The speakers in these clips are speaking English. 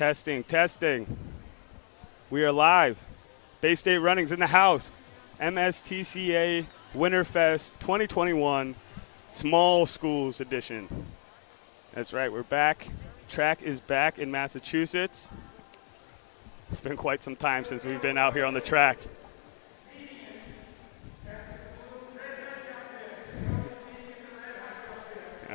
Testing, testing. We are live. Bay State Running's in the house. MSTCA Winterfest 2021 Small Schools Edition. That's right, we're back. Track is back in Massachusetts. It's been quite some time since we've been out here on the track.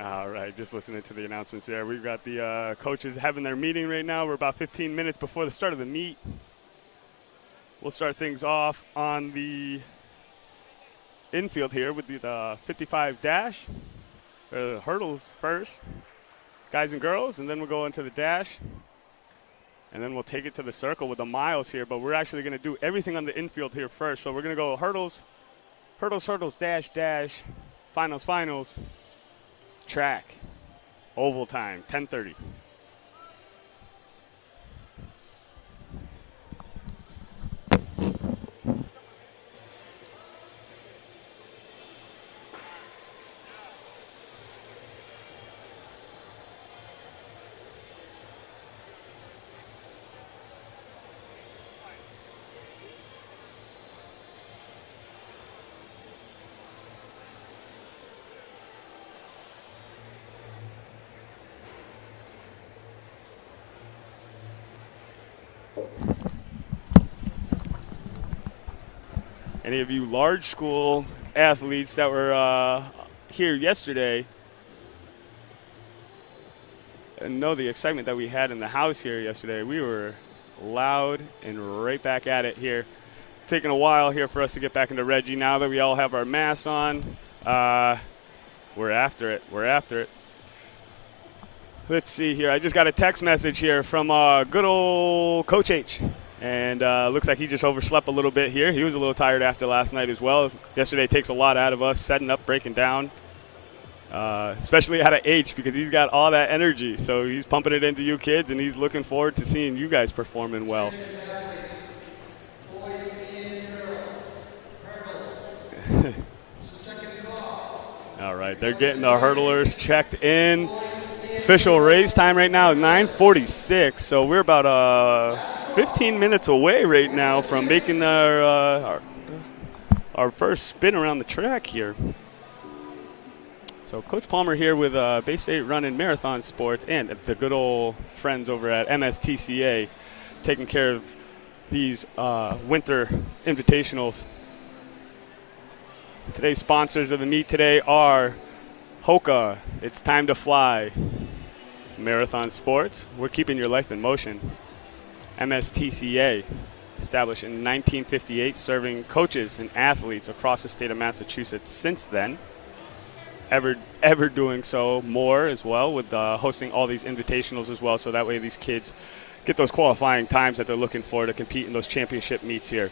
All right, just listening to the announcements there. We've got the coaches having their meeting right now. We're about 15 minutes before the start of the meet. We'll start things off on the infield here with the 55 dash, or the hurdles first, guys and girls, and then we'll go into the dash, and then we'll take it to the circle with the miles here. But we're actually going to do everything on the infield here first. So we're going to go hurdles, hurdles, hurdles, dash, dash, finals, finals, track, oval time, 10:30. Any of you large school athletes that were here yesterday and know the excitement that we had in the house here yesterday. We were loud and right back at it here. Taking a while here for us to get back into Reggie. Now that we all have our masks on, we're after it. We're after it. Let's see here. I just got a text message here from good old Coach H. And looks like he just overslept a little bit here. He was a little tired after last night as well. Yesterday takes a lot out of us, setting up, breaking down, especially out of H because he's got all that energy. So he's pumping it into you kids, and he's looking forward to seeing you guys performing well. Boys and girls, hurdles. All right, they're getting the hurdlers checked in. Official race time right now is 9:46, so we're about 15 minutes away right now from making our first spin around the track here. So Coach Palmer here with Bay State Running Marathon Sports and the good old friends over at MSTCA taking care of these winter invitationals. Today's sponsors of the meet today are Hoka, It's Time to Fly, Marathon Sports, we're keeping your life in motion. MSTCA, established in 1958, serving coaches and athletes across the state of Massachusetts since then. Ever doing so more as well with hosting all these invitationals as well, so that way these kids get those qualifying times that they're looking for to compete in those championship meets here.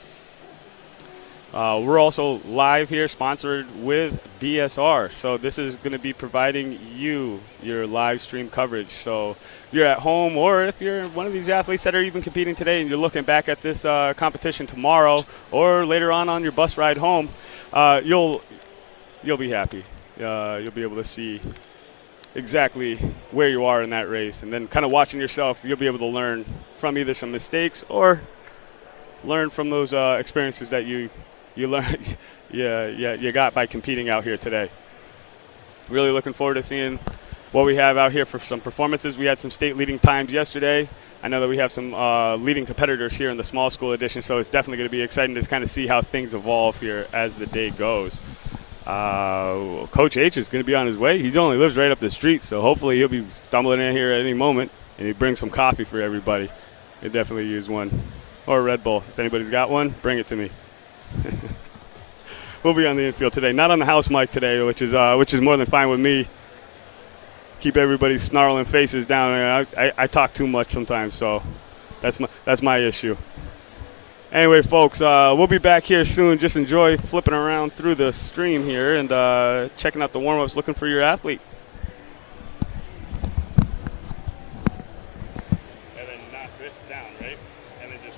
We're also live here, sponsored with BSR. So this is going to be providing you your live stream coverage. So if you're at home, or if you're one of these athletes that are even competing today and you're looking back at this competition tomorrow or later on your bus ride home, you'll be happy. You'll be able to see exactly where you are in that race. And then kind of watching yourself, you'll be able to learn from either some mistakes or learn from those experiences that you learned, you got by competing out here today. Really looking forward to seeing what we have out here for some performances. We had some state leading times yesterday. I know that we have some leading competitors here in the small school edition, so it's definitely going to be exciting to kind of see how things evolve here as the day goes. Coach H is going to be on his way. He only lives right up the street, so hopefully he'll be stumbling in here at any moment, and he brings some coffee for everybody. They definitely use one. Or a Red Bull. If anybody's got one, bring it to me. We'll be on the infield today, not on the house mic today, which is more than fine with me. Keep everybody's snarling faces down. I talk too much sometimes, so that's my issue. Anyway, folks, we'll be back here soon. Just enjoy flipping around through the stream here and checking out the warm-ups, looking for your athlete. And then knock this down, right? And then just...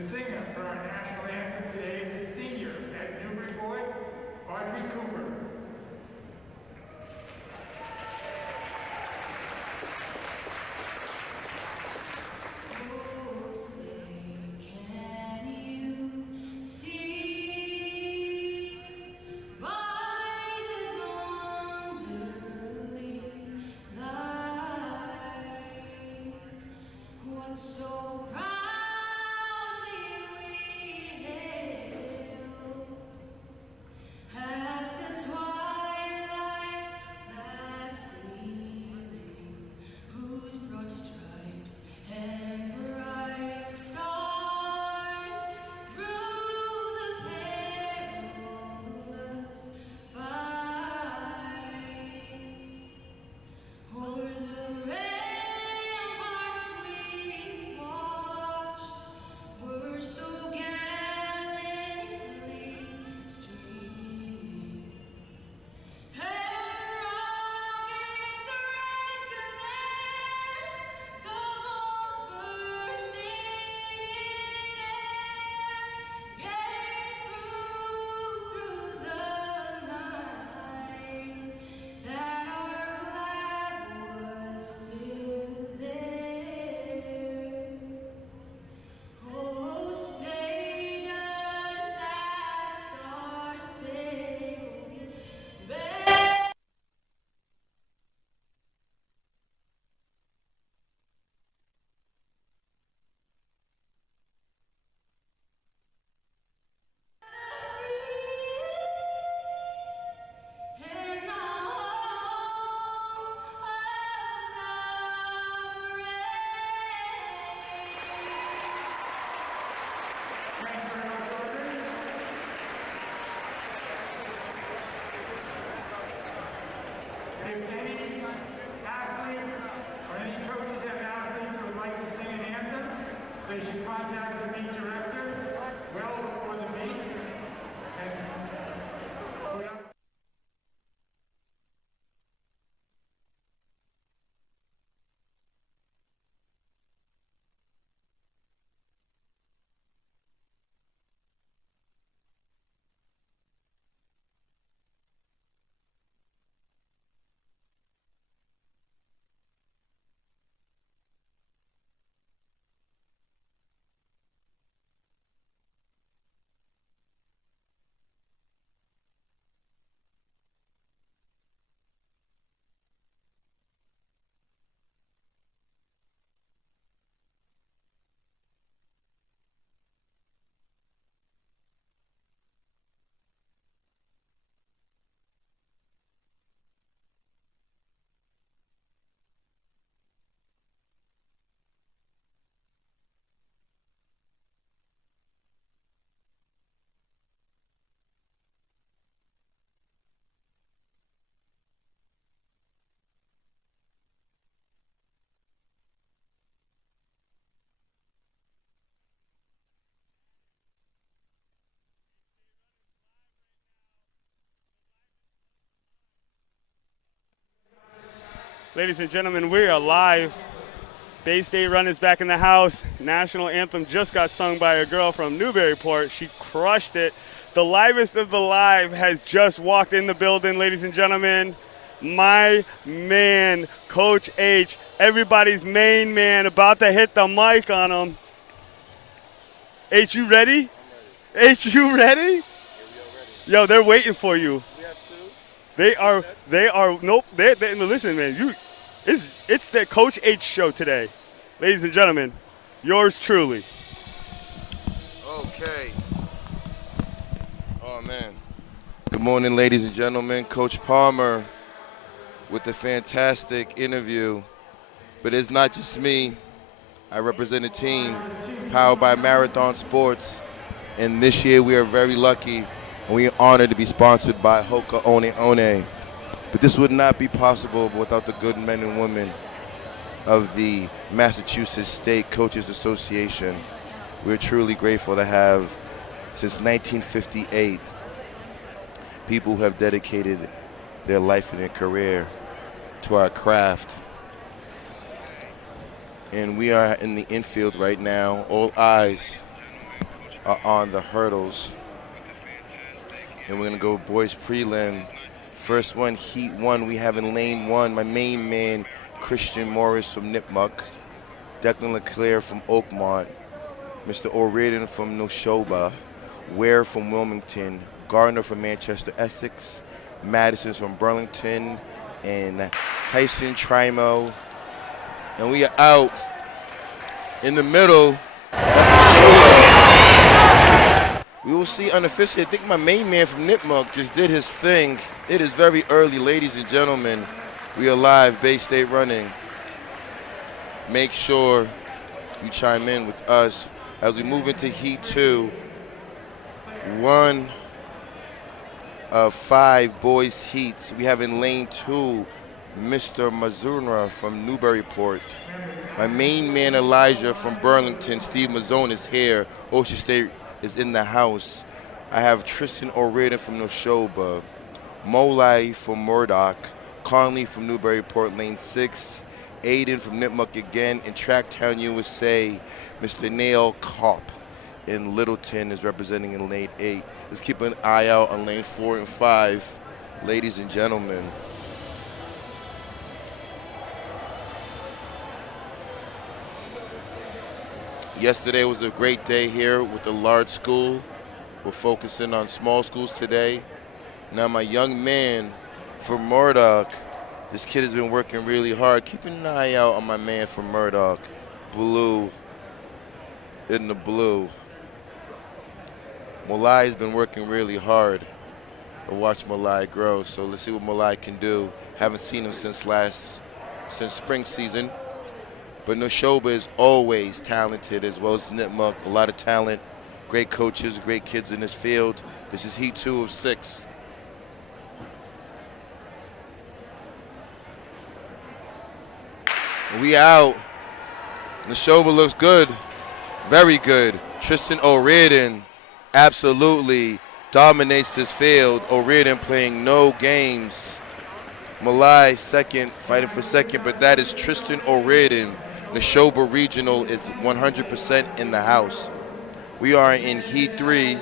singer for our national anthem today is a senior at Newburyport, Audrey Cooper. So proudly we hailed at the twilight's last gleaming, whose broad stripes and bright stars through the perilous fight o'er the ramparts we watched were so gallantly streaming, and rockets' red glare, the bombs bursting in air, gave proof through the night that our flag was still there. Oh, say does that star-spangled banner and the home of the brave? Thank you very much, Audrey. If any athletes or any coaches have athletes who would like to sing an anthem, they should contact the meet director well before the meet and put up. Ladies and gentlemen, we are live. Bay State Run is back in the house. National anthem just got sung by a girl from Newburyport. She crushed it. The livest of the live has just walked in the building, ladies and gentlemen. My man, Coach H, everybody's main man, about to hit the mic on him. H, you ready? H, you ready? Yo, they're waiting for you. We have two. Nope. Listen, man, it's the Coach H show today. Ladies and gentlemen, yours truly. Okay. Oh, man. Good morning, ladies and gentlemen. Coach Palmer with the fantastic interview. But it's not just me. I represent a team powered by Marathon Sports. And this year we are very lucky and we are honored to be sponsored by Hoka One One. But this would not be possible without the good men and women of the Massachusetts State Coaches Association. We're truly grateful to have, since 1958, people who have dedicated their life and their career to our craft. And we are in the infield right now. All eyes are on the hurdles. And we're going to go boys prelim. First one, heat 1, we have in lane 1, my main man, Christian Morris from Nipmuc, Declan LeClaire from Oakmont, Mr. O'Riordan from Neshoba, Ware from Wilmington, Gardner from Manchester, Essex, Madison from Burlington, and Tyson Trimo. And we are out in the middle. We will see unofficially. I think my main man from Nipmuc just did his thing. It is very early, ladies and gentlemen. We are live, Bay State running. Make sure you chime in with us as we move into heat 2. 1 of 5 boys heats. We have in lane 2, Mr. Mazurna from Newburyport. My main man Elijah from Burlington, Steve Mazzone is here. Ocean State is in the house. I have Tristan O'Riordan from Neshoba, Molai from Murdoch, Conley from Newburyport, lane 6, Aiden from Nipmuc again, in Tracktown, USA, Mr. Nail Kopp in Littleton is representing in lane 8. Let's keep an eye out on lane 4 and 5, ladies and gentlemen. Yesterday was a great day here with the large school. We're focusing on small schools today. Now my young man from Murdoch, this kid has been working really hard. Keep an eye out on my man from Murdoch, blue, in the blue. Malai has been working really hard. I watched Malai grow, so let's see what Malai can do. Haven't seen him since spring season. But Neshoba is always talented, as well as Nipmuc. A lot of talent, great coaches, great kids in this field. This is heat 2 of 6. We out. Neshoba looks good, very good. Tristan O'Riordan absolutely dominates this field. O'Riordan playing no games. Malai second, fighting for second, but that is Tristan O'Riordan. Neshoba Regional is 100% in the house. We are in heat 3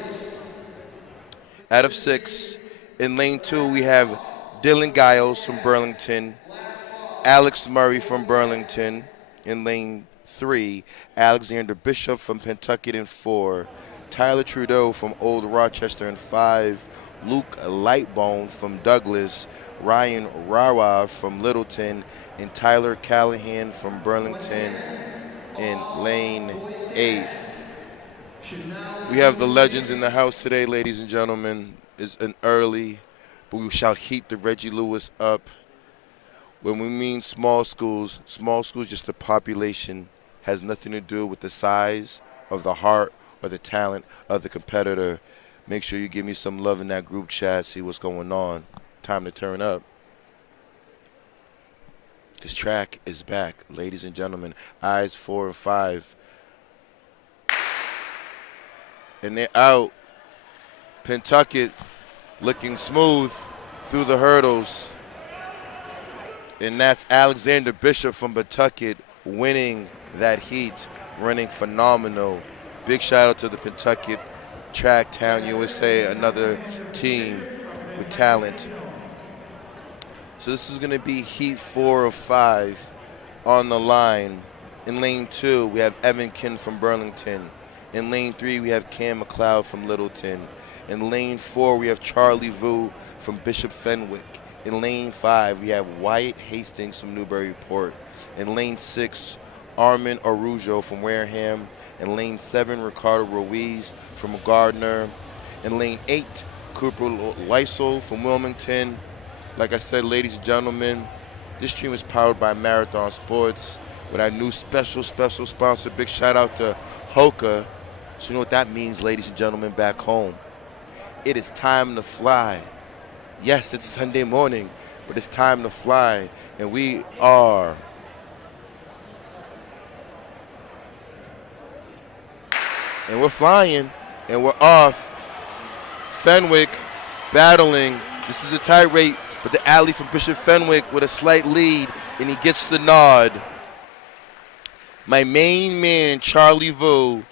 out of 6. In lane 2, we have Dylan Giles from Burlington, Alex Murray from Burlington. In lane 3, Alexander Bishop from Pentucket in 4, Tyler Trudeau from Old Rochester in 5, Luke Lightbone from Douglas, Ryan Rawa from Littleton, and Tyler Callahan from Burlington in lane 8. We have the legends in the house today, ladies and gentlemen. It's an early, but we shall heat the Reggie Lewis up. When we mean small schools, just the population, has nothing to do with the size of the heart or the talent of the competitor. Make sure you give me some love in that group chat, see what's going on. Time to turn up. This track is back, ladies and gentlemen. Eyes 4 and 5. And they're out. Pentucket looking smooth through the hurdles. And that's Alexander Bishop from Pentucket winning that heat, running phenomenal. Big shout out to the Pentucket Tracktown USA, another team with talent. So this is going to be heat 4 of 5 on the line. In lane 2, we have Evan Kin from Burlington. In lane 3, we have Cam McLeod from Littleton. In lane 4, we have Charlie Vu from Bishop Fenwick. In lane 5, we have Wyatt Hastings from Newburyport. In lane 6, Armin Arujo from Wareham. In lane 7, Ricardo Ruiz from Gardner. In lane 8, Cooper Lysol from Wilmington. Like I said, ladies and gentlemen, this stream is powered by Marathon Sports with our new special sponsor. Big shout out to Hoka. So you know what that means, ladies and gentlemen, back home. It is time to fly. Yes, it's Sunday morning, but it's time to fly. And we are and we're flying, and we're off. Fenwick battling. This is a tight rate, but the alley from Bishop Fenwick with a slight lead, and he gets the nod. My main man, Charlie Vu,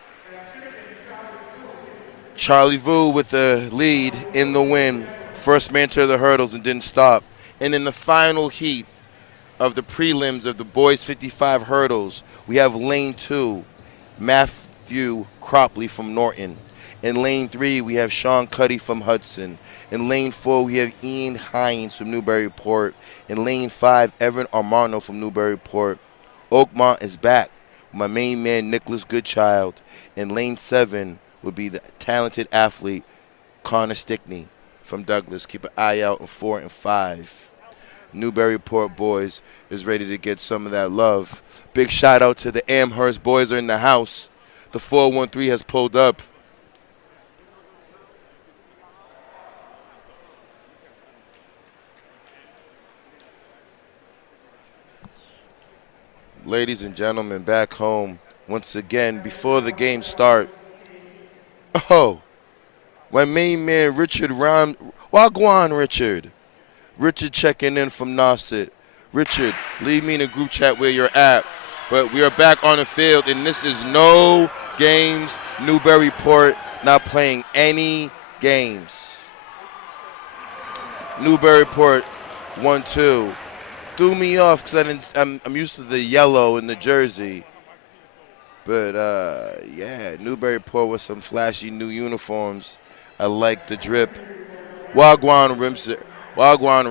Charlie Vu with the lead in the win. First man to the hurdles and didn't stop. And in the final heat of the prelims of the boys 55 hurdles, we have lane 2, Matthew Cropley from Norton. In lane 3, we have Sean Cuddy from Hudson. In lane 4, we have Ian Hines from Newburyport. In lane 5, Evan Armano from Newburyport. Oakmont is back with my main man, Nicholas Goodchild. In lane 7 would be the talented athlete, Connor Stickney from Douglas. Keep an eye out in 4 and 5. Newburyport boys is ready to get some of that love. Big shout out to the Amherst boys are in the house. The 413 has pulled up. Ladies and gentlemen, back home, once again, before the game start. Oh, my main man, Richard Ram. Wagwan, Richard. Richard checking in from Nauset. Richard, leave me in a group chat where you're at. But we are back on the field, and this is no games. Newburyport not playing any games. Newburyport 1-2. Threw me off because I'm used to the yellow in the jersey. But, yeah, Newburyport with some flashy new uniforms. I like the drip. Wagwan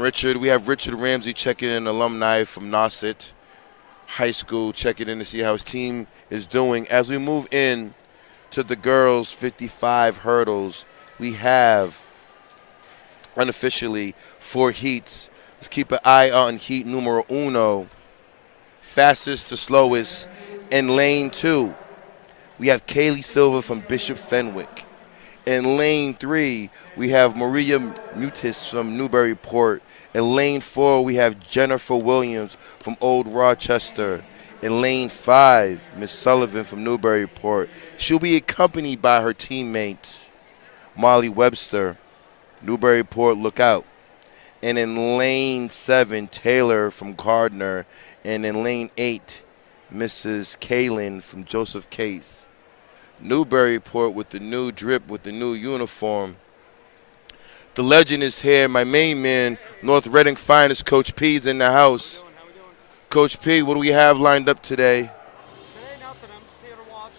Richard. We have Richard Ramsey checking in, alumni from Nauset High School, checking in to see how his team is doing. As we move in to the girls' 55 hurdles, we have unofficially 4 heats. Let's keep an eye on heat numero 1, fastest to slowest. In lane 2, we have Kaylee Silva from Bishop Fenwick. In lane 3, we have Maria Mutis from Newburyport. In lane 4, we have Jennifer Williams from Old Rochester. In lane 5, Miss Sullivan from Newburyport. She'll be accompanied by her teammate, Molly Webster. Newburyport, look out. And in lane 7, Taylor from Gardner. And in lane 8, Mrs. Kaylin from Joseph Case. Newburyport with the new drip, with the new uniform. The legend is here. My main man, North Reading finest, Coach P's in the house. Coach P, what do we have lined up today? Today, nothing. I'm just here to watch.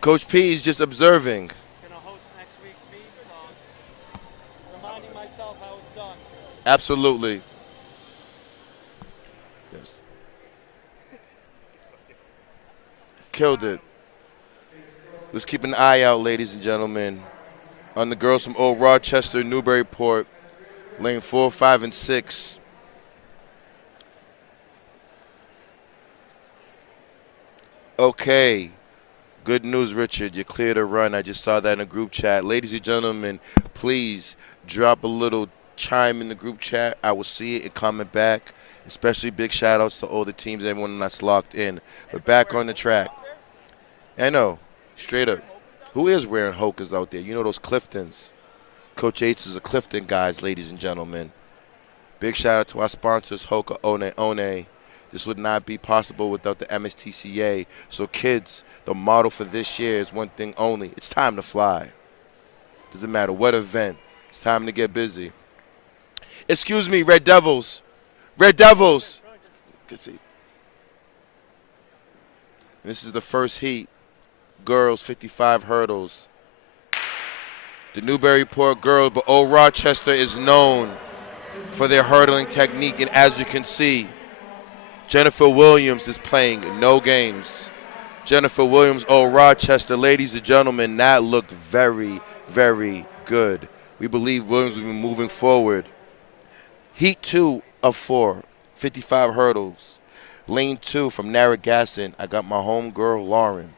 Coach P is just observing. Going to host next week's meet, so reminding myself how it's done. Absolutely. Yes. Killed it. Let's keep an eye out, ladies and gentlemen, on the girls from Old Rochester, Newburyport, lane 4, 5, and 6. Okay. Good news, Richard. You cleared a run. I just saw that in a group chat. Ladies and gentlemen, please drop a little chime in the group chat. I will see it and comment back. Especially big shout-outs to all the teams, everyone that's locked in. But back on the track. I know. Straight up. Who is wearing Hokas out there? You know those Cliftons. Coach Yates is a Clifton, guys, ladies and gentlemen. Big shout out to our sponsors, Hoka, One. This would not be possible without the MSTCA. So kids, the motto for this year is one thing only. It's time to fly. Doesn't matter what event. It's time to get busy. Excuse me, Red Devils. Red Devils. Good see. This is the first heat. Girls 55 hurdles. The Newburyport girls, but Old Rochester is known for their hurdling technique, and as you can see, Jennifer Williams is playing no games. Jennifer Williams, Old Rochester, ladies and gentlemen, that looked very, very good. We believe Williams will be moving forward. Heat 2 of 4, 55 hurdles. Lane 2 from Narragansett, I got my home girl, Lauren.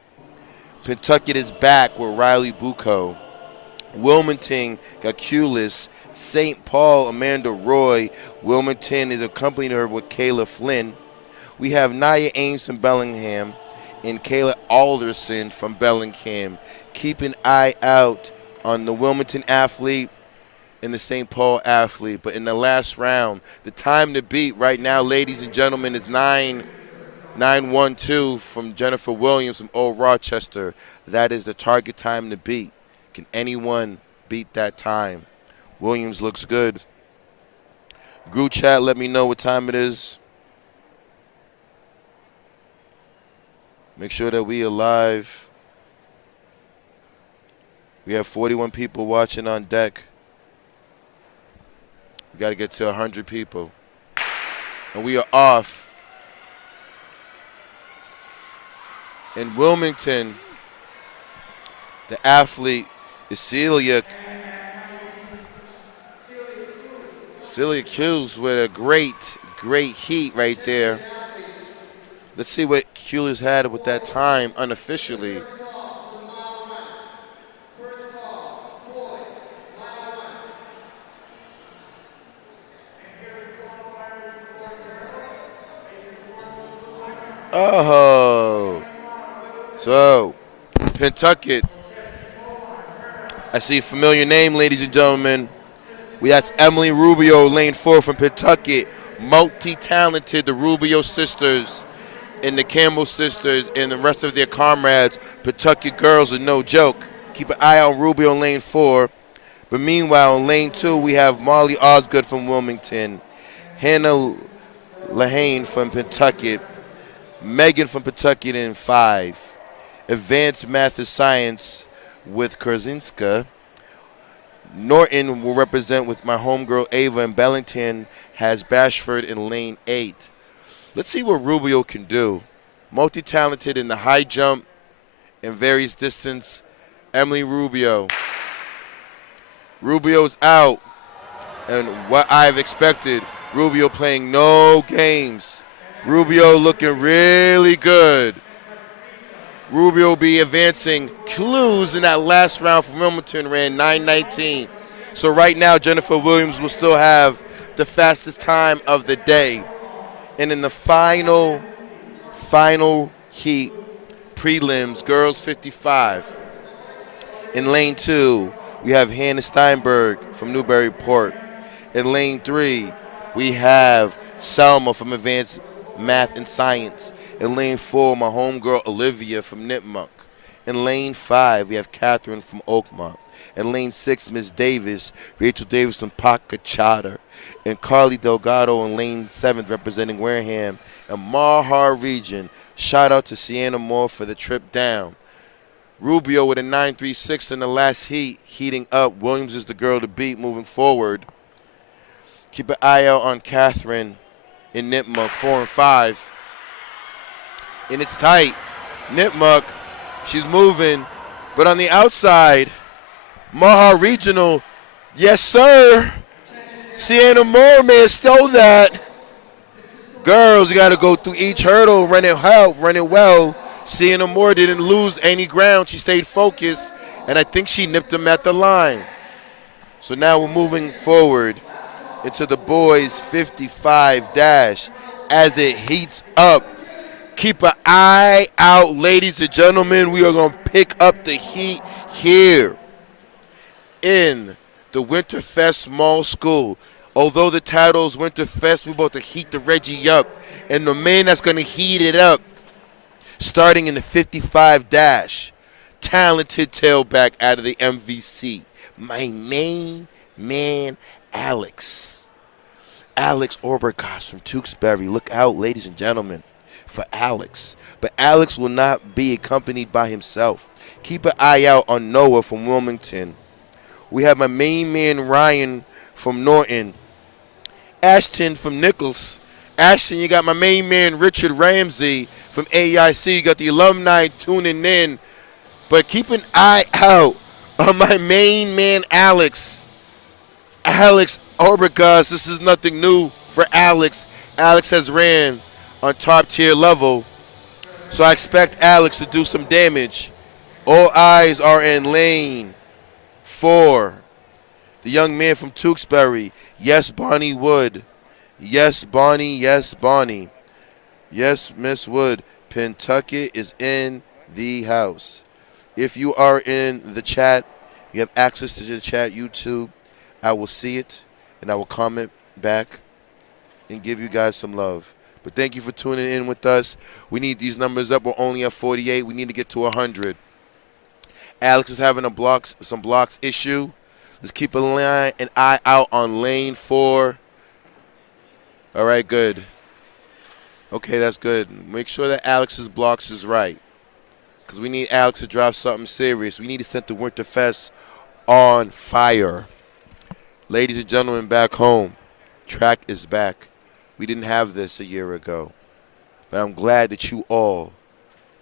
Pentucket is back with Riley Bucco. Wilmington got Culis. St. Paul, Amanda Roy. Wilmington is accompanying her with Kayla Flynn. We have Nia Ames from Bellingham and Kayla Alderson from Bellingham. Keep an eye out on the Wilmington athlete and the St. Paul athlete. But in the last round, the time to beat right now, ladies and gentlemen, is 9-1-2 from Jennifer Williams from Old Rochester. That is the target time to beat. Can anyone beat that time? Williams looks good. Group chat, let me know what time it is. Make sure that we are live. We have 41 people watching on deck. We got to get to 100 people. And we are off. In Wilmington, the athlete is Celia Hughes with a great heat right there. Let's see what Hughes had with that time unofficially. Oh, so Pentucket. I see a familiar name, ladies and gentlemen. That's Emily Rubio, lane 4 from Pentucket. Multi-talented, the Rubio sisters and the Campbell sisters and the rest of their comrades. Pentucket girls are no joke. Keep an eye on Rubio in lane 4. But meanwhile, in lane 2, we have Molly Osgood from Wilmington, Hannah Lahane from Pentucket, Megan from Pentucket in 5. Advanced Math and Science with Kurzinska. Norton will represent with my homegirl Ava, and Bellington has Bashford in lane 8. Let's see what Rubio can do. Multi-talented in the high jump and various distance. Emily Rubio. Rubio's out. And what I've expected, Rubio playing no games. Rubio looking really good. Rubio will be advancing. Clues in that last round from Wilmington ran 9:19. So right now, Jennifer Williams will still have the fastest time of the day. And in the final heat, prelims, girls 55. In lane 2, we have Hannah Steinberg from Newburyport. In lane 3, we have Selma from Advanced Math and Science. In lane 4, my homegirl Olivia from Nipmuc. In lane 5, we have Catherine from Oakmont. In lane 6, Miss Davis, Rachel Davis from Pocatchatter. And Carly Delgado in lane 7 representing Wareham and Mahar region. Shout out to Sienna Moore for the trip down. Rubio with a 9.36 in the last heat, heating up. Williams is the girl to beat moving forward. Keep an eye out on Catherine in Nipmuc, 4 and 5. And it's tight. Nipmuc, she's moving. But on the outside, Mahar Regional, yes, sir. Sienna Moore may have stole that. Girls, you got to go through each hurdle, run it well. Sienna Moore didn't lose any ground. She stayed focused, and I think she nipped them at the line. So now we're moving forward into the boys' 55 dash as it heats up. Keep an eye out, ladies and gentlemen. We are going to pick up the heat here in the Winterfest Small School. Although the title is Winterfest, we're about to heat the Reggie up. And the man that's going to heat it up, starting in the 55 dash, talented tailback out of the MVC, my main man, Alex Orbergas from Tewksbury. Look out, ladies and gentlemen, for Alex. But Alex will not be accompanied by himself. Keep an eye out on Noah from Wilmington. We have my main man, Ryan from Norton. Ashton from Nichols. Ashton, you got my main man, Richard Ramsey from AIC. You got the alumni tuning in. But keep an eye out on my main man, Alex Orbergas. This is nothing new for Alex. Alex has ran on top tier level. So I expect Alex to do some damage. All eyes are in lane 4. The young man from Tewksbury. Yes, Bonnie Wood. Yes, Bonnie. Yes, Bonnie. Yes, Miss Wood. Pentucket is in the house. If you are in the chat, you have access to the chat, YouTube. I will see it, and I will comment back and give you guys some love. But thank you for tuning in with us. We need these numbers up. We're only at 48. We need to get to 100. Alex is having some blocks issue. Let's keep an eye out on lane 4. All right, good. Okay, that's good. Make sure that Alex's blocks is right, because we need Alex to drop something serious. We need to set the Winterfest on fire. Ladies and gentlemen back home, track is back. We didn't have this a year ago, but I'm glad that you all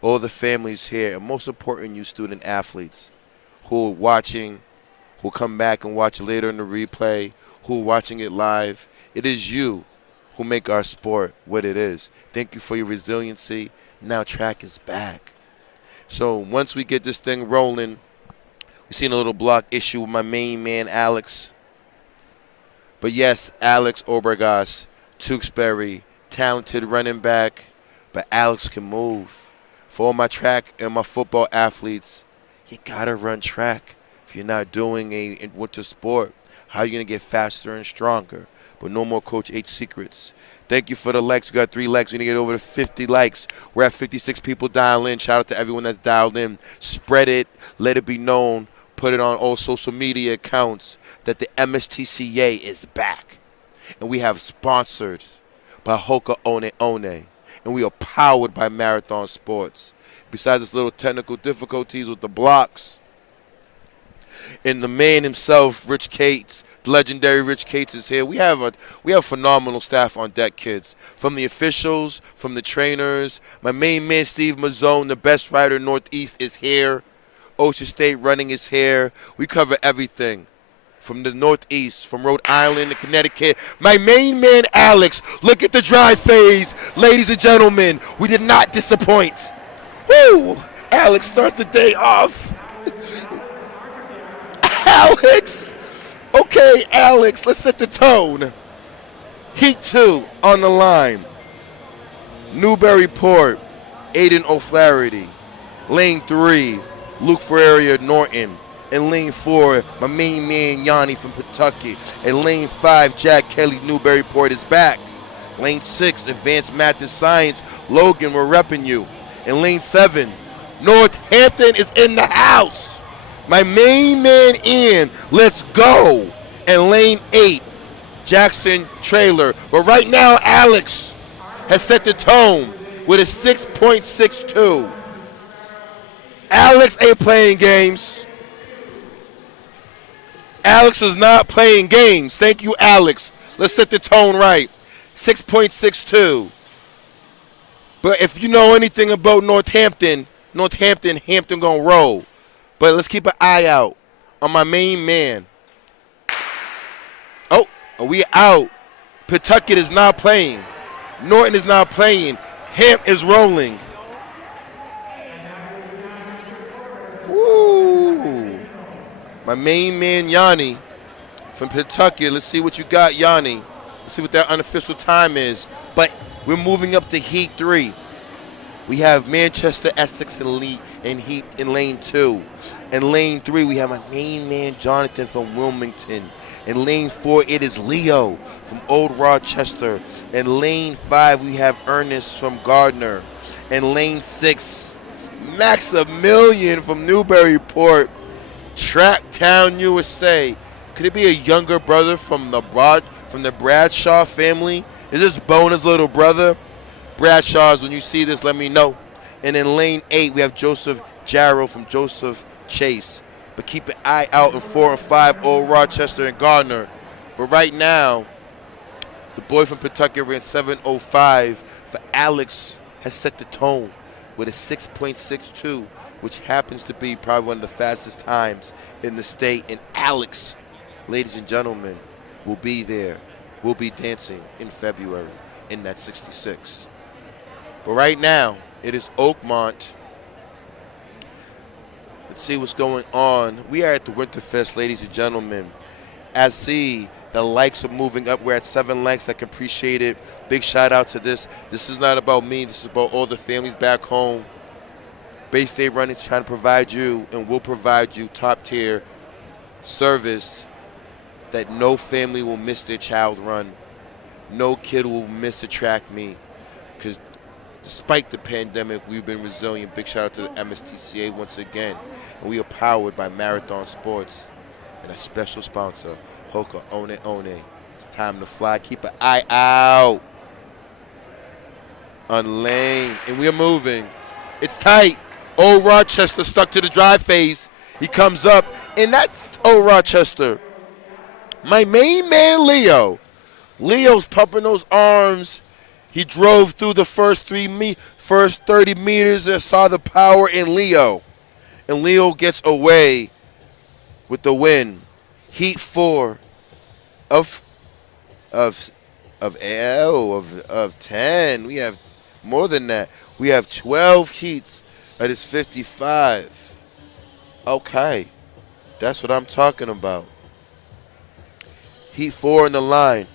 the families here, and most important, you student athletes who are watching, who come back and watch later in the replay, who are watching it live. It is you who make our sport what it is. Thank you for your resiliency. Now track is back. So once we get this thing rolling, we've seen a little block issue with my main man, Alex. But yes, Alex Obergas, Tewksbury, talented running back, but Alex can move. For all my track and my football athletes, you gotta run track. If you're not doing a winter sport, how are you gonna get faster and stronger? But no more Coach H secrets. Thank you for the likes. We got 3 likes. We need to get over to 50 likes. We're at 56 people dial in. Shout out to everyone that's dialed in. Spread it. Let it be known. Put it on all social media accounts that the MSTCA is back. And we have sponsored by Hoka One One. And we are powered by Marathon Sports. Besides this little technical difficulties with the blocks, and the man himself, Rich Cates, the legendary Rich Cates is here. We have phenomenal staff on deck, kids. From the officials, from the trainers. My main man, Steve Mazzone, the best rider Northeast, is here. Ocean State Running is here. We cover everything. From the Northeast, from Rhode Island to Connecticut. My main man, Alex. Look at the drive phase. Ladies and gentlemen, we did not disappoint. Woo! Alex starts the day off. Alex! Okay, Alex, let's set the tone. Heat 2 on the line. Newburyport, Aiden O'Flaherty. Lane 3, Luke Ferreira Norton. And lane 4, my main man Yanni from Kentucky. And lane 5, Jack Kelly, Newburyport is back. Lane 6, Advanced Math and Science, Logan, we're repping you. And lane 7, Northampton is in the house. My main man Ian, let's go. And lane 8, Jackson Trailer. But right now, Alex has set the tone with a 6.62. Alex ain't playing games. Alex is not playing games. Thank you, Alex. Let's set the tone right. 6.62. But if you know anything about Hampton gonna roll. But let's keep an eye out on my main man. Oh, we out. Pawtucket is not playing. Norton is not playing. Hamp is rolling. Woo. My main man, Yanni, from Pawtucket. Let's see what you got, Yanni. Let's see what that unofficial time is. But we're moving up to Heat 3. We have Manchester, Essex, and Lee in Heat in lane 2. In lane 3, we have my main man, Jonathan from Wilmington. In lane 4, it is Leo from Old Rochester. In lane 5, we have Ernest from Gardner. In lane 6, Maximilian from Newburyport, Tracktown, USA. Could it be a younger brother from the Bradshaw family? Is this Bona's little brother? Bradshaw's, when you see this, let me know. And in lane 8, we have Joseph Jarrow from Joseph Chase. But keep an eye out in 4 and 5, Old Rochester and Gardner. But right now, the boy from Pawtucket ran 7:05. For Alex has set the tone with a 6.62, which happens to be probably one of the fastest times in the state. And Alex, ladies and gentlemen, will be there. We'll be dancing in February in that 66. But right now, it is Oakmont. Let's see what's going on. We are at the Winterfest, ladies and gentlemen. As see, the likes are moving up. We're at 7 likes. I can appreciate it. Big shout out to this. This is not about me. This is about all the families back home. Bay State Running is trying to provide you and will provide you top tier service that no family will miss their child run. No kid will miss a track meet, because Despite the pandemic, we've been resilient. Big shout out to the MSTCA once again. And we are powered by Marathon Sports and a special sponsor, Hoka One One. It's time to fly. Keep an eye out on lane. And we are moving. It's tight. Old Rochester stuck to the drive phase. He comes up, and that's Old Rochester. My main man, Leo. Leo's pumping those arms. He drove through the first 30 meters and saw the power in Leo. And Leo gets away with the win. Heat 4 of 10. We have more than that. We have 12 heats. That is 55. Okay. That's what I'm talking about. Heat 4 in the line.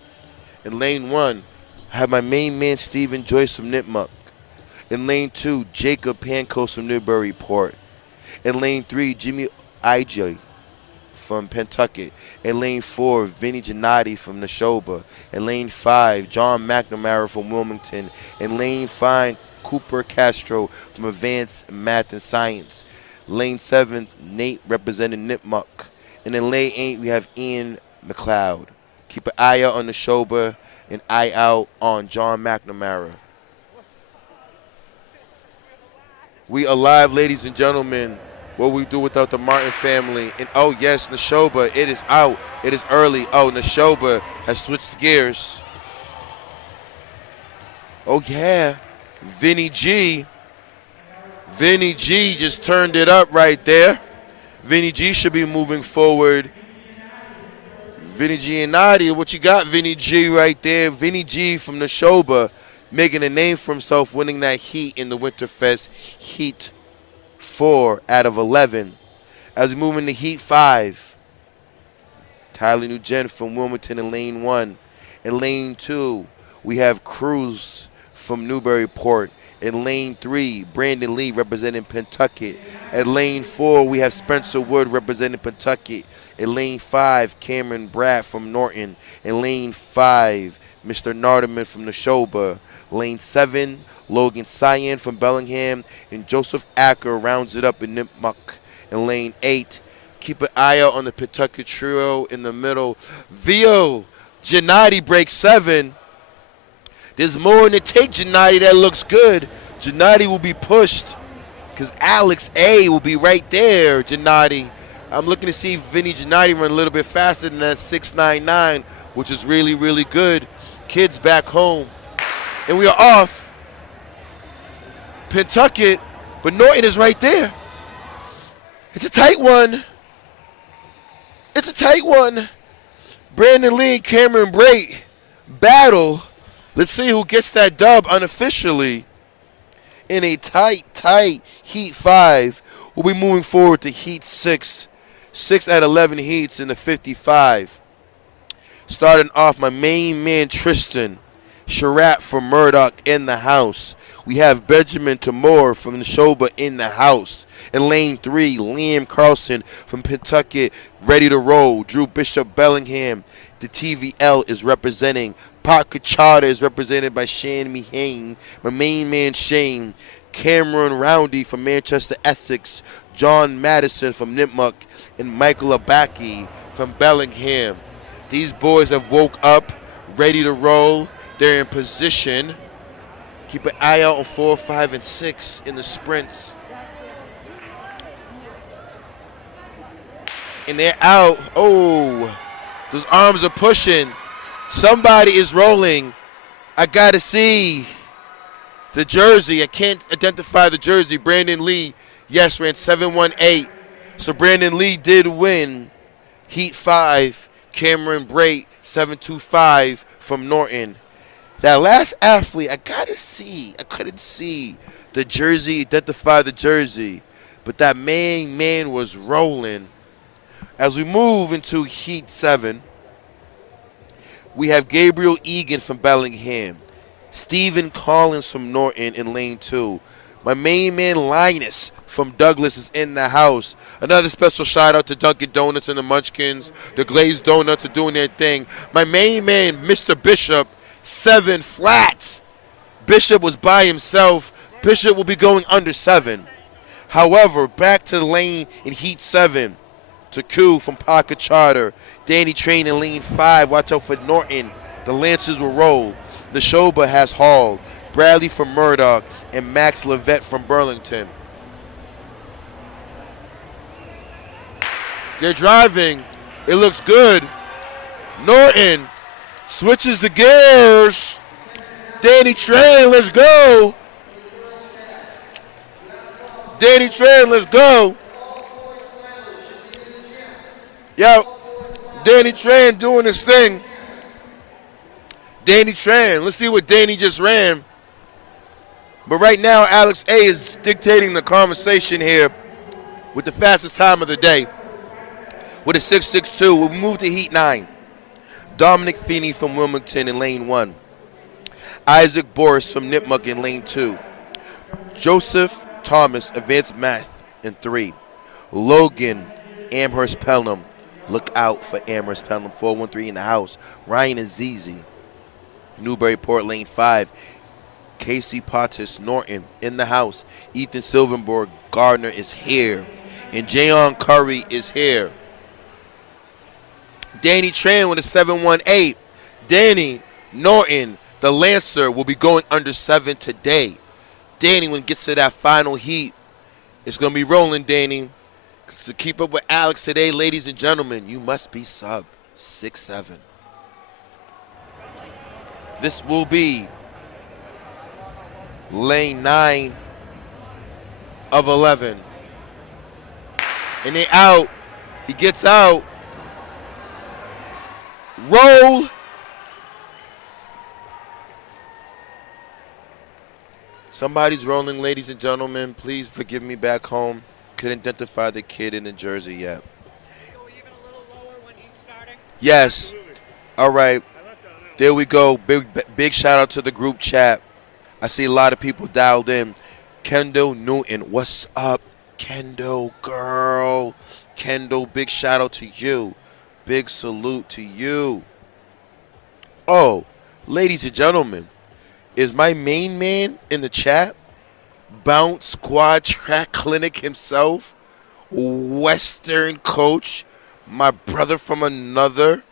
In lane 1, I have my main man, Stephen Joyce from Nipmuc. In lane 2, Jacob Pancos from Newburyport. In lane 3, Jimmy IJ from Pentucket. In lane 4, Vinny Gennady from Neshoba. In lane 5, John McNamara from Wilmington. In lane 5, Cooper Castro from Advanced Math and Science. Lane 7, Nate representing Nipmuc. And in lane 8, we have Ian McLeod. Keep an eye out on Neshoba and eye out on John McNamara. We are live, ladies and gentlemen. What we do without the Martin family. And oh yes, Neshoba, it is out. It is early. Oh, Neshoba has switched gears. Oh yeah, Vinny G. Vinny G just turned it up right there. Vinny G should be moving forward. Vinny G and Nadia, what you got, Vinny G right there? Vinny G from Neshoba making a name for himself, winning that heat in the Winterfest Heat 4 out of 11. As we move into Heat 5, Tyler Nugent from Wilmington in lane 1. In lane 2, we have Cruz from Newburyport. In lane 3, Brandon Lee representing Pentucket. At lane 4, we have Spencer Wood representing Pentucket. In lane 5, Cameron Bratt from Norton. In lane 5, Mr. Narderman from Neshoba. Lane 7, Logan Cyan from Bellingham. And Joseph Acker rounds it up in Nipmuc. In lane 8, keep an eye out on the Pentucket trio in the middle. Vio Gennady breaks 7. There's more in the take, Gennady, that looks good. Gennady will be pushed because Alex A will be right there, Gennady. I'm looking to see Vinny Gennady run a little bit faster than that 6.99, which is really, really good. Kids back home. And we are off. Pentucket, but Norton is right there. It's a tight one. It's a tight one. Brandon Lee and Cameron Brait battle. Let's see who gets that dub unofficially in a tight Heat 5. We'll be moving forward to Heat 6. 6 out of 11 heats in the 55. Starting off, my main man, Tristan Sharat from Murdoch in the house. We have Benjamin Tamor from Neshoba in the house. In lane 3, Liam Carlson from Pentucket ready to roll. Drew Bishop Bellingham. The TVL is representing. Pat Cachada is represented by Shane Mihane. My main man, Shane. Cameron Roundy from Manchester, Essex. John Madison from Nipmuc. And Michael Abaki from Bellingham. These boys have woke up, ready to roll. They're in position. Keep an eye out on 4, 5, and 6 in the sprints. And they're out. Oh, those arms are pushing. Somebody is rolling. I got to see the jersey. I can't identify the jersey. Brandon Lee, yes, ran 7:18. So Brandon Lee did win Heat 5. Cameron Brait, 7:25 from Norton. That last athlete, I got to see. I couldn't see the jersey, identify the jersey. But that main man was rolling. As we move into Heat 7, we have Gabriel Egan from Bellingham. Stephen Collins from Norton in lane 2. My main man, Linus from Douglas, is in the house. Another special shout out to Dunkin' Donuts and the Munchkins. The Glazed Donuts are doing their thing. My main man, Mr. Bishop, 7 flats. Bishop was by himself. Bishop will be going under 7. However, back to the lane in heat 7. Taku from Pocket Charter. Danny Train in lane 5. Watch out for Norton. The Lancers will roll. Neshoba has Hall. Bradley from Murdoch. And Max Levette from Burlington. They're driving. It looks good. Norton switches the gears. Danny Train, let's go. Danny Train, let's go. Yo, Danny Train doing his thing. Danny Train, let's see what Danny just ran. But right now, Alex A is dictating the conversation here with the fastest time of the day. With a 6.62, we'll move to heat 9. Dominic Feeney from Wilmington in lane 1. Isaac Boris from Nipmuc in lane 2. Joseph Thomas, advanced math in 3. Logan Amherst Pelham. Look out for Amherst Pelham, 413 in the house. Ryan Azizi, Newburyport lane 5. Casey Pottis Norton in the house. Ethan Silverborg Gardner is here. And Jayon Curry is here. Danny Tran with a 718. Danny Norton, the Lancer, will be going under 7 today. Danny, when it gets to that final heat, it's going to be rolling, Danny. 'Cause to keep up with Alex today, ladies and gentlemen, you must be sub 6'7". This will be lane 9 of 11. And they out. He gets out. Roll. Somebody's rolling, ladies and gentlemen. Please forgive me back home. Couldn't identify the kid in the jersey yet. Yes. All right. There we go. Big shout out to the group chat. I see a lot of people dialed in. Kendall Newton. What's up, Kendall, girl? Kendall, big shout out to you. Big salute to you. Oh, ladies and gentlemen, is my main man in the chat? Bounce Squad Track Clinic himself, Western coach, my brother from another.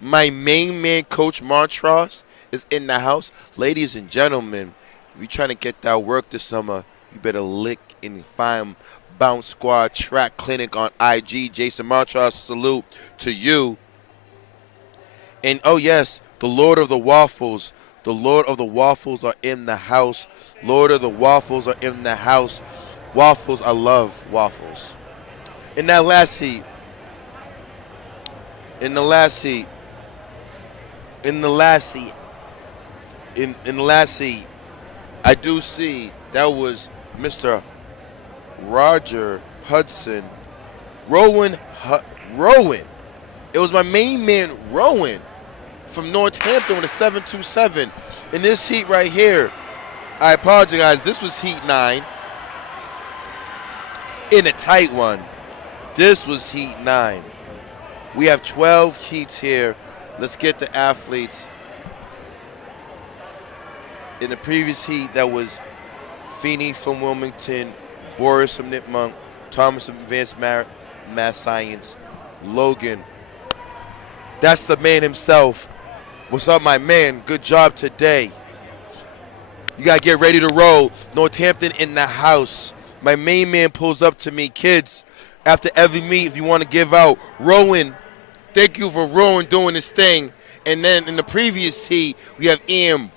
My main man, Coach Montross, is in the house. Ladies and gentlemen, if you're trying to get that work this summer, you better lick and find Bounce Squad Track Clinic on IG. Jason Montross, salute to you. And oh yes, the Lord of the Waffles. The Lord of the Waffles are in the house. Lord of the Waffles are in the house. Waffles, I love waffles. In that last heat, in the last heat, I do see that was Mr. Roger Hudson. Rowan. It was my main man, Rowan, from Northampton with a 727. In this heat right here, I apologize, this was heat 9. In a tight one. This was heat 9. We have 12 heats here. Let's get the athletes. In the previous heat, that was Feeney from Wilmington, Boris from Nipmuc, Thomas from Advanced Math Science, Logan. That's the man himself. What's up, my man? Good job today. You got to get ready to roll. Northampton in the house. My main man pulls up to me. Kids, after every meet, if you want to give out, Rowan, thank you for Rowan doing this thing. And then in the previous heat, we have Ian.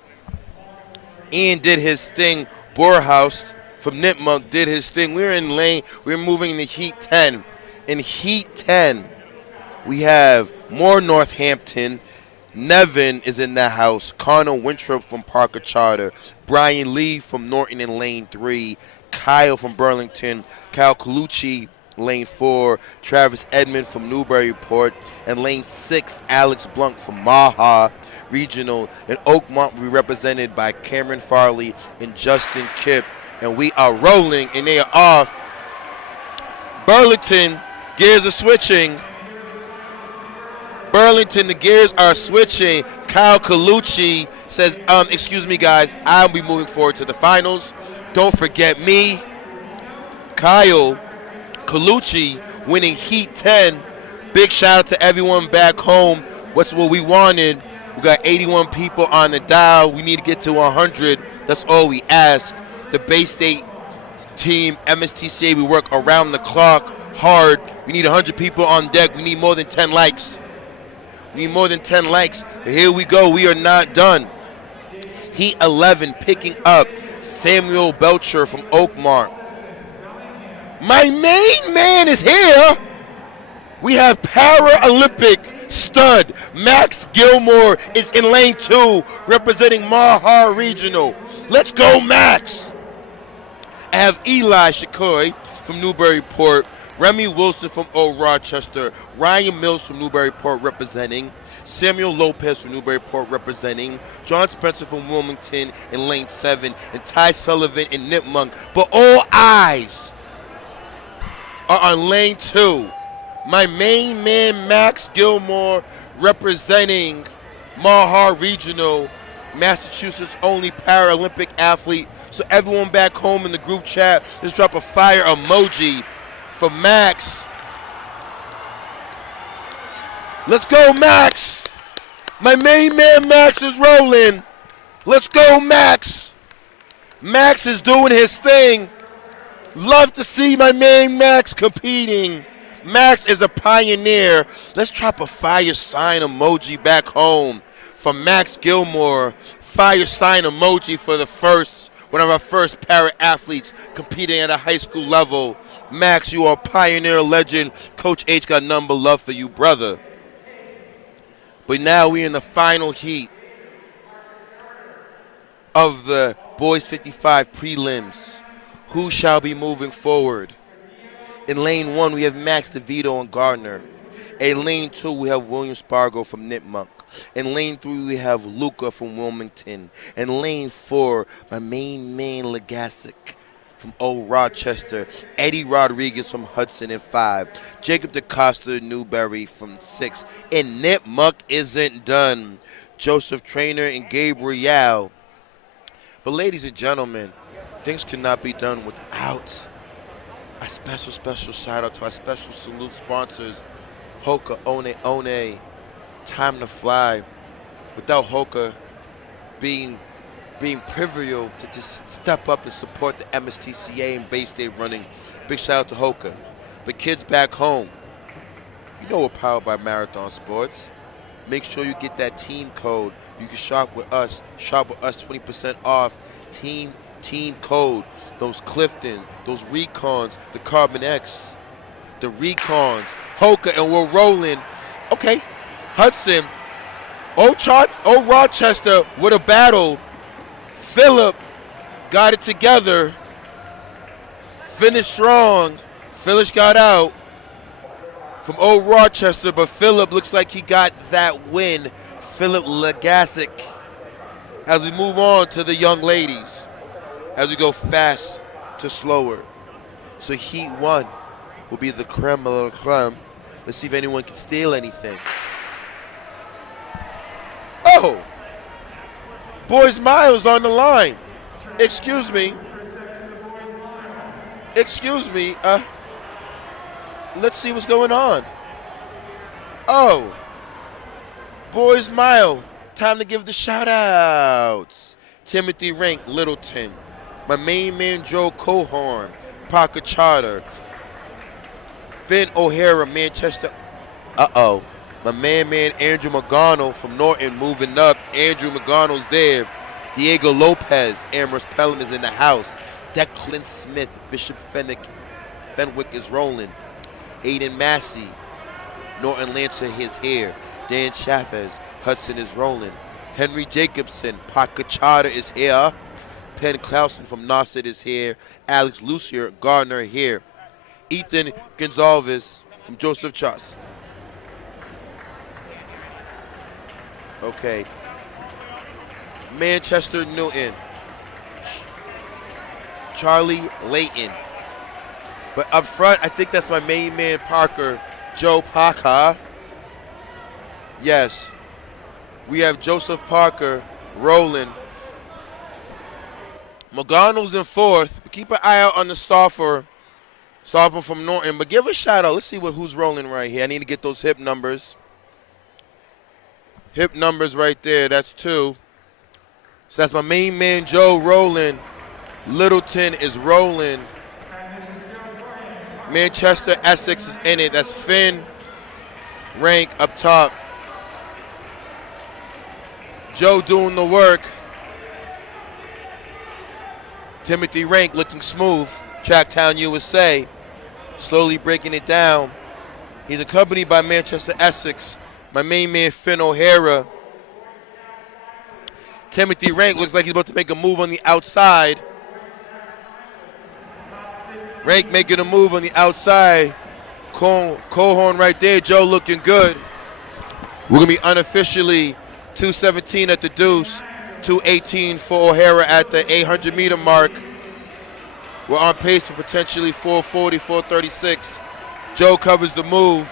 Ian did his thing. Borehouse from Nipmuc did his thing. We're in lane. We're moving into heat 10. In heat 10, we have more Northampton. Nevin is in the house. Connor Winthrop from Parker Charter. Brian Lee from Norton in lane 3. Kyle from Burlington. Kyle Colucci, lane 4. Travis Edmond from Newburyport. And lane 6, Alex Blunt from Maha Regional. And Oakmont will be represented by Cameron Farley and Justin Kipp. And we are rolling, and they are off. Burlington, gears are switching. Burlington, the gears are switching. Kyle Colucci says, excuse me, guys, I'll be moving forward to the finals. Don't forget me. Kyle Colucci winning Heat 10. Big shout out to everyone back home. What's what we wanted? We got 81 people on the dial. We need to get to 100. That's all we ask. The Bay State team, MSTCA, we work around the clock, hard. We need 100 people on deck. We need more than 10 likes. We need more than 10 likes. But here we go. We are not done. Heat 11 picking up Samuel Belcher from Oakmont. My main man is here. We have Paralympic stud Max Gilmore is in lane 2 representing Mahar Regional. Let's go, Max. I have Eli Shakoy from Newburyport, Remy Wilson from Old Rochester, Ryan Mills from Newburyport representing, Samuel Lopez from Newburyport representing, John Spencer from Wilmington in lane 7, and Ty Sullivan in Nipmuc. But all eyes are on lane 2. My main man, Max Gilmore, representing Mahar Regional, Massachusetts' only Paralympic athlete. So everyone back home in the group chat, let's drop a fire emoji for Max. Let's go, Max. My main man, Max, is rolling. Let's go, Max. Max is doing his thing. Love to see my main Max competing. Max is a pioneer. Let's drop a fire sign emoji back home for Max Gilmore. Fire sign emoji for one of our first para athletes competing at a high school level. Max, you are a pioneer legend. Coach H got number love for you, brother. But now we're in the final heat of the Boys 55 prelims. Who shall be moving forward? In lane 1, we have Max DeVito and Gardner. In lane 2, we have William Spargo from Nipmuc. In lane 3, we have Luca from Wilmington. In lane 4, my main man, Legasic from Old Rochester. Eddie Rodriguez from Hudson in 5. Jacob DeCosta, Newberry from 6. And Nipmuc isn't done. Joseph Trainer and Gabriel. But ladies and gentlemen, things cannot be done without a special shout out to our special salute sponsors, Hoka, One, Time to Fly. Without Hoka being pivotal to just step up and support the MSTCA and Bay State running, big shout out to Hoka. But kids back home, you know we're powered by Marathon Sports. Make sure you get that team code. You can shop with us 20% off. Team code, those Clifton, those Recons, the Carbon X, the Recons, Hoka, and we're rolling. Okay, Hudson, Old Rochester with a battle. Phillip got it together, finished strong. Phyllis got out from Old Rochester, but Phillip looks like he got that win. Phillip Legasic. As we move on to the young ladies, as we go fast to slower. So Heat 1 will be the creme de la creme. Let's see if anyone can steal anything. Oh! Boys Miles on the line. Excuse me. Let's see what's going on. Oh. Boys Mile. Time to give the shout-outs. Timothy Rank, Littleton. My main man, Joe Cohorn, Parker Charter. Finn O'Hara, Manchester. Uh-oh. My man, Andrew McGonnell from Norton moving up. Andrew McGonnell's there. Diego Lopez, Amherst Pelham is in the house. Declan Smith, Bishop Fenwick is rolling. Aiden Massey, Norton Lancer is here. Dan Chaffez, Hudson is rolling. Henry Jacobson, Parker Charter is here. Penn Clausen from Nauset is here. Alex Lucier, Gardner here. Ethan Gonzalez from Joseph Chus. Okay. Manchester Newton. Charlie Layton. But up front, I think that's my main man, Parker. Joe Parker. Yes. We have Joseph Parker rolling. McGonagall's in fourth. But keep an eye out on the sophomore from Norton. But give a shout out. Let's see who's rolling right here. I need to get those hip numbers. Hip numbers right there. That's 2. So that's my main man, Joe, rolling. Littleton is rolling. Manchester Essex is in it. That's Finn. Rank up top. Joe doing the work. Timothy Rank looking smooth. Tracktown USA. Slowly breaking it down. He's accompanied by Manchester Essex. My main man, Finn O'Hara. Timothy Rank looks like he's about to make a move on the outside. Rank making a move on the outside. Cohorn right there. Joe looking good. We're going to be unofficially 2:17 at the deuce. 2:18 for O'Hara at the 800-meter mark. We're on pace for potentially 4:40, 4:36. Joe covers the move.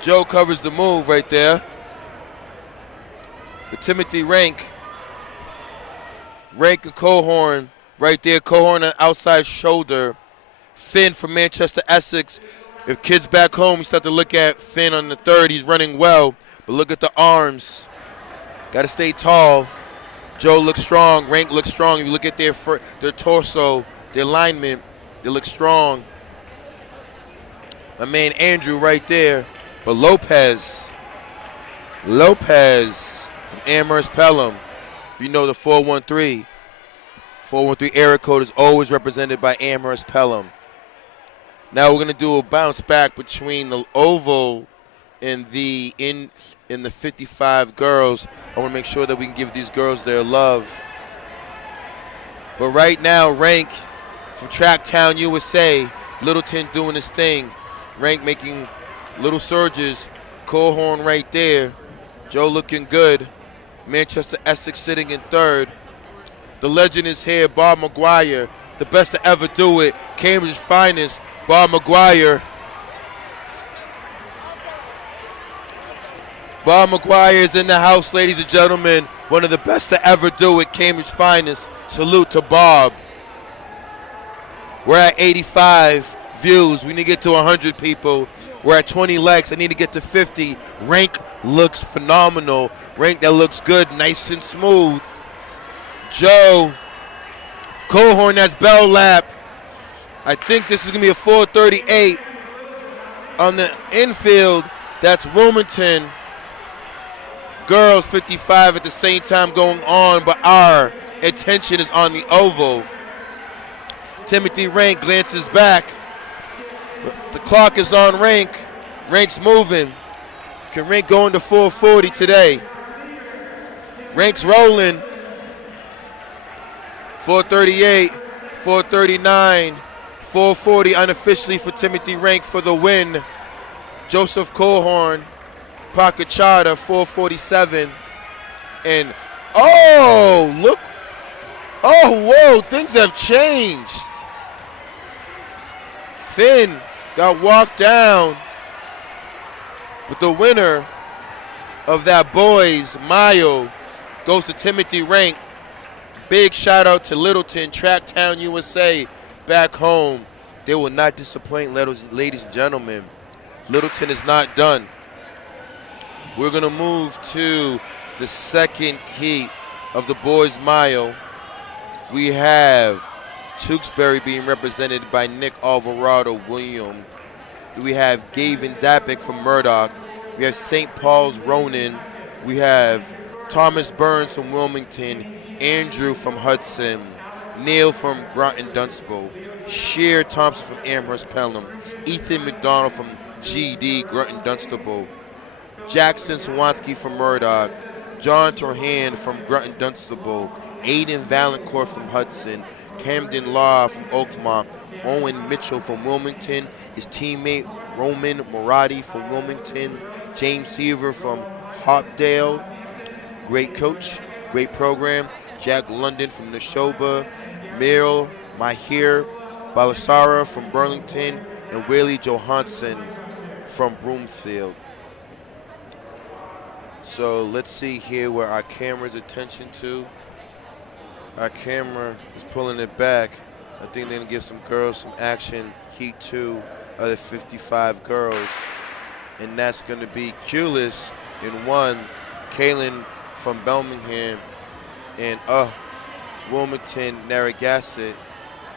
Joe covers the move right there. But Timothy Rank and Cohorn right there. Cohorn on outside shoulder. Finn from Manchester Essex. If kids back home, you start to look at Finn on the third. He's running well, but look at the arms. Got to stay tall. Joe looks strong. Rank looks strong. If you look at their torso, their alignment, they look strong. My man Andrew right there. But Lopez from Amherst Pelham. If you know the 413 area code is always represented by Amherst Pelham. Now we're going to do a bounce back between the oval and the 55 girls. I want to make sure that we can give these girls their love. But right now, Rank from Tracktown USA, Littleton doing his thing. Rank making little surges. Cohorn right there. Joe looking good. Manchester Essex sitting in third. The legend is here, Bob McGuire, the best to ever do it. Cambridge's finest, Bob McGuire. Bob McGuire is in the house, ladies and gentlemen. One of the best to ever do it, Cambridge finest. Salute to Bob. We're at 85 views. We need to get to 100 people. We're at 20 likes. I need to get to 50. Rank looks phenomenal. Rank that looks good, nice and smooth. Joe. Cohorn, that's bell lap. I think this is going to be a 4:38. On the infield, that's Wilmington. Girls 55 at the same time going on, but our attention is on the oval. Timothy Rank glances back. The clock is on Rank. Rank's moving. Can Rank go into 4:40 today? Rank's rolling. 4:38, 4:39, 4:40 unofficially for Timothy Rank for the win. Joseph Cohorn, Pakachada, 4:47. And, oh, look. Oh, whoa, things have changed. Finn got walked down. But the winner of that boys mile goes to Timothy Rank. Big shout out to Littleton, Tracktown USA, back home. They will not disappoint, ladies and gentlemen. Littleton is not done. We're going to move to the second heat of the boys mile. We have Tewksbury being represented by Nick Alvarado William. We have Gavin Zapic from Murdoch. We have St. Paul's Ronan. We have Thomas Burns from Wilmington. Andrew from Hudson. Neil from Groton Dunstable. Sheer Thompson from Amherst Pelham. Ethan McDonald from GD Groton Dunstable. Jackson Swansky from Murdoch. John Torhan from Groton Dunstable. Aiden Valancourt from Hudson. Camden Law from Oakmont. Owen Mitchell from Wilmington. His teammate Roman Morati from Wilmington. James Seaver from Hopdale. Great coach, great program. Jack London from Neshoba. Meryl Mahir Balasara from Burlington. And Whaley Johansson from Broomfield. So let's see here where our camera's attention to. Our camera is pulling it back. I think they're gonna give some girls some action. Heat 2 of the 55 girls. And that's gonna be Culis in 1, Kaylin from Bellingham, and Wilmington Narragansett.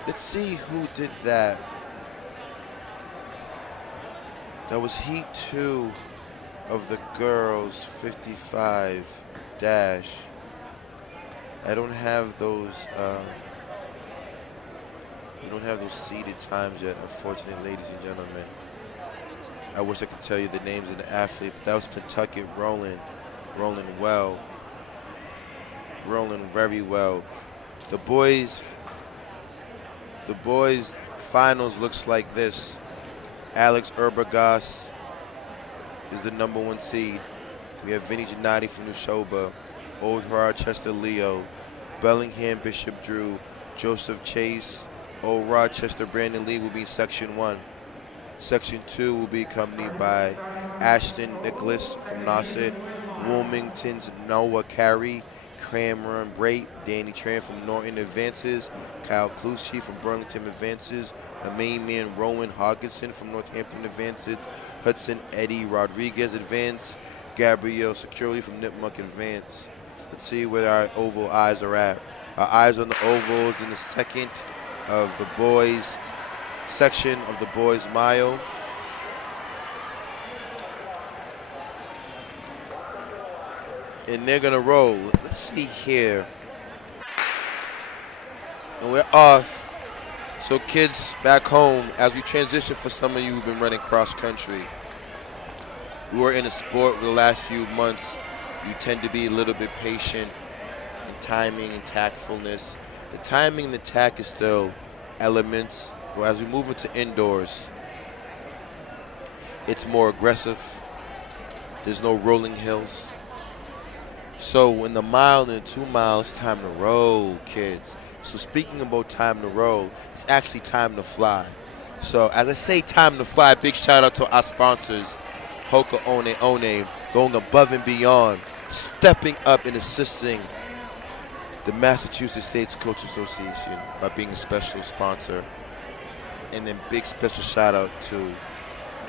Let's see who did that. That was Heat 2 of the girls, 55 dash. I don't have those. We don't have those seeded times yet, unfortunately, ladies and gentlemen. I wish I could tell you the names of the athlete, but that was Pentucket rolling well, rolling very well. The boys finals looks like this. Alex Urbagas is the #1 seed. We have Vinny Gennady from Neshoba, Old Rochester Leo, Bellingham Bishop Drew, Joseph Chase, Old Rochester Brandon Lee will be in Section 1. Section 2 will be accompanied by Ashton Nicholas from Nauset, Wilmington's Noah Carey, Cameron Brait, Danny Tran from Norton advances, Kyle Klushi from Burlington advances, the main man Rowan Hogginson from Northampton advances, Hudson Eddie Rodriguez advance, Gabrielle Securely from Nipmuc advance. Let's see where our oval eyes are at. Our eyes on the ovals in the second of the boys section of the boys mile. And they're gonna roll. Let's see here. And we're off. So kids back home, as we transition for some of you who've been running cross country, we were in a sport for the last few months. You tend to be a little bit patient in timing and tactfulness. The timing and the tact is still elements, but as we move into indoors, it's more aggressive. There's no rolling hills. So in the mile and the 2 mile, it's time to roll, kids. So speaking about time to roll, it's actually time to fly. So as I say time to fly, big shout out to our sponsors, Hoka One One, going above and beyond, stepping up and assisting the Massachusetts States Coach Association by being a special sponsor. And then big special shout out to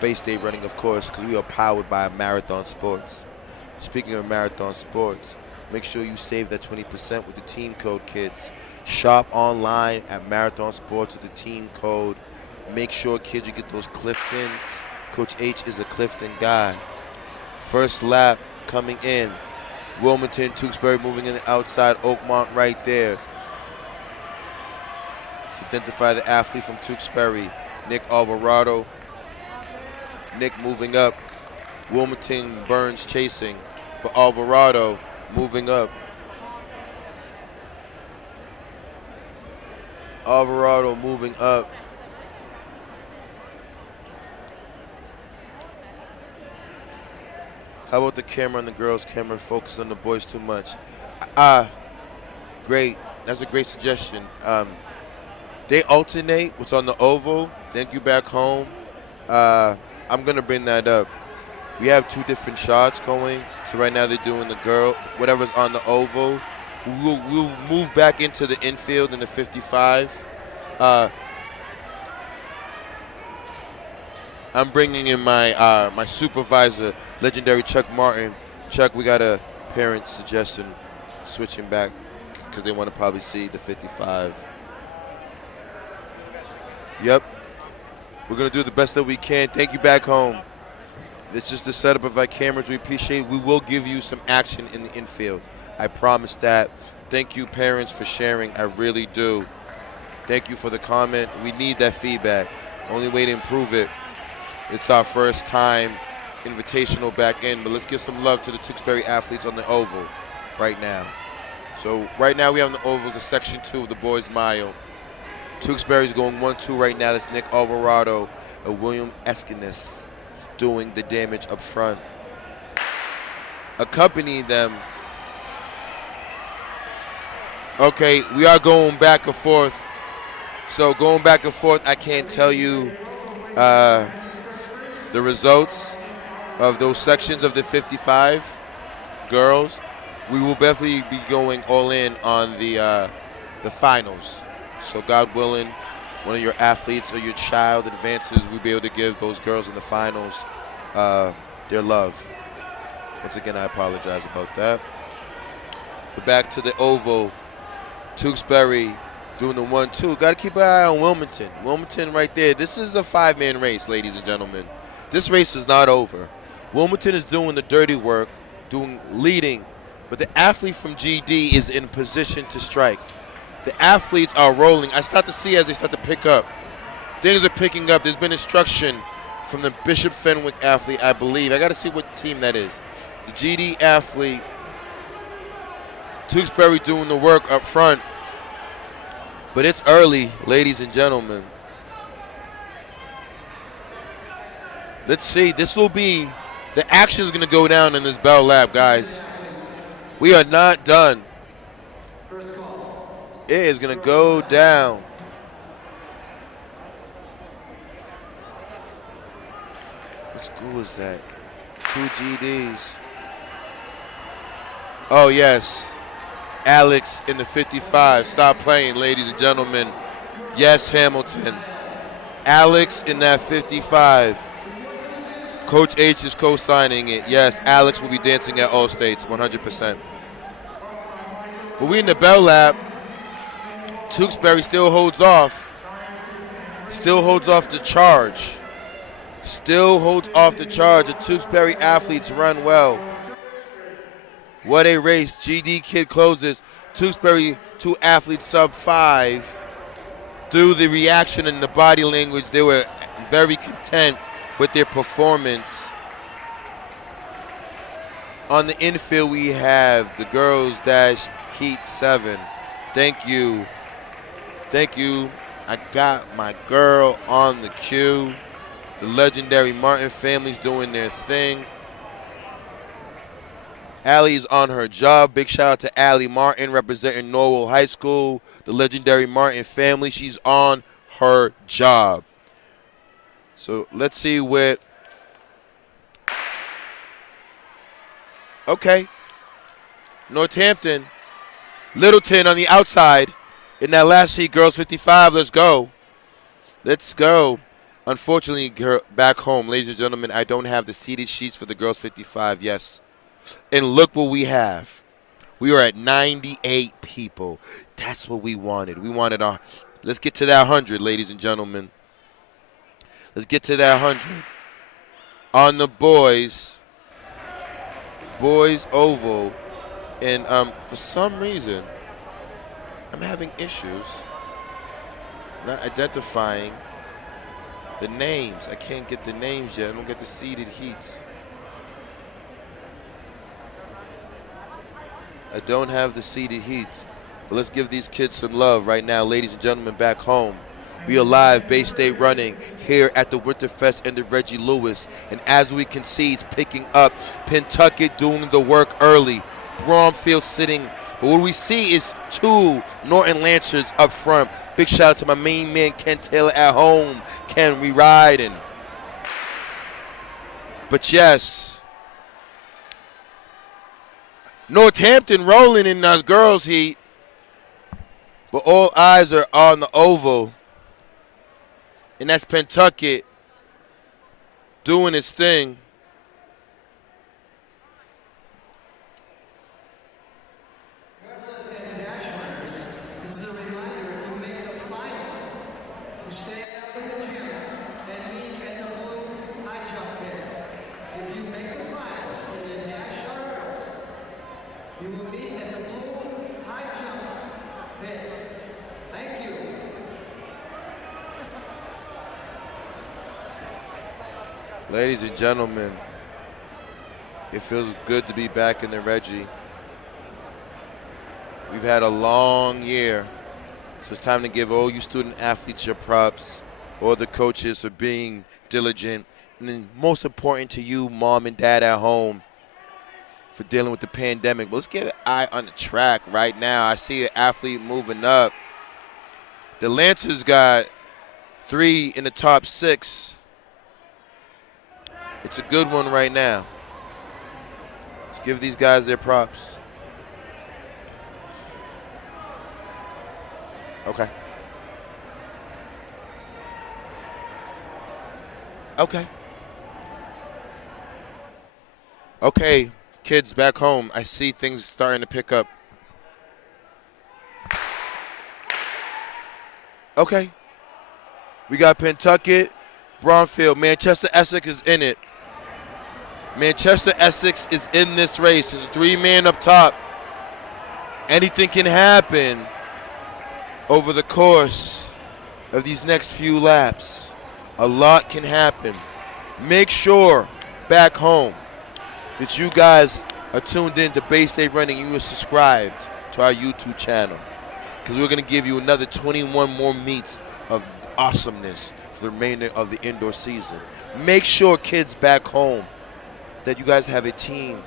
Bay State Running, of course, because we are powered by Marathon Sports. Speaking of Marathon Sports, make sure you save that 20% with the team code, kids. Shop online at Marathon Sports with the team code. Make sure, kids, you get those Cliftons. Coach H is a Clifton guy. First lap coming in. Wilmington, Tewksbury moving in the outside. Oakmont right there. Let's identify the athlete from Tewksbury. Nick Alvarado. Nick moving up. Wilmington Burns chasing, but Alvarado moving up. Alvarado moving up. How about the camera on the girls' camera? Focus on the boys too much. Great. That's a great suggestion. They alternate what's on the oval. Thank you back home. I'm going to bring that up. We have 2 different shots going. So right now they're doing the girl, whatever's on the oval. We'll move back into the infield in the 55. I'm bringing in my my supervisor, legendary Chuck Martin. Chuck, we got a parent suggestion switching back because they want to probably see the 55. Yep. We're going to do the best that we can. Thank you back home. It's just the setup of our cameras. We appreciate it. We will give you some action in the infield. I promise that. Thank you, parents, for sharing. I really do. Thank you for the comment. We need that feedback. Only way to improve it. It's our first time invitational back in, but let's give some love to the Tewksbury athletes on the oval right now. So right now we have on the ovals a section 2 of the boys mile. Tewksbury's going 1-2 right now. That's Nick Alvarado and William Eskenis doing the damage up front. Accompanying them. Okay, we are going back and forth. So going back and forth, I can't tell you the results of those sections of the 55. girls, we will definitely be going all in on the finals. So God willing, one of your athletes or your child advances, we'll be able to give those girls in the finals their love. Once again, I apologize about that. But back to the oval, Tewksbury doing the 1-2. Got to keep an eye on Wilmington. Wilmington right there. This is a 5-man race, ladies and gentlemen. This race is not over. Wilmington is doing the dirty work, leading, but the athlete from GD is in position to strike. The athletes are rolling. I start to see as they start to pick up. Things are picking up. There's been instruction from the Bishop Fenwick athlete, I believe. I got to see what team that is. The GD athlete, Tewksbury doing the work up front. But it's early, ladies and gentlemen. Let's see. This will be, the action is going to go down in this Bell Lab, guys. We are not done. It is going to go down. What school is that? 2 GDs. Oh, yes. Alex in the 55. Stop playing, ladies and gentlemen. Yes, Hamilton. Alex in that 55. Coach H is co-signing it. Yes, Alex will be dancing at All States, 100%. But we in the Bell Lab. Tewksbury still holds off. Still holds off the charge. Still holds off the charge. The Tewksbury athletes run well. What a race. GD kid closes. Tewksbury, 2 athletes sub-5. Through the reaction and the body language, they were very content with their performance. On the infield, we have the girls dash heat 7. Thank you. Thank you. I got my girl on the queue. The legendary Martin family's doing their thing. Allie's on her job. Big shout out to Allie Martin representing Norwell High School. The legendary Martin family. She's on her job. So let's see where. Okay. Northampton. Littleton on the outside. In that last heat, girls 55. Let's go. Let's go. Unfortunately, back home, ladies and gentlemen, I don't have the seated sheets for the girls 55. Yes. And look what we have. We are at 98 people. That's what we wanted. We wanted our. Let's get to that 100, ladies and gentlemen. Let's get to that 100. On the boys oval. And for some reason, I'm having issues not identifying the names. I can't get the names yet. I don't get the seeded heats. I don't have the seeded heats. But let's give these kids some love right now, ladies and gentlemen, back home. We are live, Bay State running here at the Winterfest and the Reggie Lewis. And as we can see, it's picking up. Pentucket doing the work early. Bromfield sitting. But what we see is 2 Norton Lancers up front. Big shout out to my main man, Ken Taylor at home. Ken, we riding. But yes, Northampton rolling in those girls' heat. But all eyes are on the oval. And that's Pentucket doing his thing. This is a reminder, if you make the final, you stay up in the gym and meet at the blue high jump pit. If you make the finals in the dash hurdles, you will meet at the blue high jump pit. Thank you. Ladies and gentlemen, it feels good to be back in the Reggie. We've had a long year, so it's time to give all you student athletes your props, all the coaches for being diligent, and then most important to you, mom and dad at home, for dealing with the pandemic. But let's get an eye on the track right now. I see an athlete moving up. The Lancers got 3 in the top 6. It's a good one right now. It's Give these guys their props. Okay. Okay. Okay, kids back home, I see things starting to pick up. Okay. We got Pentucket, Bromfield. Manchester Essex is in it. Manchester Essex is in this race. There's a 3-man up top. Anything can happen over the course of these next few laps. A lot can happen. Make sure back home that you guys are tuned in to Bay State Running and you are subscribed to our YouTube channel, because we're going to give you another 21 more meets of awesomeness for the remainder of the indoor season. Make sure, kids back home, that you guys have a team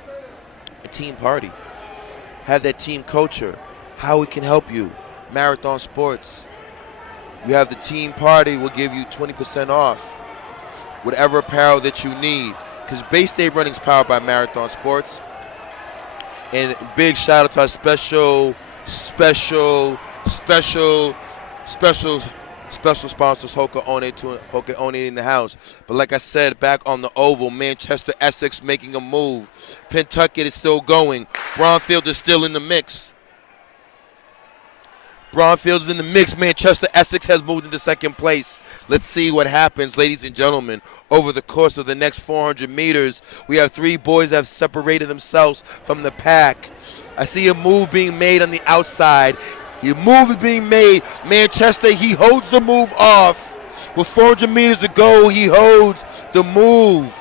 party. Have that team culture, how we can help you. Marathon Sports. You have the team party, we'll give you 20% off. Whatever apparel that you need. Because Bay State Running is powered by Marathon Sports. And big shout out to our special sponsors, Hoka One in the house. But like I said, back on the oval, Manchester Essex making a move. Pentucket is still going. Bromfield is still in the mix. Bromfield's in the mix. Manchester Essex has moved into second place. Let's see what happens, ladies and gentlemen. Over the course of the next 400 meters, we have 3 boys that have separated themselves from the pack. I see a move being made on the outside. The move is being made. Manchester, he holds the move off. With 400 meters to go, he holds the move.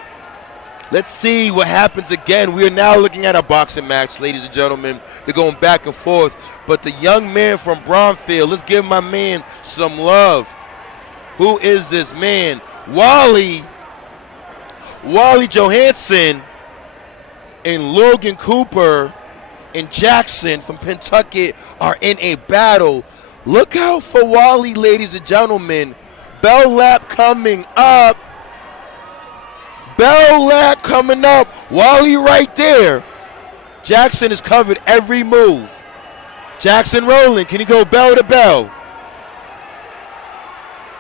Let's see what happens again. We are now looking at a boxing match, ladies and gentlemen. They're going back and forth. But the young man from Bromfield, let's give my man some love. Who is this man? Wally Johansson and Logan Cooper and Jackson from Pentucket are in a battle. Look out for Wally, ladies and gentlemen. Bell lap coming up. Bell lap coming up. Wally right there. Jackson has covered every move. Jackson rolling. Can he go bell to bell?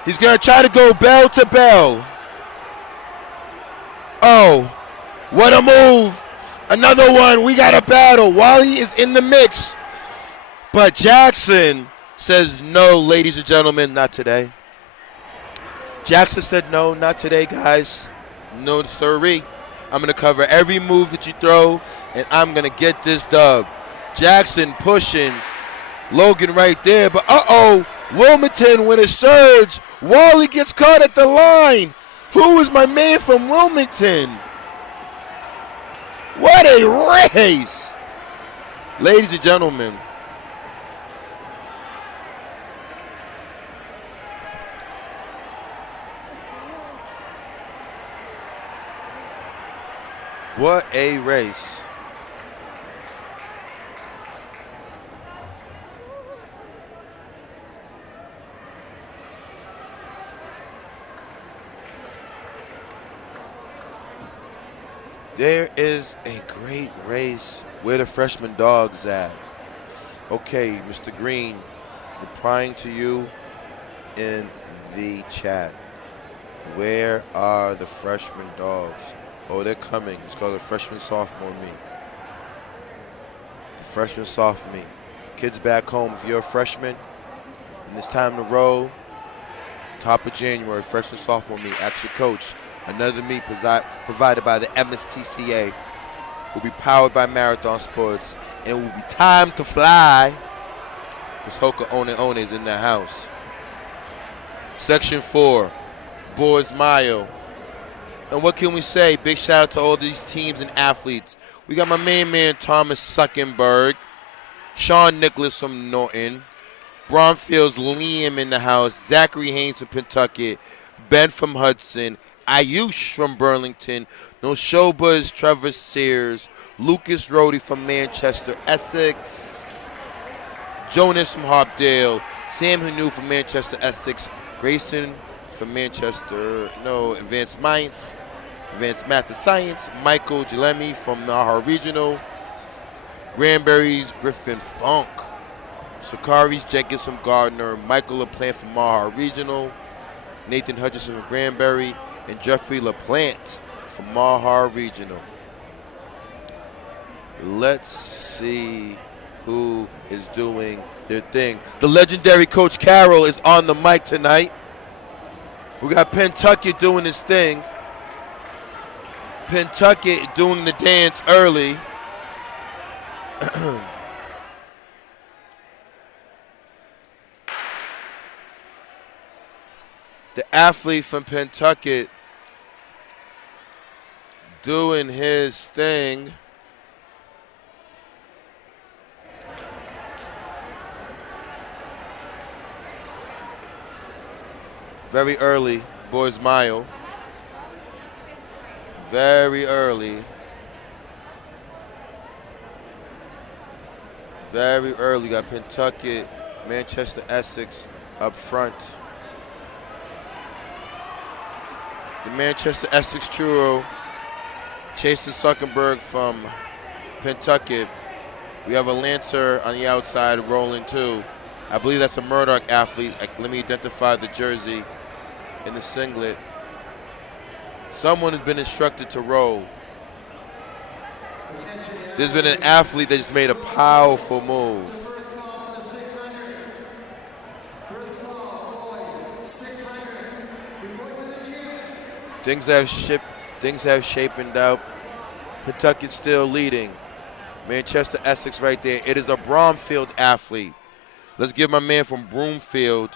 He's going to try to go bell to bell. Oh, what a move. Another one. We got a battle. Wally is in the mix. But Jackson says no, ladies and gentlemen, not today. Jackson said no, not today, guys. No, sirree. I'm going to cover every move that you throw, and I'm going to get this dub. Jackson pushing. Logan right there, but Wilmington with a surge. Wally gets caught at the line. Who is my man from Wilmington? What a race. Ladies and gentlemen. What a race. There is a great race. Where the freshman dogs at? Okay, Mr. Green, replying to you in the chat. Where are the freshman dogs? Oh, they're coming. It's called the freshman sophomore meet. The freshman sophomore meet. Kids back home, if you're a freshman and it's time to roll, top of January, freshman sophomore meet. Ask your coach. Another meet provided by the MSTCA. Will be powered by Marathon Sports, and it will be time to fly. Because Hoka One is in the house. Section 4, Boys Mile. And what can we say? Big shout out to all these teams and athletes. We got my main man Thomas Suckenberg, Sean Nicholas from Norton, Bromfield's Liam in the house, Zachary Haynes from Pentucket, Ben from Hudson, Ayush from Burlington, No Showbuzz, Trevor Sears, Lucas Rohde from Manchester, Essex, Jonas from Hopdale, Sam Hanu from Manchester, Essex, Grayson from Manchester, Advanced Mainz, Advanced Math and Science, Michael Jalemi from Maha Regional. Granberries, Griffin Funk. Sakari's Jenkins from Gardner. Michael LaPlante from Maha Regional. Nathan Hutchinson from Granbury. And Jeffrey LaPlante from Maha Regional. Let's see who is doing their thing. The legendary Coach Carroll is on the mic tonight. We got Pentucket doing his thing. Pentucket doing the dance early. The athlete from Pentucket doing his thing. Very early, boys mile. Very early. Very early. Got Pentucket, Manchester Essex up front. The Manchester Essex trio, Chasen Zuckerberg from Pentucket. We have a Lancer on the outside rolling too. I believe that's a Murdoch athlete. Let me identify the jersey in the singlet. Someone has been instructed to roll. There's been an athlete that just made a powerful move. First call for the 600. First call, boys, 600. Report to the gym. Things have shapened out. Pentucket still leading. Manchester Essex right there. It is a Bromfield athlete. Let's give my man from Broomfield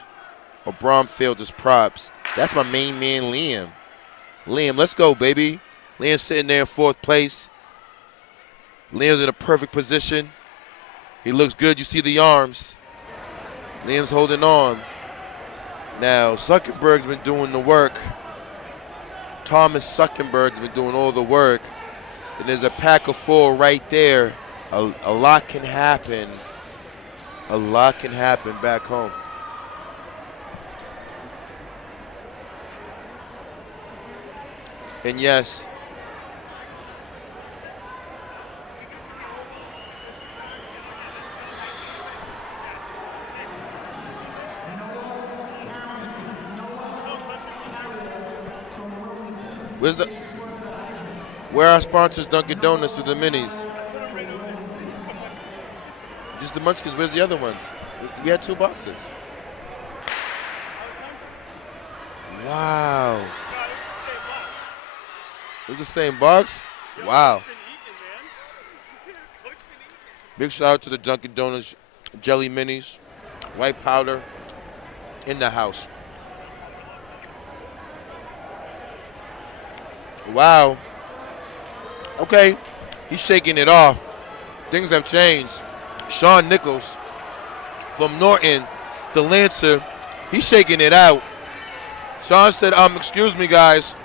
or Bromfield his props. That's my main man, Liam. Liam, let's go, baby. Liam's sitting there in 4th place. Liam's in a perfect position. He looks good. You see the arms. Liam's holding on. Now, Zuckerberg's been doing the work. Thomas Zuckerberg's been doing all the work. And there's a pack of 4 right there. A lot can happen. A lot can happen back home. And yes, where are our sponsors, Dunkin' Donuts or the Minis? Just the Munchkins. Where's the other ones? We had 2 boxes. Wow. It was the same box? Wow. Big shout out to the Dunkin' Donuts Jelly Minis. White powder in the house. Wow. Okay. He's shaking it off. Things have changed. Sean Nichols from Norton, the Lancer, he's shaking it out. Sean said, excuse me, guys.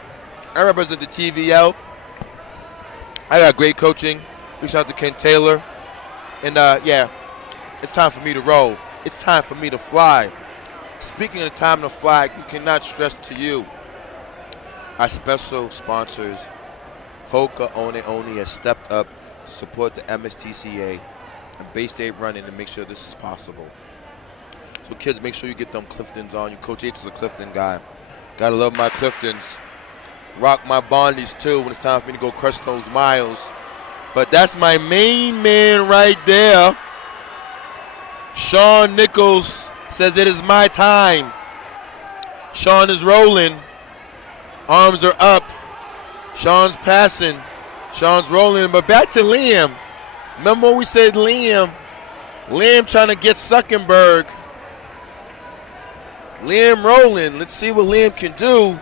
I represent the TVL. I got great coaching. Big shout out to Ken Taylor. And, yeah, it's time for me to roll. It's time for me to fly. Speaking of the time to fly, we cannot stress to you our special sponsors. Hoka One has stepped up to support the MSTCA and Bay State running to make sure this is possible. So kids, make sure you get them Cliftons on you. Coach H is a Clifton guy. Gotta love my Cliftons. Rock my Bondies too when it's time for me to go crush those miles. But that's my main man right there. Sean Nichols says it is my time. Sean is rolling. Arms are up. Sean's passing. Sean's rolling. But back to Liam. Remember when we said Liam? Liam trying to get Zuckerberg. Liam rolling. Let's see what Liam can do.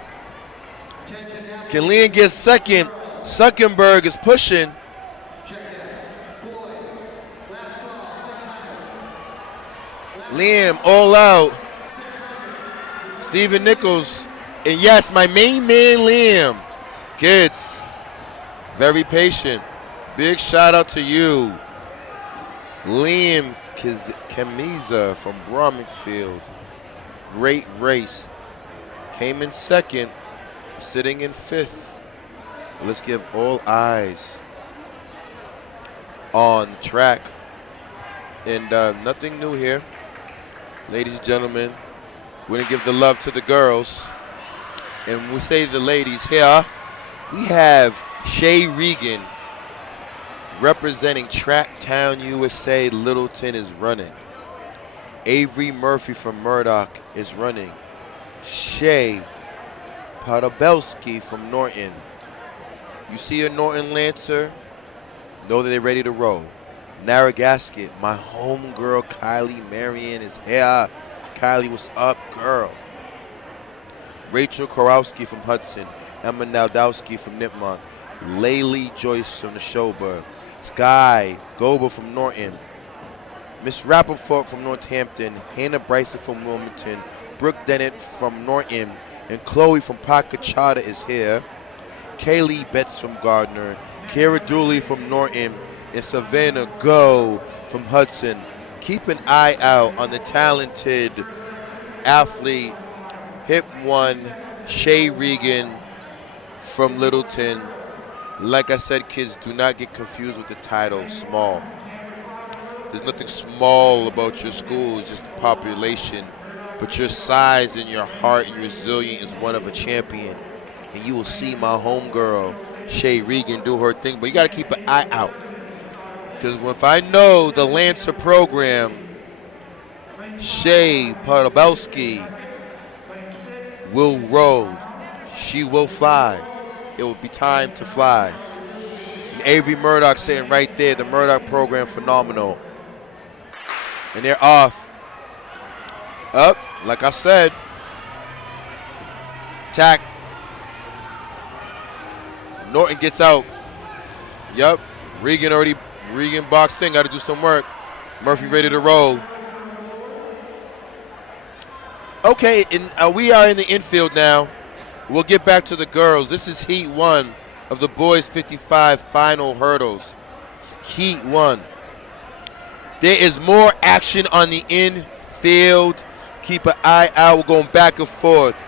Can Liam get second? Zuckerberg is pushing. Liam all out. Stephen Nichols. And yes, my main man Liam. Kids, very patient. Big shout out to you. Liam Kamiza from Bromingfield. Great race. Came in second, sitting in 5th. Let's give all eyes on the track. And nothing new here. Ladies and gentlemen, we're going to give the love to the girls. And when we say the ladies here, we have Shay Regan representing Tracktown USA. Littleton is running. Avery Murphy from Murdoch is running. Shay Podobelski from Norton. You see a Norton Lancer, know that they're ready to roll. Narragansett, my homegirl Kylie Marion is here. Kylie, what's up, girl? Rachel Korowski from Hudson. Emma Naldowski from Nipmuc. Laylee Joyce from the Showbird. Sky Gober from Norton. Miss Rappaport from Northampton. Hannah Bryson from Wilmington. Brooke Dennett from Norton. And Chloe from Pocachata is here. Kaylee Betts from Gardner. Kara Dooley from Norton. And Savannah Go from Hudson. Keep an eye out on the talented athlete, hip one, Shay Regan from Littleton. Like I said, kids, do not get confused with the title, small. There's nothing small about your school, it's just the population. But your size and your heart and your resilient is one of a champion. And you will see my homegirl, Shay Regan, do her thing. But you got to keep an eye out. Because if I know the Lancer program, Shay Podobelski will roll. She will fly. It will be time to fly. And Avery Murdoch saying right there, the Murdoch program, phenomenal. And they're off. Up, like I said. Tack. Norton gets out. Yup. Regan boxed in, got to do some work. Murphy ready to roll. Okay, and we are in the infield now. We'll get back to the girls. This is Heat 1 of the boys 55 final hurdles. Heat 1. There is more action on the infield. Keep an eye out. We're going back and forth.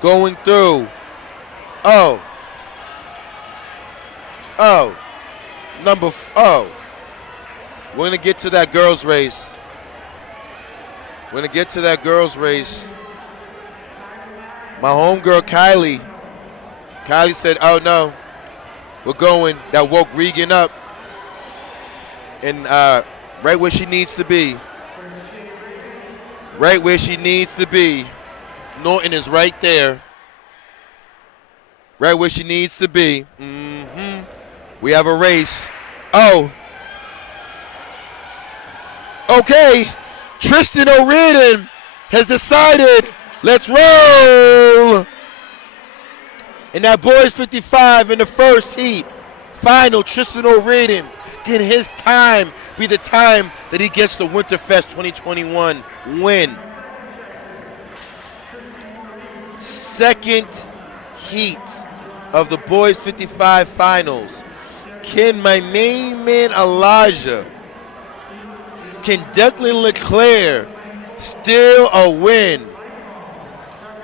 Going through. Oh. We're going to get to that girls' race. My homegirl, Kylie. Kylie said, oh, no. We're going. That woke Regan up. And right where she needs to be. Norton is right there. Right where she needs to be. We have a race. Oh. Okay. Tristan O'Riordan has decided, let's roll. And that boys 55 in the first heat. Final, Tristan O'Riordan. Can his time be the time that he gets the Winterfest 2021 win? Second heat of the boys 55 finals. Can my main man Elijah, can Declan Leclerc steal a win?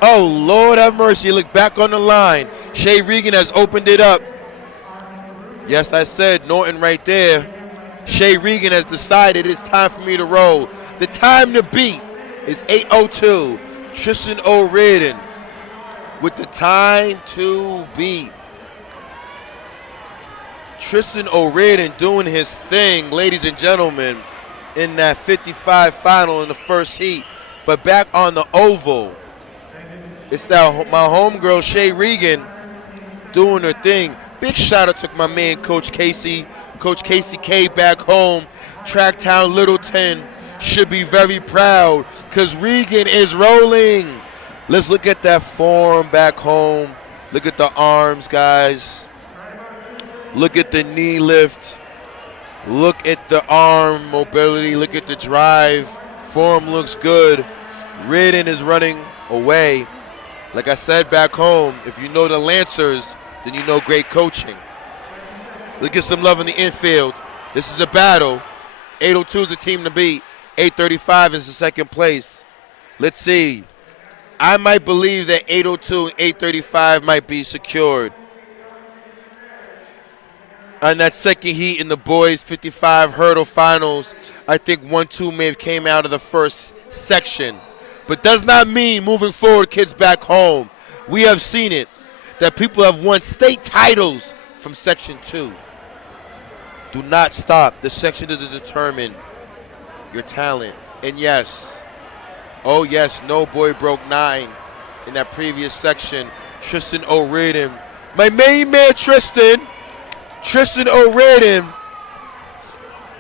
Oh, Lord have mercy. Look back on the line. Shay Regan has opened it up. Yes, I said Norton right there. Shay Regan has decided it's time for me to roll. The time to beat is 8:02. Tristan O'Riordan with the time to beat. Tristan O'Riordan doing his thing, ladies and gentlemen, in that 55 final in the first heat. But back on the oval, it's now my homegirl Shay Regan doing her thing. Big shout out to my man Coach Casey K back home. Tracktown Littleton should be very proud because Regan is rolling. Let's look at that form back home. Look at the arms, guys. Look at the knee lift. Look at the arm mobility. Look at the drive. Form looks good. Reardon is running away. Like I said back home, if you know the Lancers, then you know great coaching. Let's get some love in the infield. This is a battle. 8:02 is the team to beat. 8:35 is the second place. Let's see. I might believe that 8:02 and 8:35 might be secured. on that second heat in the boys 55 hurdle finals. I think 1-2 may have came out of the first section. But does not mean moving forward, kids back home. We have seen it, that people have won state titles from Section 2. Do not stop. The section doesn't determine your talent. And yes, oh yes, no boy broke 9 in that previous section. Tristan O'Riordan. My main man Tristan O'Riordan.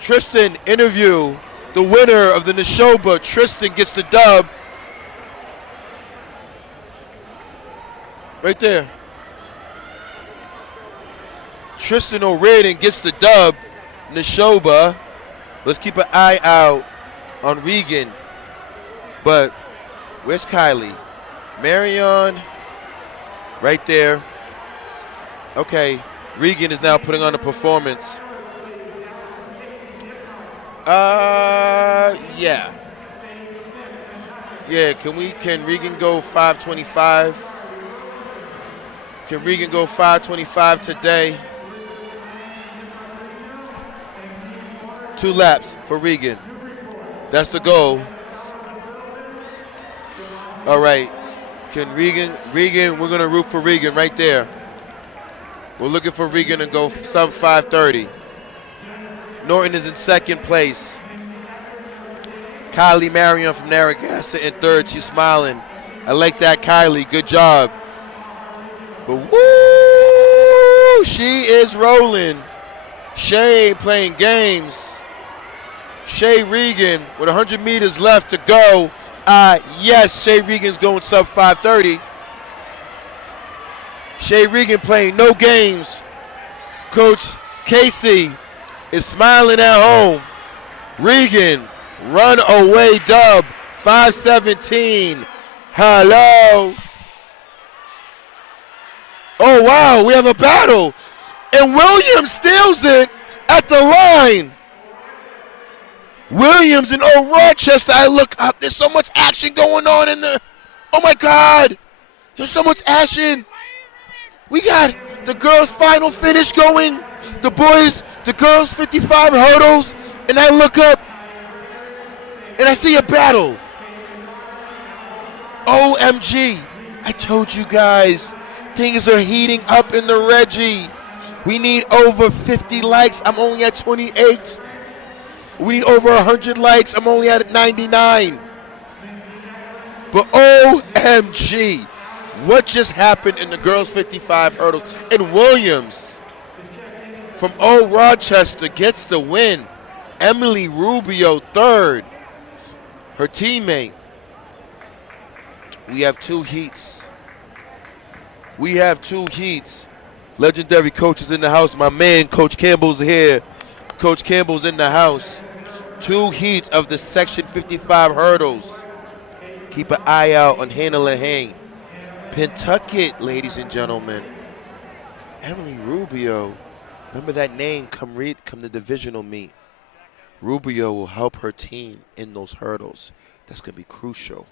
Tristan interview the winner of the Neshoba. Tristan gets the dub. Right there. Tristan O'Riordan gets the dub. Neshoba. Let's keep an eye out on Regan. But where's Kylie? Marion. Right there. Okay. Regan is now putting on a performance. Yeah. Yeah, can Regan go 525? Can Regan go 525 today? 2 laps for Regan. That's the goal. All right. Can Regan, we're going to root for Regan right there. We're looking for Regan to go sub 530. Norton is in second place. Kylie Marion from Narragansett in third. She's smiling. I like that, Kylie. Good job. But woo! She is rolling. Shay playing games. Shay Regan with 100 meters left to go. Yes, Shay Regan's going sub 530. Shay Regan playing no games. Coach Casey is smiling at home. Regan, run away dub, 517. Hello. Oh, wow, we have a battle. And Williams steals it at the line. Williams and Old Rochester, I look up. There's so much action going on in the, oh my God. There's so much action. We got the girls' final finish going. The boys, the girls' 55 hurdles. And I look up and I see a battle. OMG. I told you guys, things are heating up in the Reggie. We need over 50 likes. I'm only at 28. We need over 100 likes. I'm only at 99. But OMG, what just happened in the girls' 55 hurdles? And Williams from Old Rochester gets the win. Emily Rubio third. Her teammate. We have 2 heats. We have 2 heats. Legendary coaches in the house. My man, Coach Campbell's here. Coach Campbell's in the house. 2 heats of the Section 55 hurdles. Keep an eye out on Hannah Lehane. Pentucket, ladies and gentlemen. Emily Rubio. Remember that name come the divisional meet. Rubio will help her team in those hurdles. That's going to be crucial.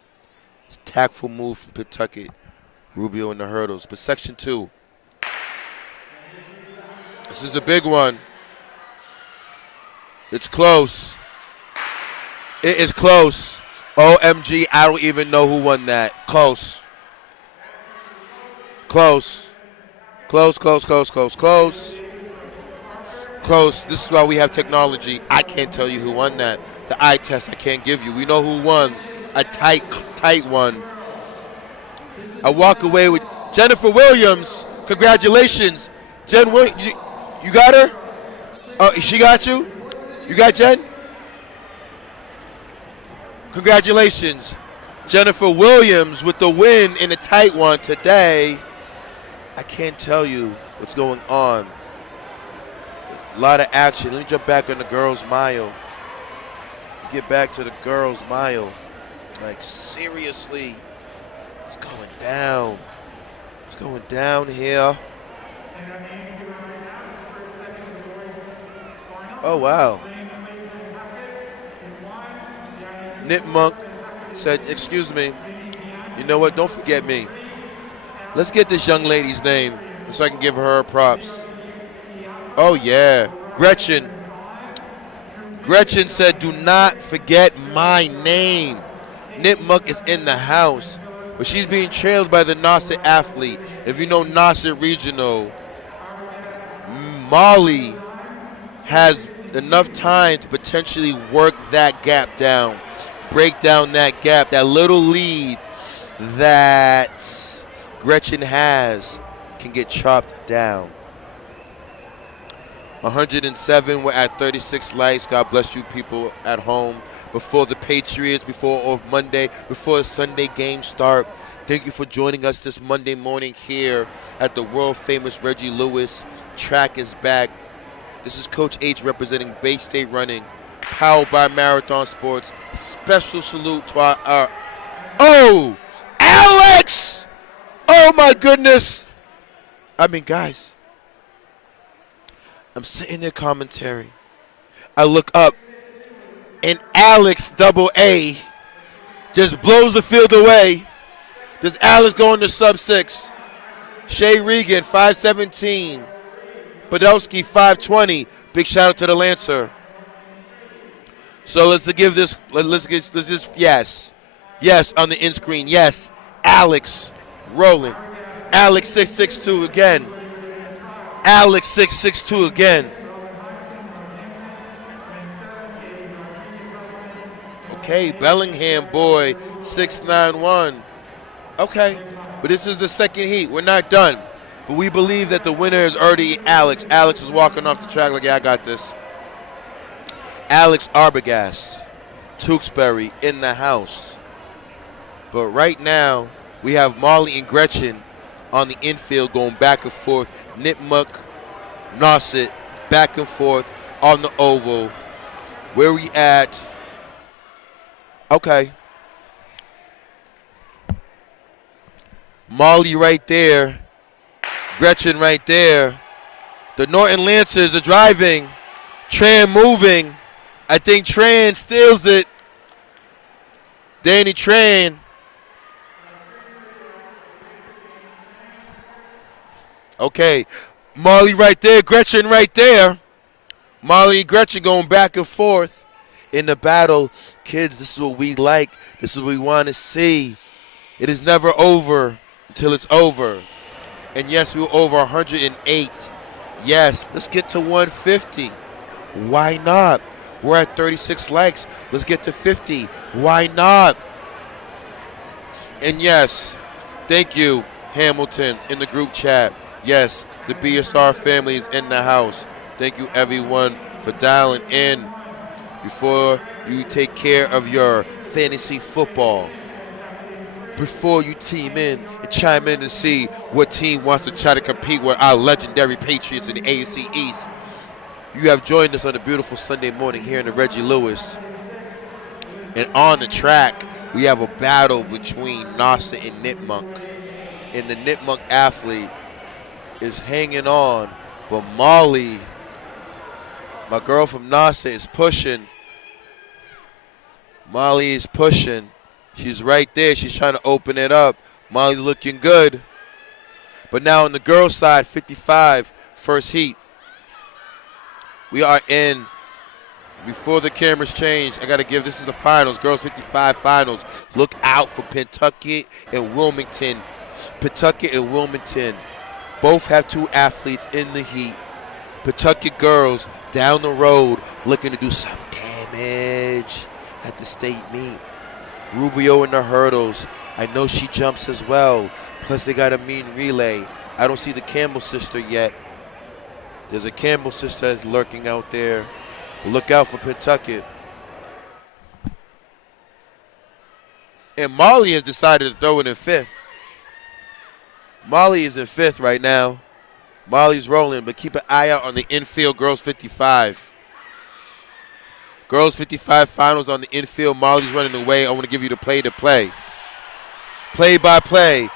It's a tactful move from Pentucket. Rubio in the hurdles. But Section 2. This is a big one. It's close. It is close. OMG, I don't even know who won that. Close. Close. Close, close, close, close, close. Close. This is why we have technology. I can't tell you who won that. The eye test I can't give you. We know who won. A tight one. I walk away with Jennifer Williams. Congratulations. Jen, you got her? Oh, she got you? You got Jen? Congratulations. Jennifer Williams with the win in a tight one today. I can't tell you what's going on. A lot of action. Let me jump back on the girls' mile. Get back to the girls' mile. Like, seriously. It's going down. It's going down here. Oh, wow. Nip Monk said, excuse me. You know what? Don't forget me. Let's get this young lady's name so I can give her props. Oh, yeah. Gretchen. Gretchen said, do not forget my name. Nipmuc is in the house. But she's being trailed by the Nauset athlete. If you know Nauset Regional, Molly has enough time to potentially work that gap down, break down that gap, that little lead that Gretchen has can get chopped down. 107, we're at 36 likes. God bless you people at home. Before the Patriots, before Monday, before the Sunday game start. Thank you for joining us this Monday morning here at the world famous Reggie Lewis. Track is back. This is Coach H representing Bay State Running, powered by Marathon Sports. Special salute to our oh, Alex! Oh my goodness. I mean, guys, I'm sitting there commentary. I look up, and Alex double A just blows the field away. Does Alex go into sub-6? Shay Regan, 5:17. Podolsky, 5:20. Big shout out to the Lancer. So let's give this, let's just, yes, on the end screen, yes, Alex rolling. Alex 662 again. Alex 662 again. Okay, Bellingham boy 691. Okay, but this is the second heat. We're not done. But we believe that the winner is already Alex. Alex is walking off the track like, yeah, I got this. Alex Arbogast, Tewksbury in the house. But right now, we have Molly and Gretchen on the infield going back and forth. Nipmuc, Nauset, back and forth on the oval. Where we at? Okay. Molly right there. Gretchen right there. The Norton Lancers are driving. Tran moving. I think Tran steals it. Danny Tran. Okay. Molly right there. Gretchen right there. Molly and Gretchen going back and forth in the battle. Kids, this is what we like. This is what we want to see. It is never over until it's over. And yes, we were over 108. Yes, let's get to 150. Why not? We're at 36 likes. Let's get to 50. Why not? And yes, thank you, Hamilton, in the group chat. Yes, the BSR family is in the house. Thank you, everyone, for dialing in before you take care of your fantasy football. Before you team in and chime in to see what team wants to try to compete with our legendary Patriots in the AFC East. You have joined us on a beautiful Sunday morning here in the Reggie Lewis. And on the track, we have a battle between Nauset and Nipmuc. And the Nipmuc athlete is hanging on, but Molly, my girl from Nauset, is pushing. Molly is pushing. She's right there. She's trying to open it up. Molly's looking good. But now on the girls' side, 55, first heat. We are in, before the cameras change, I got to give, this is the finals, girls 55 finals. Look out for Pentucket and Wilmington. Pentucket and Wilmington both have two athletes in the heat. Pentucket girls down the road looking to do some damage at the state meet. Rubio in the hurdles. I know she jumps as well. Plus they got a mean relay. I don't see the Campbell sister yet. There's a Campbell sister that's lurking out there. Look out for Pentucket. And Molly has decided to throw it in fifth. Molly is in fifth right now. Molly's rolling, but keep an eye out on the infield girls 55. Girls 55 finals on the infield. Molly's running away. I want to give you the play-to-play. Play-by-play.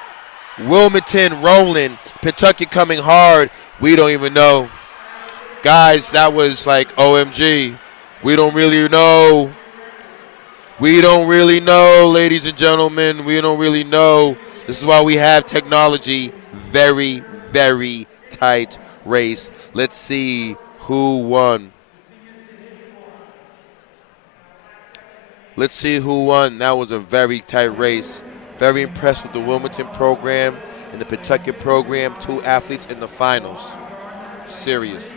Wilmington rolling. Pentucket coming hard. We don't even know. Guys, that was like OMG. We don't really know. We don't really know, ladies and gentlemen. We don't really know. This is why we have technology very, very tight. race. Let's see who won. Let's see who won. That was a very tight race. Very impressed with the Wilmington program and the Pawtucket program. 2 athletes in the finals. Serious.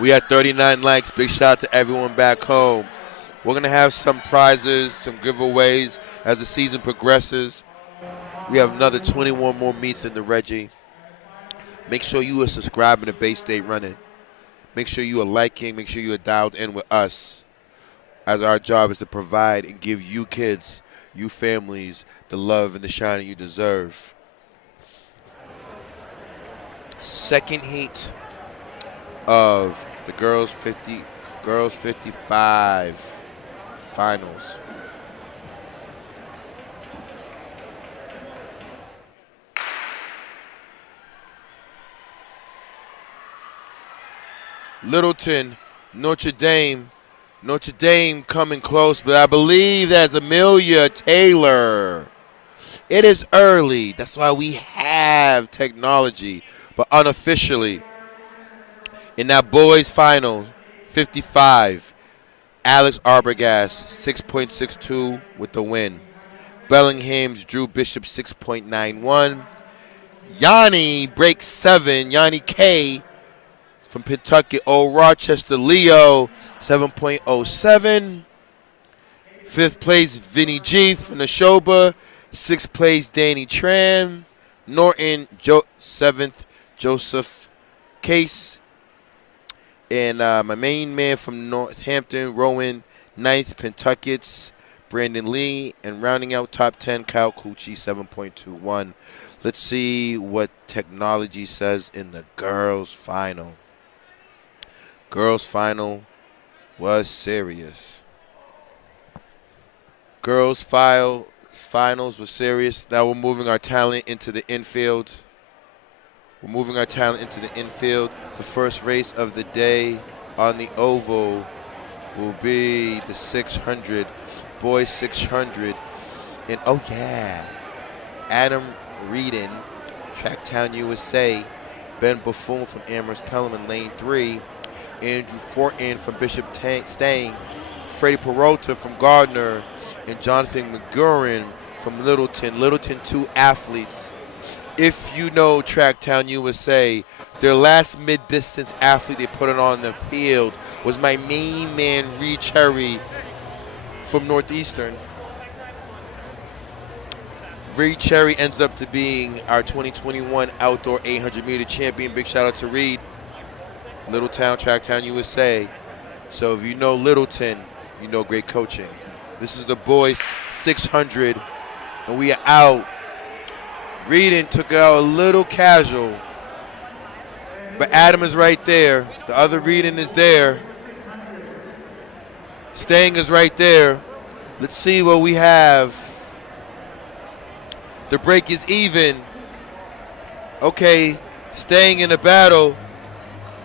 We had 39 likes. Big shout out to everyone back home. We're going to have some prizes, some giveaways as the season progresses. We have another 21 more meets in the Reggie. Make sure you are subscribing to Bay State Running. Make sure you are liking. Make sure you are dialed in with us, as our job is to provide and give you kids, you families, the love and the shine that you deserve. Second heat of the girls 55 finals. Littleton, Notre Dame coming close, but I believe that's Amelia Taylor. It is early. That's why we have technology, but unofficially, in that boys final, 55, Alex Arbogast, 6.62 with the win. Bellingham's Drew Bishop, 6.91. Yanni breaks 7. Yanni K from Pawtucket. Old Rochester Leo, 7.07. 5th place, Vinny G from Neshoba. 6th place, Danny Tran. Norton, 7th, Joseph Case. And my main man from Northampton, Rowan, 9th, Pentucket's Brandon Lee. And rounding out top 10, Kyle Cucci, 7.21. Let's see what technology says in the girls' final. Girls' final was serious. Girls' finals was serious. Now we're moving our talent into the infield. The first race of the day on the oval will be the 600, boys 600. And oh yeah, Adam Reedon, Tracktown USA, Ben Buffoon from Amherst Pelham in lane 3, Andrew Fortin from Bishop Stang, Freddie Peralta from Gardner, and Jonathan McGurran from Littleton. Littleton, 2 athletes. If you know Tracktown USA, their last mid-distance athlete they put it on the field was my main man, Reed Cherry from Northeastern. Reed Cherry ends up to being our 2021 outdoor 800-meter champion. Big shout out to Reed. Littletown, Tracktown USA. So if you know Littleton, you know great coaching. This is the boys 600, and we are out. Reedon took it out a little casual, but Adam is right there. The other Reedon is there. Stang is right there. Let's see what we have. The break is even. Okay, Stang in the battle.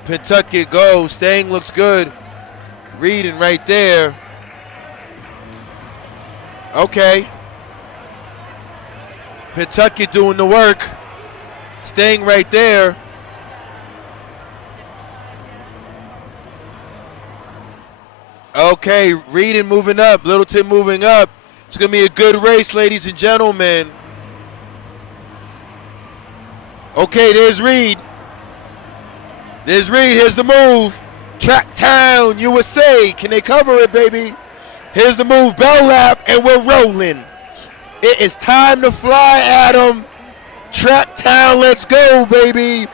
Pentucket goes. Stang looks good. Reedon right there. Okay. Pentucket doing the work. Staying right there. Okay, Reedon moving up. Littleton moving up. It's going to be a good race, ladies and gentlemen. Okay, there's Reed. There's Reed. Here's the move. Tracktown USA. Can they cover it, baby? Here's the move. Bell lap, and we're rolling. It is time to fly, Adam. Tracktown, let's go, baby.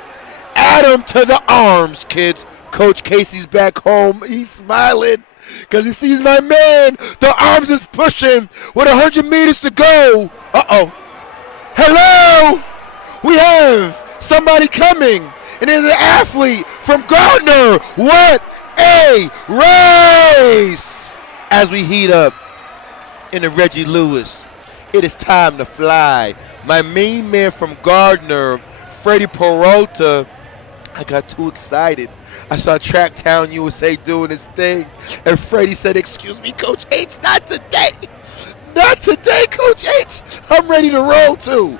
Adam to the arms, kids. Coach Casey's back home. He's smiling because he sees my man. The arms is pushing with 100 meters to go. Uh-oh. Hello. We have somebody coming, and it's an athlete from Gardner. What a race. As we heat up in the Reggie Lewis. It is time to fly. My main man from Gardner, Freddie Peralta, I got too excited. I saw Tracktown USA doing his thing, and Freddie said, "Excuse me, Coach H, not today. Not today, Coach H. I'm ready to roll too."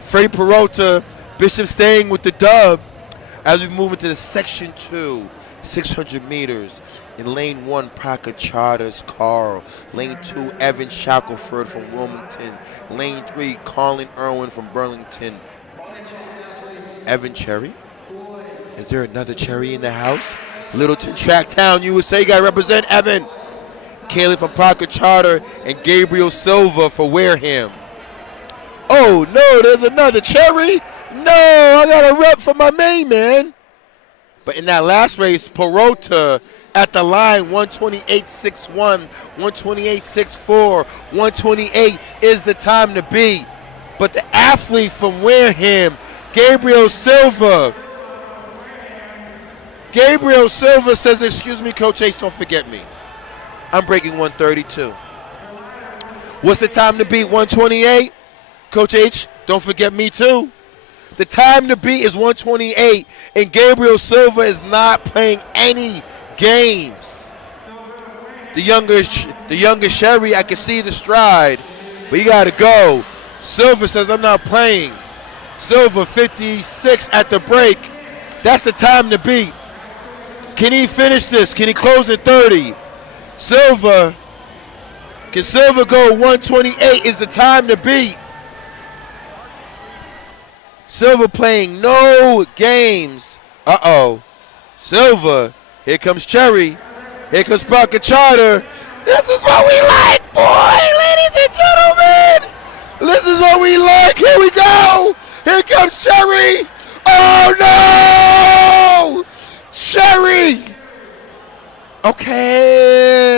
Freddie Peralta, Bishop staying with the dub as we move into the Section 2, 600 meters. In Lane 1, Parker Charters, Carl. Lane 2, Evan Shackelford from Wilmington. Lane 3, Colin Irwin from Burlington. Evan Cherry? Is there another Cherry in the house? Littleton Tracktown USA got to represent Evan. Caleb from Parker Charter and Gabriel Silva for Wareham. Oh no, there's another Cherry. No, I got a rep for my main man. But in that last race, Peralta at the line, 128.61, 128.64, 128 is the time to beat. But the athlete from Wareham, Gabriel Silva says, "Excuse me, Coach H, don't forget me. I'm breaking 132. What's the time to beat? 128? Coach H, don't forget me too. The time to beat is 128, and Gabriel Silva is not playing any games. The younger Sherry, I can see the stride, but you got to go. Silva says, "I'm not playing." Silva, 56 at the break. That's the time to beat. Can he finish this? Can he close at 30? Can Silva go 128 is the time to beat. Silva playing no games. Silva, here comes Cherry. Here comes Parker Charter. This is what we like, boy, ladies and gentlemen. This is what we like. Here we go. Here comes Cherry. Oh, no. Cherry. Okay.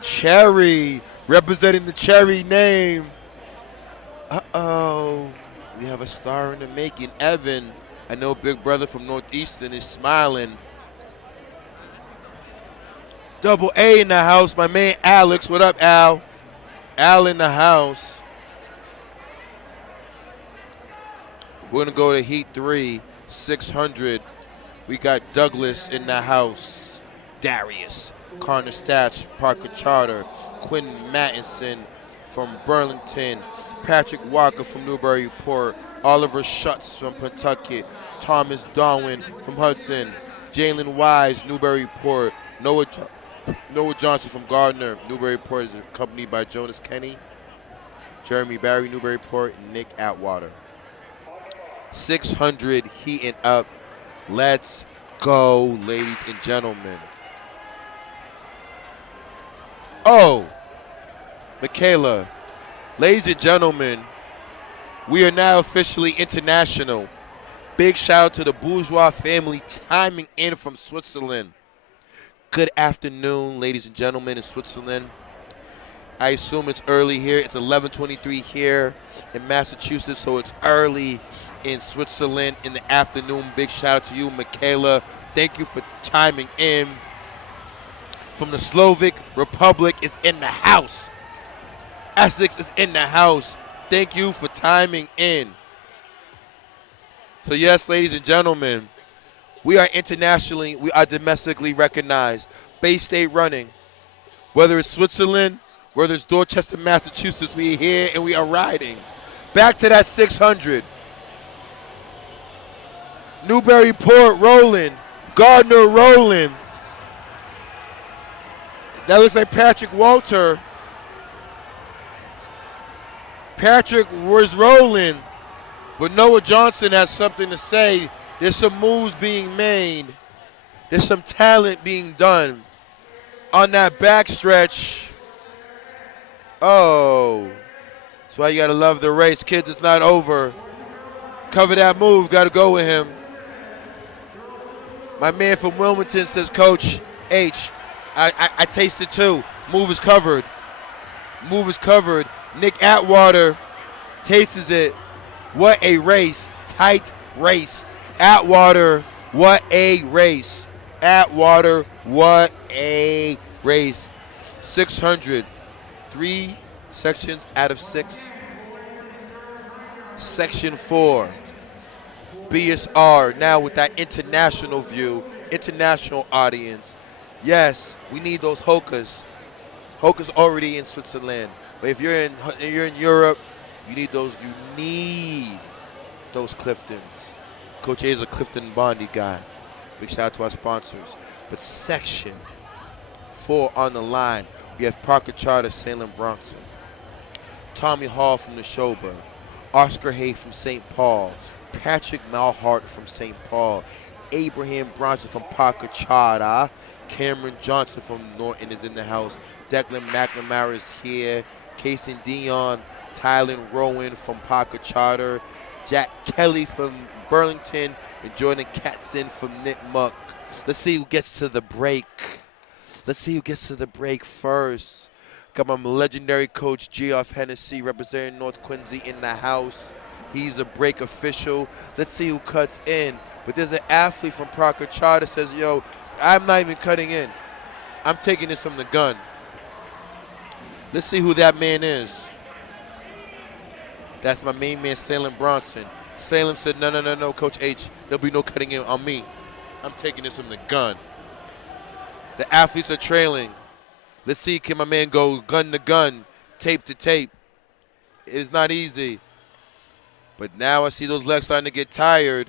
Cherry, representing the Cherry name. We have a star in the making. Evan, I know big brother from Northeastern is smiling. Double A in the house. My man Alex. What up, Al? Al in the house. We're going to go to Heat 3, 600. We got Douglas in the house. Darius, Connor Stats, Parker Charter, Quinn Mattinson from Burlington, Patrick Walker from Newburyport, Oliver Schutz from Pawtucket, Thomas Darwin from Hudson, Jalen Wise, Newburyport, Noah Johnson from Gardner. Newburyport is accompanied by Jonas Kenny, Jeremy Barry, Newburyport, and Nick Atwater. 600 heating up. Let's go, ladies and gentlemen. Oh, Michaela. Ladies and gentlemen, we are now officially international. Big shout out to the Bourgeois family chiming in from Switzerland. Good afternoon, ladies and gentlemen, in Switzerland. I assume it's early here. It's 11:23 here in Massachusetts, so it's early in Switzerland in the afternoon. Big shout out to you, Michaela. Thank you for chiming in. From the Slovak Republic is in the house. Essex is in the house. Thank you for chiming in. So yes, ladies and gentlemen, we are internationally, we are domestically recognized. Bay State running. Whether it's Switzerland, whether it's Dorchester, Massachusetts, we are here and we are riding. Back to that 600. Newburyport rolling. Gardner rolling. That looks like Patrick Walter. Patrick was rolling, but Noah Johnson has something to say. There's some moves being made. There's some talent being done on that backstretch. Oh, that's why you got to love the race. Kids, it's not over. Cover that move. Got to go with him. My man from Wilmington says, Coach H, I tasted too. Move is covered. Move is covered. Nick Atwater tastes it. What a race. Tight race. Atwater, what a race. Atwater, what a race. 600. 3 sections out of 6. Section 4. BSR now with that international view, international audience. Yes, we need those Hokas. Hoka's already in Switzerland, but if you're in Europe, you need those. You need those Cliftons. Coach A is a Clifton Bondi guy. Big shout out to our sponsors. But section 4 on the line, we have Parker Charter, Salem Bronson, Tommy Hall from the Showbird, Oscar Hay from St. Paul, Patrick Malhart from St. Paul, Abraham Bronson from Parker Charter, Cameron Johnson from Norton is in the house, Declan McNamara is here, Casey Dion, Tylen Rowan from Parker Charter, Jack Kelly from Burlington, and Jordan Katzen from Nipmuc. Let's see who gets to the break. Let's see who gets to the break first. Got my legendary coach, Geoff Hennessy, representing North Quincy in the house. He's a break official. Let's see who cuts in. But there's an athlete from Parker Charter that says, yo, I'm not even cutting in. I'm taking this from the gun. Let's see who that man is. That's my main man, Salem Bronson. Salem said, no, Coach H, there'll be no cutting in on me. I'm taking this from the gun. The athletes are trailing. Let's see, can my man go gun to gun, tape to tape. It is not easy. But now I see those legs starting to get tired.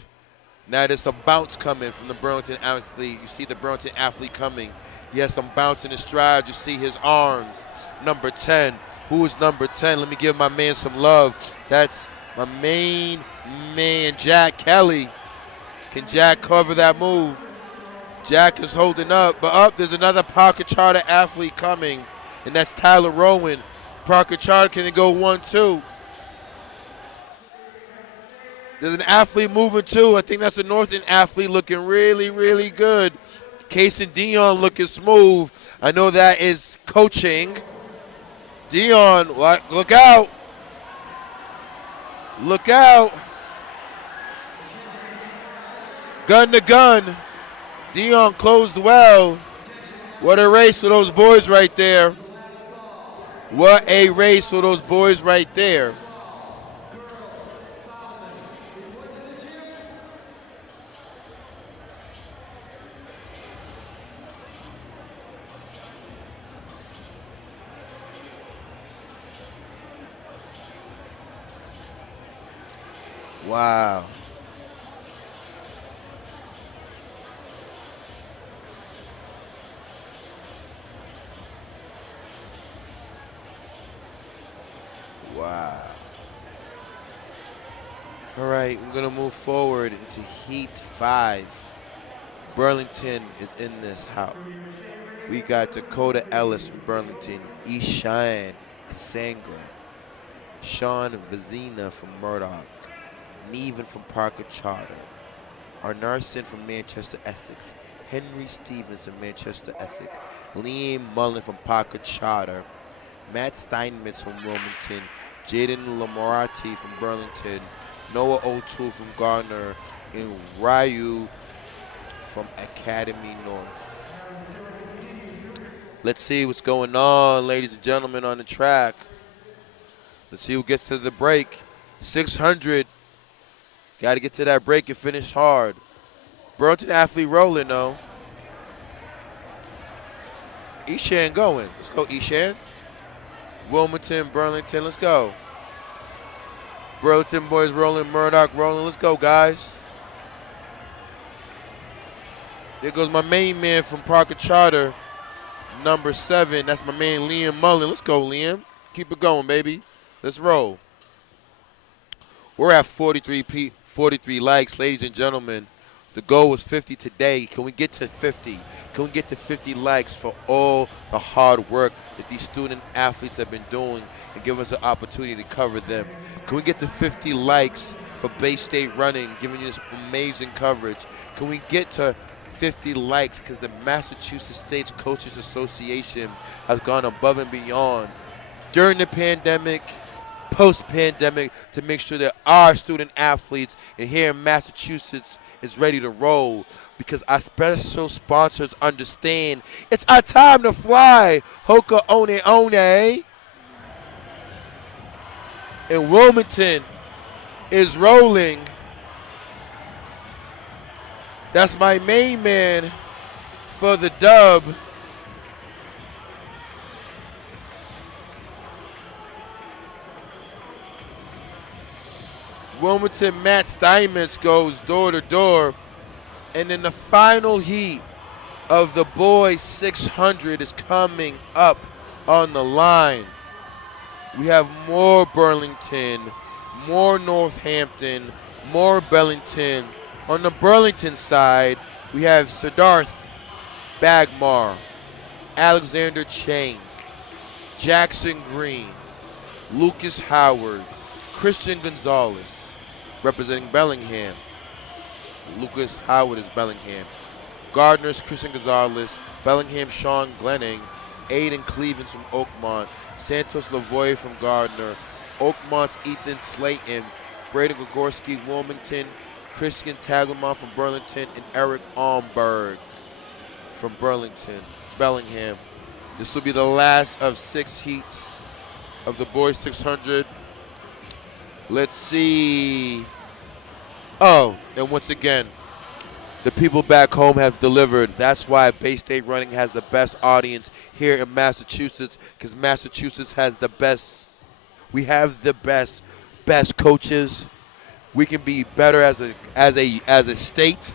Now there's a bounce coming from the Burlington athlete. You see the Burlington athlete coming. Yes, I'm bouncing his stride. You see his arms. Number 10. Who is number 10? Let me give my man some love. That's my main man, Jack Kelly. Can Jack cover that move? Jack is holding up, but up there's another Parker Charter athlete coming, and that's Tyler Rowan. Parker Charter, can it go 1-2? There's an athlete moving too. I think that's a Northern athlete looking really, really good. Casey Dion looking smooth. I know that is coaching. Dion, look out. Look out. Gun to gun. Dion closed well. What a race for those boys right there. What a race for those boys right there. Wow. Wow. All right, we're going to move forward into Heat 5. Burlington is in this house. We got Dakota Ellis from Burlington, Ishan Cassandra, Sean Vazina from Murdoch, Neven from Parker Charter, Arnarson from Manchester, Essex, Henry Stevens from Manchester, Essex, Liam Mullen from Parker Charter, Matt Steinmetz from Wilmington, Jaden Lamorati from Burlington, Noah O'Toole from Gardner, and Ryu from Academy North. Let's see what's going on, ladies and gentlemen, on the track. Let's see who gets to the break. 600. Got to get to that break and finish hard. Burlington athlete rolling, though. Ishan going. Let's go, Ishan. Wilmington, Burlington, let's go. Burlington boys rolling, Murdoch rolling. Let's go, guys. There goes my main man from Parker Charter, number 7. That's my man, Liam Mullen. Let's go, Liam. Keep it going, baby. Let's roll. We're at 43 likes, ladies and gentlemen. The goal was 50 today. Can we get to 50? Can we get to 50 likes for all the hard work that these student athletes have been doing and give us an opportunity to cover them? Can we get to 50 likes for Bay State Running, giving you this amazing coverage? Can we get to 50 likes because the Massachusetts States Coaches Association has gone above and beyond during the pandemic, post-pandemic, to make sure that our student athletes and here in Massachusetts is ready to roll, because our special sponsors understand it's our time to fly. Hoka One One. And Wilmington is rolling. That's my main man for the dub. Wilmington Matt Steinmetz goes door to door. And then the final heat of the boys 600 is coming up on the line. We have more Burlington, more Northampton, more Bellington. On the Burlington side, we have Siddharth Bagmar, Alexander Chang, Jackson Green, Lucas Howard, Christian Gonzalez, representing Bellingham. Lucas Howard is Bellingham. Gardner's Christian Gonzalez, Bellingham Sean Glenning, Aiden Clevens from Oakmont, Santos Lavoie from Gardner, Oakmont's Ethan Slayton, Braden Gregorski, Wilmington, Christian Tagelman from Burlington, and Eric Almberg from Bellingham. This will be the last of 6 heats of the boys 600. Let's see. Oh, and once again, the people back home have delivered. That's why Bay State Running has the best audience here in Massachusetts, because Massachusetts has the best. We have the best coaches. We can be better as a state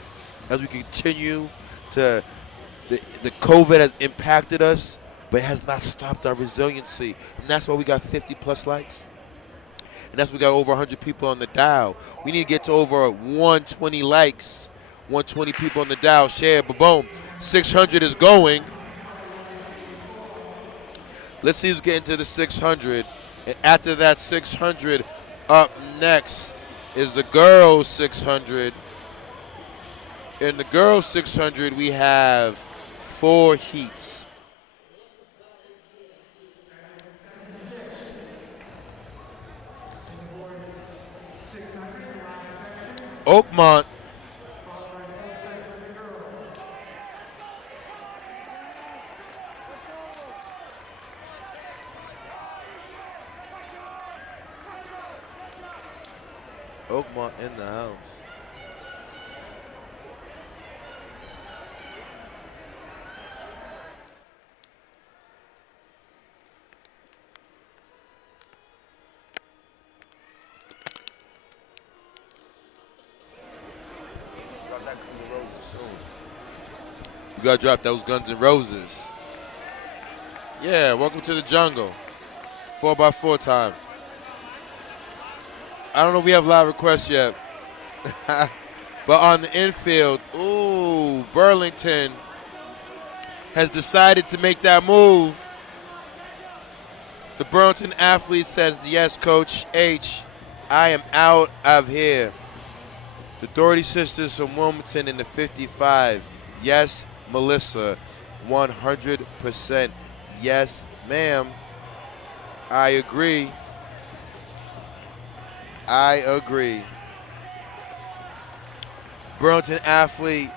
as we continue to. The COVID has impacted us, but it has not stopped our resiliency, and that's why we got 50+ likes. And that's why we got over 100 people on the dial. We need to get to over 120 likes. 120 people on the dial, share, boom. 600 is going. Let's see who's getting to the 600. And after that 600, up next is the girls 600. In the girls 600, we have 4 heats. Oakmont. Oakmont in the house. You gotta drop those Guns N' Roses. Yeah, welcome to the jungle. 4x4 time. I don't know if we have live requests yet. But on the infield, ooh, Burlington has decided to make that move. The Burlington athlete says, yes, Coach H, I am out of here. The Doherty sisters from Wilmington in the 55. Yes, Melissa, 100%. Yes, ma'am. I agree. Burlington athlete.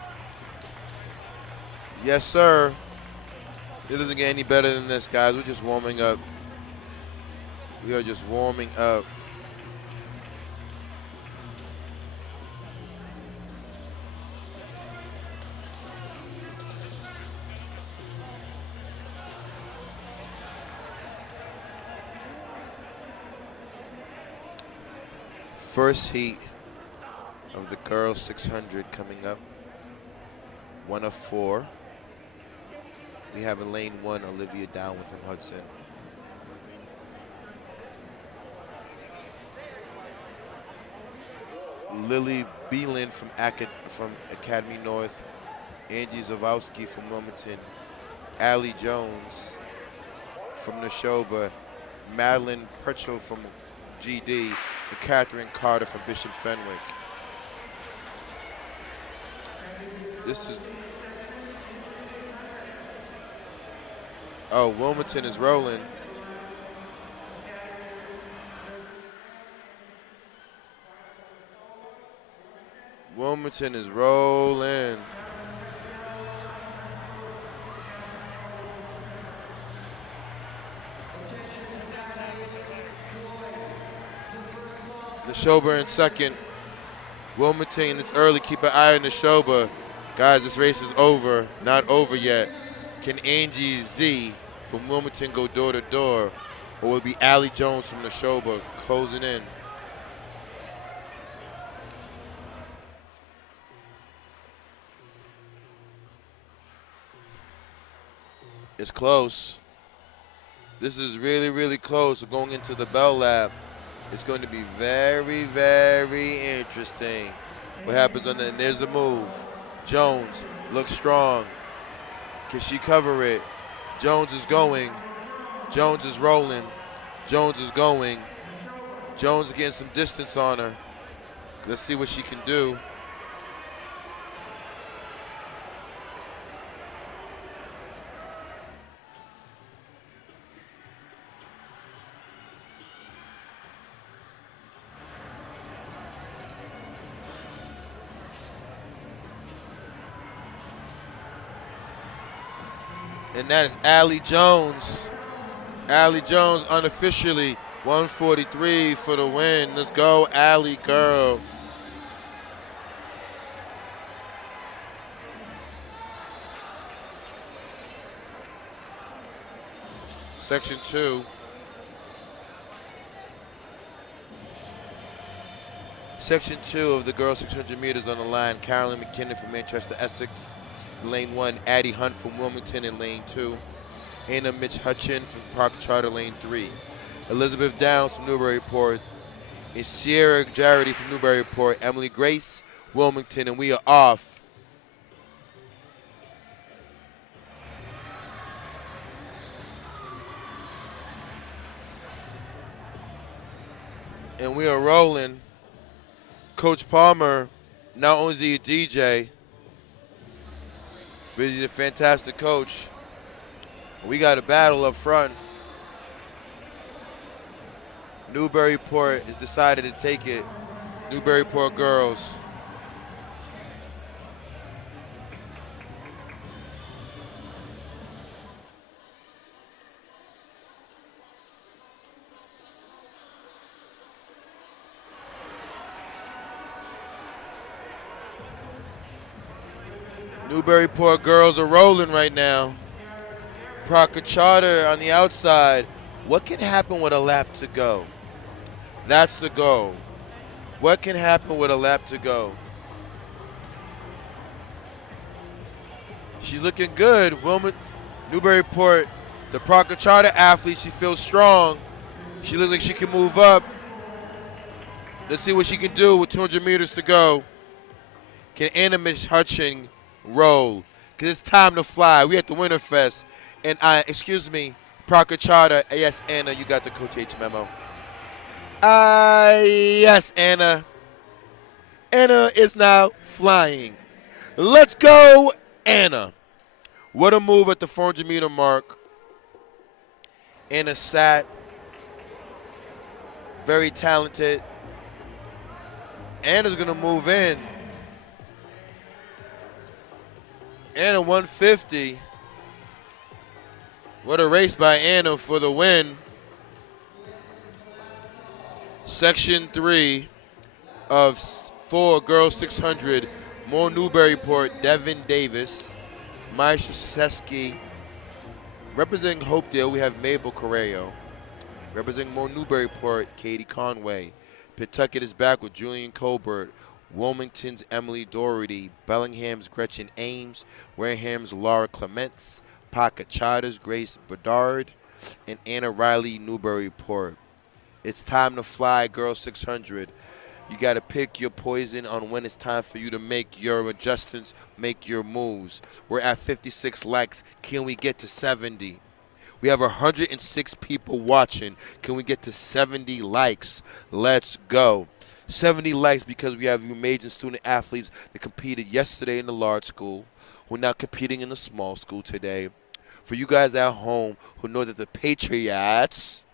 Yes, sir. It doesn't get any better than this, guys. We're just warming up. We are just warming up. First heat of the girls 600 coming up. 1 of 4. We have in lane 1 Olivia Downward from Hudson. Lily Beeland from Academy North. Angie Zawowski from Wilmington. Allie Jones from Neshoba. Madeline Pritchell from GD. And Catherine Carter from Bishop Fenwick. This is. Oh, Wilmington is rolling. Wilmington is rolling. Neshoba in second. Wilmington is early. Keep an eye on Neshoba. Guys, this race is over. Not over yet. Can Angie Z from Wilmington go door to door, or will it be Allie Jones from Neshoba closing in? It's close. This is really, really close. We're going into the Bell Lab. It's going to be very, very interesting. What happens on the, and there's the move. Jones looks strong. Can she cover it? Jones is going. Jones is rolling. Jones is going. Jones getting some distance on her. Let's see what she can do. And that is Allie Jones. Allie Jones unofficially 143 for the win. Let's go, Allie girl. Section 2. Section 2 of the girls 600 meters on the line. Carolyn McKinnon from Manchester, Essex. Lane 1, Addie Hunt from Wilmington in lane 2. Anna Mitch Hutchin from Park Charter, lane 3. Elizabeth Downs from Newburyport. And Sierra Jarity from Newburyport. Emily Grace, Wilmington, and we are off. And we are rolling. Coach Palmer, not only is he a DJ, but he's a fantastic coach. We got a battle up front. Newburyport has decided to take it. Newburyport girls. Newburyport girls are rolling right now. Proctor Charter on the outside. What can happen with a lap to go? That's the goal. What can happen with a lap to go? She's looking good. Newburyport, the Proctor Charter athlete, she feels strong. She looks like she can move up. Let's see what she can do with 200 meters to go. Can Anna Mitch Hutchin roll? Because it's time to fly. We at the Winterfest. And excuse me, Proctor Charter. Yes, Anna, you got the Coach H memo. Yes, Anna. Anna is now flying. Let's go, Anna. What a move at the 400 meter mark. Anna sat. Very talented. Anna's gonna move in. Anna 150. What a race by Anna for the win. Section 3 of 4 girls 600. More Newburyport, Devin Davis, Maya Shasesky. Representing Hopedale, we have Mabel Correo. Representing more Newburyport, Katie Conway. Pawtucket is back with Julian Colbert. Wilmington's Emily Doherty. Bellingham's Gretchen Ames. Wareham's Laura Clements. Pocket Charters, Grace Bedard, and Anna Riley, Newburyport. It's time to fly, girls 600. You got to pick your poison on when it's time for you to make your adjustments, make your moves. We're at 56 likes. Can we get to 70? We have 106 people watching. Can we get to 70 likes? Let's go. 70 likes because we have amazing student athletes that competed yesterday in the large school. We're now competing in the small school today. For you guys at home who know that the Patriots,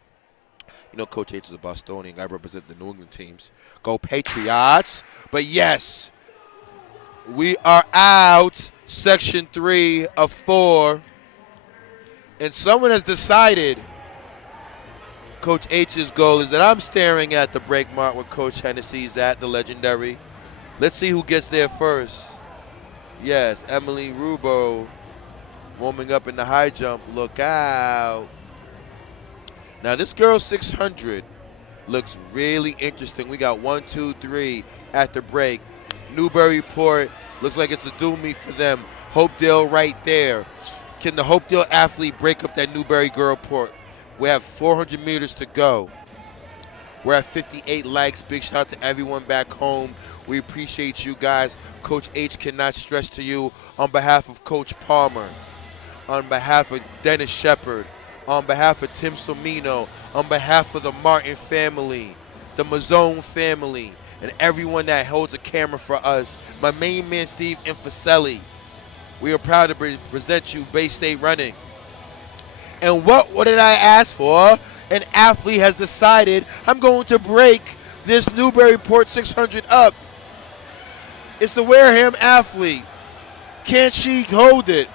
you know Coach H is a Bostonian. I represent the New England teams. Go Patriots. But yes, we are out. Section 3 of 4. And someone has decided Coach H's goal is that I'm staring at the break mark where Coach Hennessy's at, the legendary. Let's see who gets there first. Yes, Emily Rubo warming up in the high jump. Look out. Now this girl 600 looks really interesting. We got 1, 2, 3 at the break. Newburyport looks like it's a do me for them. Hopedale right there. Can the Hopedale athlete break up that Newbury girl port? We have 400 meters to go. We're at 58 likes. Big shout out to everyone back home. We appreciate you guys. Coach H cannot stress to you on behalf of Coach Palmer, on behalf of Dennis Shepard, on behalf of Tim Somino, on behalf of the Martin family, the Mazzone family, and everyone that holds a camera for us. My main man, Steve Infaselli. We are proud to present you Bay State Running. And what did I ask for? An athlete has decided, I'm going to break this Newburyport 600 up. It's the Wareham athlete. Can she hold it?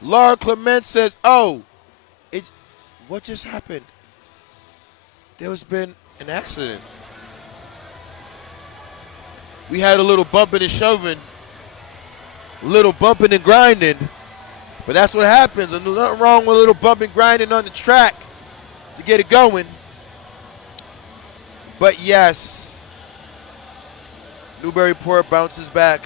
Laura Clement says, oh, what just happened? There's been an accident. We had a little bumping and shoving, a little bumping and grinding, but that's what happens. There's nothing wrong with a little bumping and grinding on the track to get it going. But yes, Newburyport bounces back.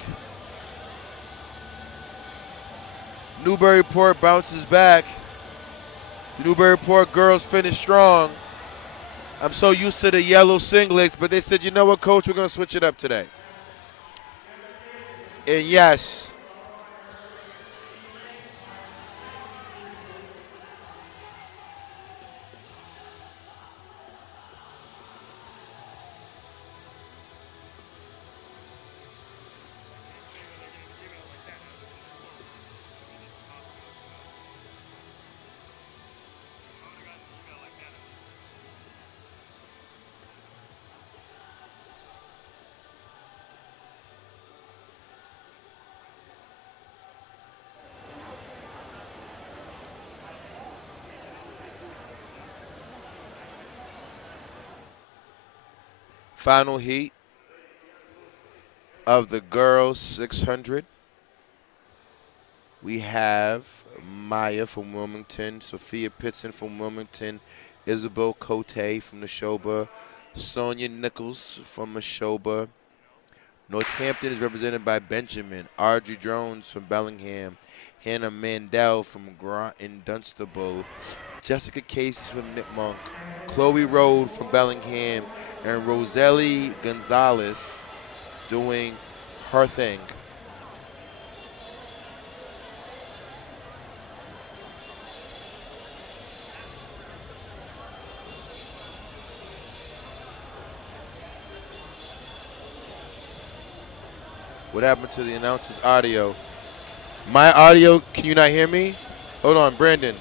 Newburyport bounces back. The Newburyport girls finish strong. I'm so used to the yellow singlets, but they said, you know what, Coach, we're going to switch it up today. And yes, final heat of the girls 600. We have Maya from Wilmington, Sophia Pitson from Wilmington, Isabel Cote from Neshoba, Sonia Nichols from Neshoba. Northampton is represented by Benjamin, Audrey Jones from Bellingham, Hannah Mandel from Groton Dunstable, Jessica Casey from Nipmunk, Chloe Rode from Bellingham, and Roseli Gonzalez doing her thing. What happened to the announcer's audio? My audio, can you not hear me? Hold on, Brandon.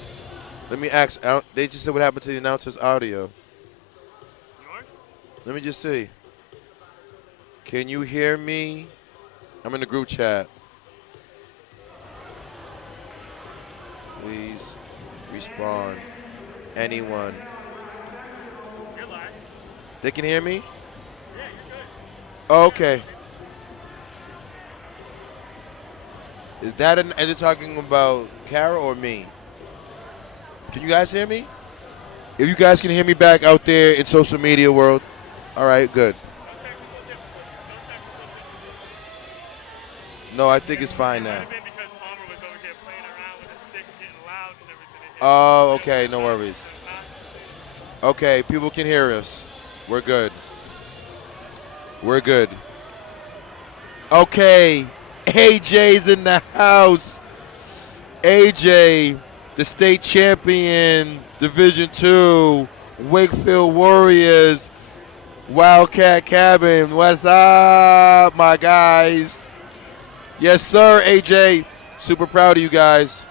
Let me ask. They just said what happened to the announcer's audio. Let me just see. Can you hear me? I'm in the group chat. Please respond. Anyone. You're live. They can hear me? Yeah, you're good. Oh, okay. Is it talking about Kara or me? Can you guys hear me? If you guys can hear me back out there in social media world, all right, good. No, I think it's fine now. Oh, okay, no worries. Okay, people can hear us. We're good. We're good. Okay, AJ's in the house. AJ, the state champion, Division II, Wakefield Warriors, Wildcat Cabin. What's up, my guys? Yes, sir, AJ. Super proud of you guys.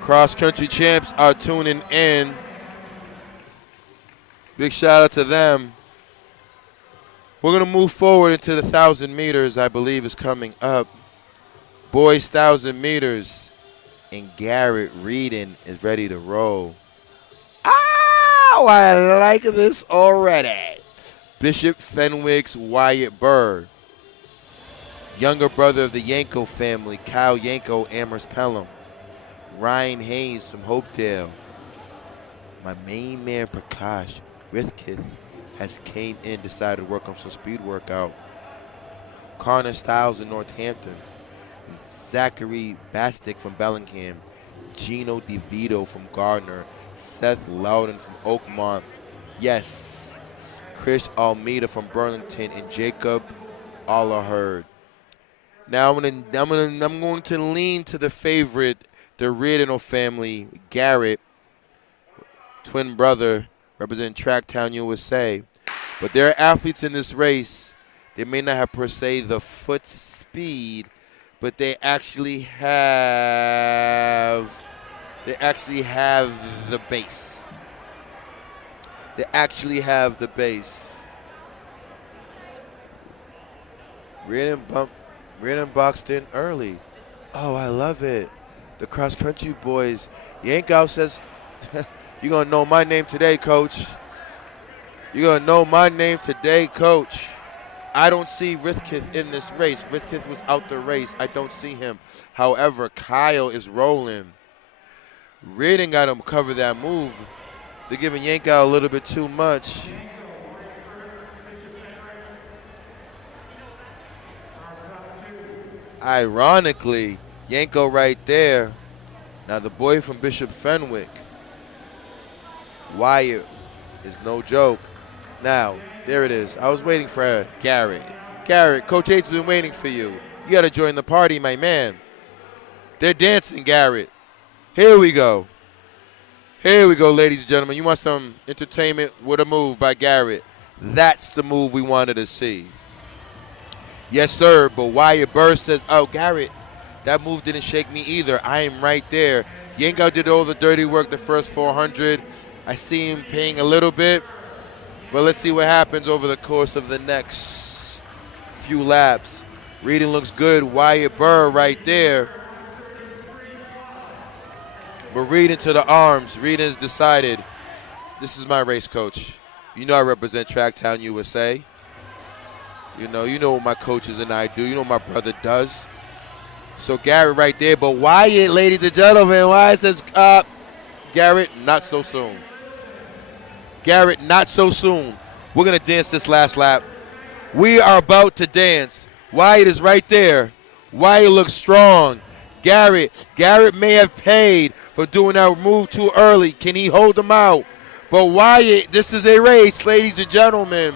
Cross-country champs are tuning in. Big shout out to them. We're going to move forward into the 1,000 meters, I believe, is coming up. Boys 1,000 meters. And Garrett Reedon is ready to roll. Oh, I like this already. Bishop Fenwick's Wyatt Burr. Younger brother of the Yanko family, Kyle Yanko, Amherst Pelham. Ryan Hayes from Hopedale. My main man, Prakash Rithkith, has came in, decided to work on some speed workout. Connor Stiles in Northampton. Zachary Bastick from Bellingham. Gino DeVito from Gardner. Seth Loudon from Oakmont. Yes, Chris Almeida from Burlington and Jacob Allaherd. Now I'm going to lean to the favorite, the Riordan family, Garrett, twin brother, representing Tracktown, USA. But there are athletes in this race. They may not have per se the foot speed, but they actually have the base. They actually have the base. Riordan boxed in early. Oh, I love it. The cross-country boys. Yankow says, you're going to know my name today, coach. You're going to know my name today, coach. I don't see Rithkith in this race. Rithkith was out the race. I don't see him. However, Kyle is rolling. Riordan got him cover that move. They're giving Yankow a little bit too much. Ironically, Yanko right there. Now the boy from Bishop Fenwick, Wyatt, is no joke. Now, there it is. I was waiting for Garrett. Garrett, Coach H has been waiting for you. You got to join the party, my man. They're dancing, Garrett. Here we go. Here we go, ladies and gentlemen. You want some entertainment with a move by Garrett. That's the move we wanted to see. Yes, sir, but Wyatt Burr says, oh, Garrett, that move didn't shake me either. I am right there. Yankow did all the dirty work the first 400. I see him paying a little bit, but let's see what happens over the course of the next few laps. Riordan looks good. Wyatt Burr right there. But Riordan to the arms. Riordan's decided, this is my race, coach. You know I represent Tracktown, USA. You know what my coaches and I do. You know what my brother does. So Garrett right there. But Wyatt, ladies and gentlemen, Wyatt says, Garrett, not so soon. Garrett, not so soon. We're going to dance this last lap. We are about to dance. Wyatt is right there. Wyatt looks strong. Garrett may have paid for doing that move too early. Can he hold him out? But Wyatt, this is a race, ladies and gentlemen.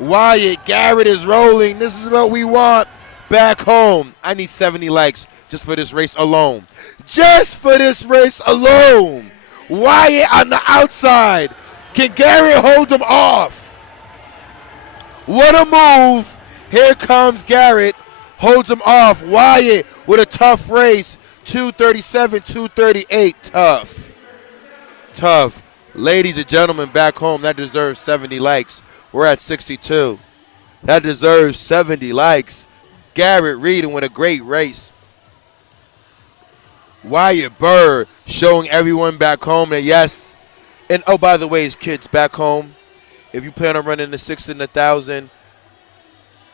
Wyatt, Garrett is rolling. This is what we want back home. I need 70 likes just for this race alone. Just for this race alone. Wyatt on the outside. Can Garrett hold him off? What a move. Here comes Garrett. Holds him off. Wyatt with a tough race. 237, 238. Tough. Ladies and gentlemen, back home, that deserves 70 likes. We're at 62. That deserves 70 likes. Garrett Riordan with a great race. Wyatt Burr showing everyone back home that yes. And oh, by the way, kids back home, if you plan on running the 6 and the 1,000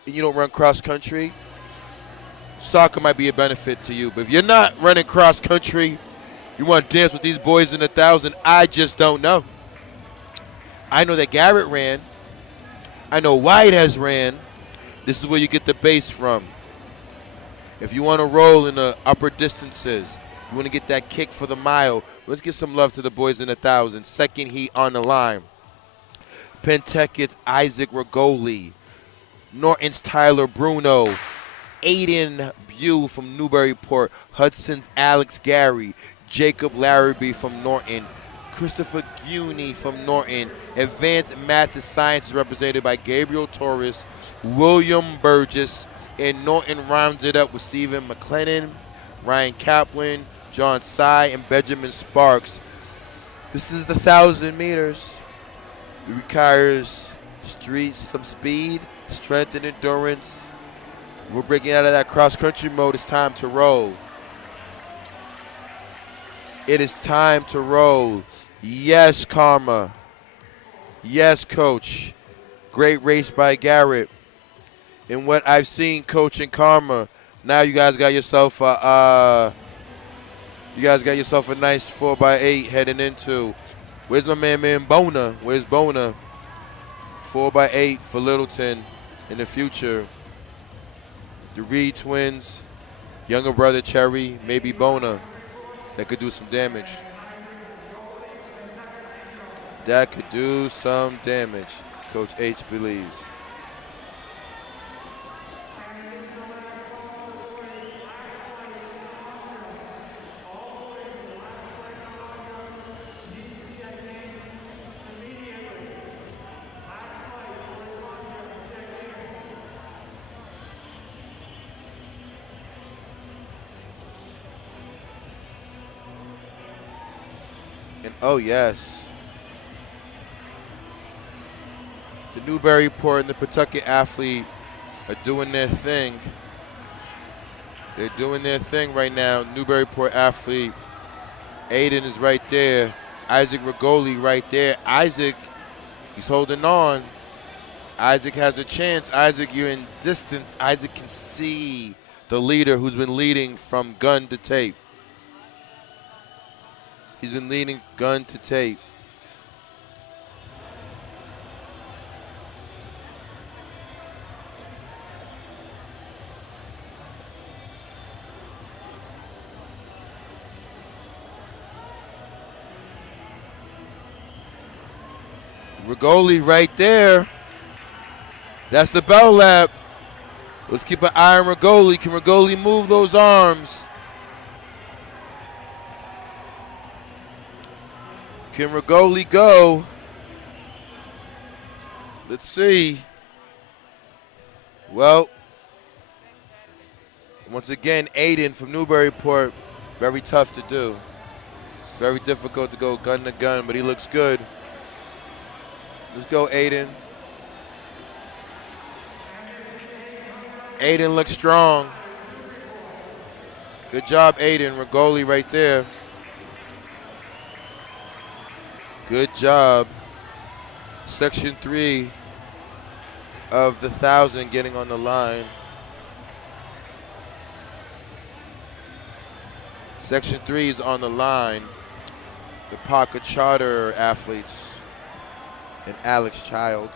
and you don't run cross country, soccer might be a benefit to you. But if you're not running cross country, you want to dance with these boys in the 1,000, I just don't know. I know that Garrett ran. I know Wyatt has ran. This is where you get the base from. If you want to roll in the upper distances, you want to get that kick for the mile, let's give some love to the boys in the 1,000. Second heat on the line. Pentucket's Isaac Rigoli. Norton's Tyler Bruno. Aiden Bew from Newburyport. Hudson's Alex Gary. Jacob Larrabee from Norton. Christopher Guney from Norton. Advanced Math and Science is represented by Gabriel Torres, William Burgess, and Norton rounds it up with Stephen McLennan, Ryan Kaplan, John Sy, and Benjamin Sparks. This is the 1,000 meters. It requires some speed, strength, and endurance. We're breaking out of that cross-country mode. It's time to roll. It is time to roll. Yes, Karma. Yes, Coach. Great race by Garrett. And what I've seen, Coach and Karma, now you guys got yourself a nice 4x8 heading into. Where's my man Bona? Where's Bona? 4x8 for Littleton in the future. The Reed twins, younger brother Cherry, maybe Bona, that could do some damage. That could do some damage, Coach H believes. And oh yes, the Newburyport and the Pawtucket athlete are doing their thing. They're doing their thing right now. Newburyport athlete, Aiden is right there. Isaac Rigoli right there. Isaac, he's holding on. Isaac has a chance. Isaac, you're in distance. Isaac can see the leader who's been leading from gun to tape. He's been leading gun to tape. Rigoli right there. That's the bell lap. Let's keep an eye on Rigoli. Can Rigoli move those arms? Can Rigoli go? Let's see. Well, once again, Aiden from Newburyport, very tough to do. It's very difficult to go gun to gun, but he looks good. Let's go, Aiden. Aiden looks strong. Good job, Aiden. Rigoli right there. Good job. Section 3 of the 1,000 getting on the line. Section 3 is on the line. The Parker Charter athletes and Alex Child.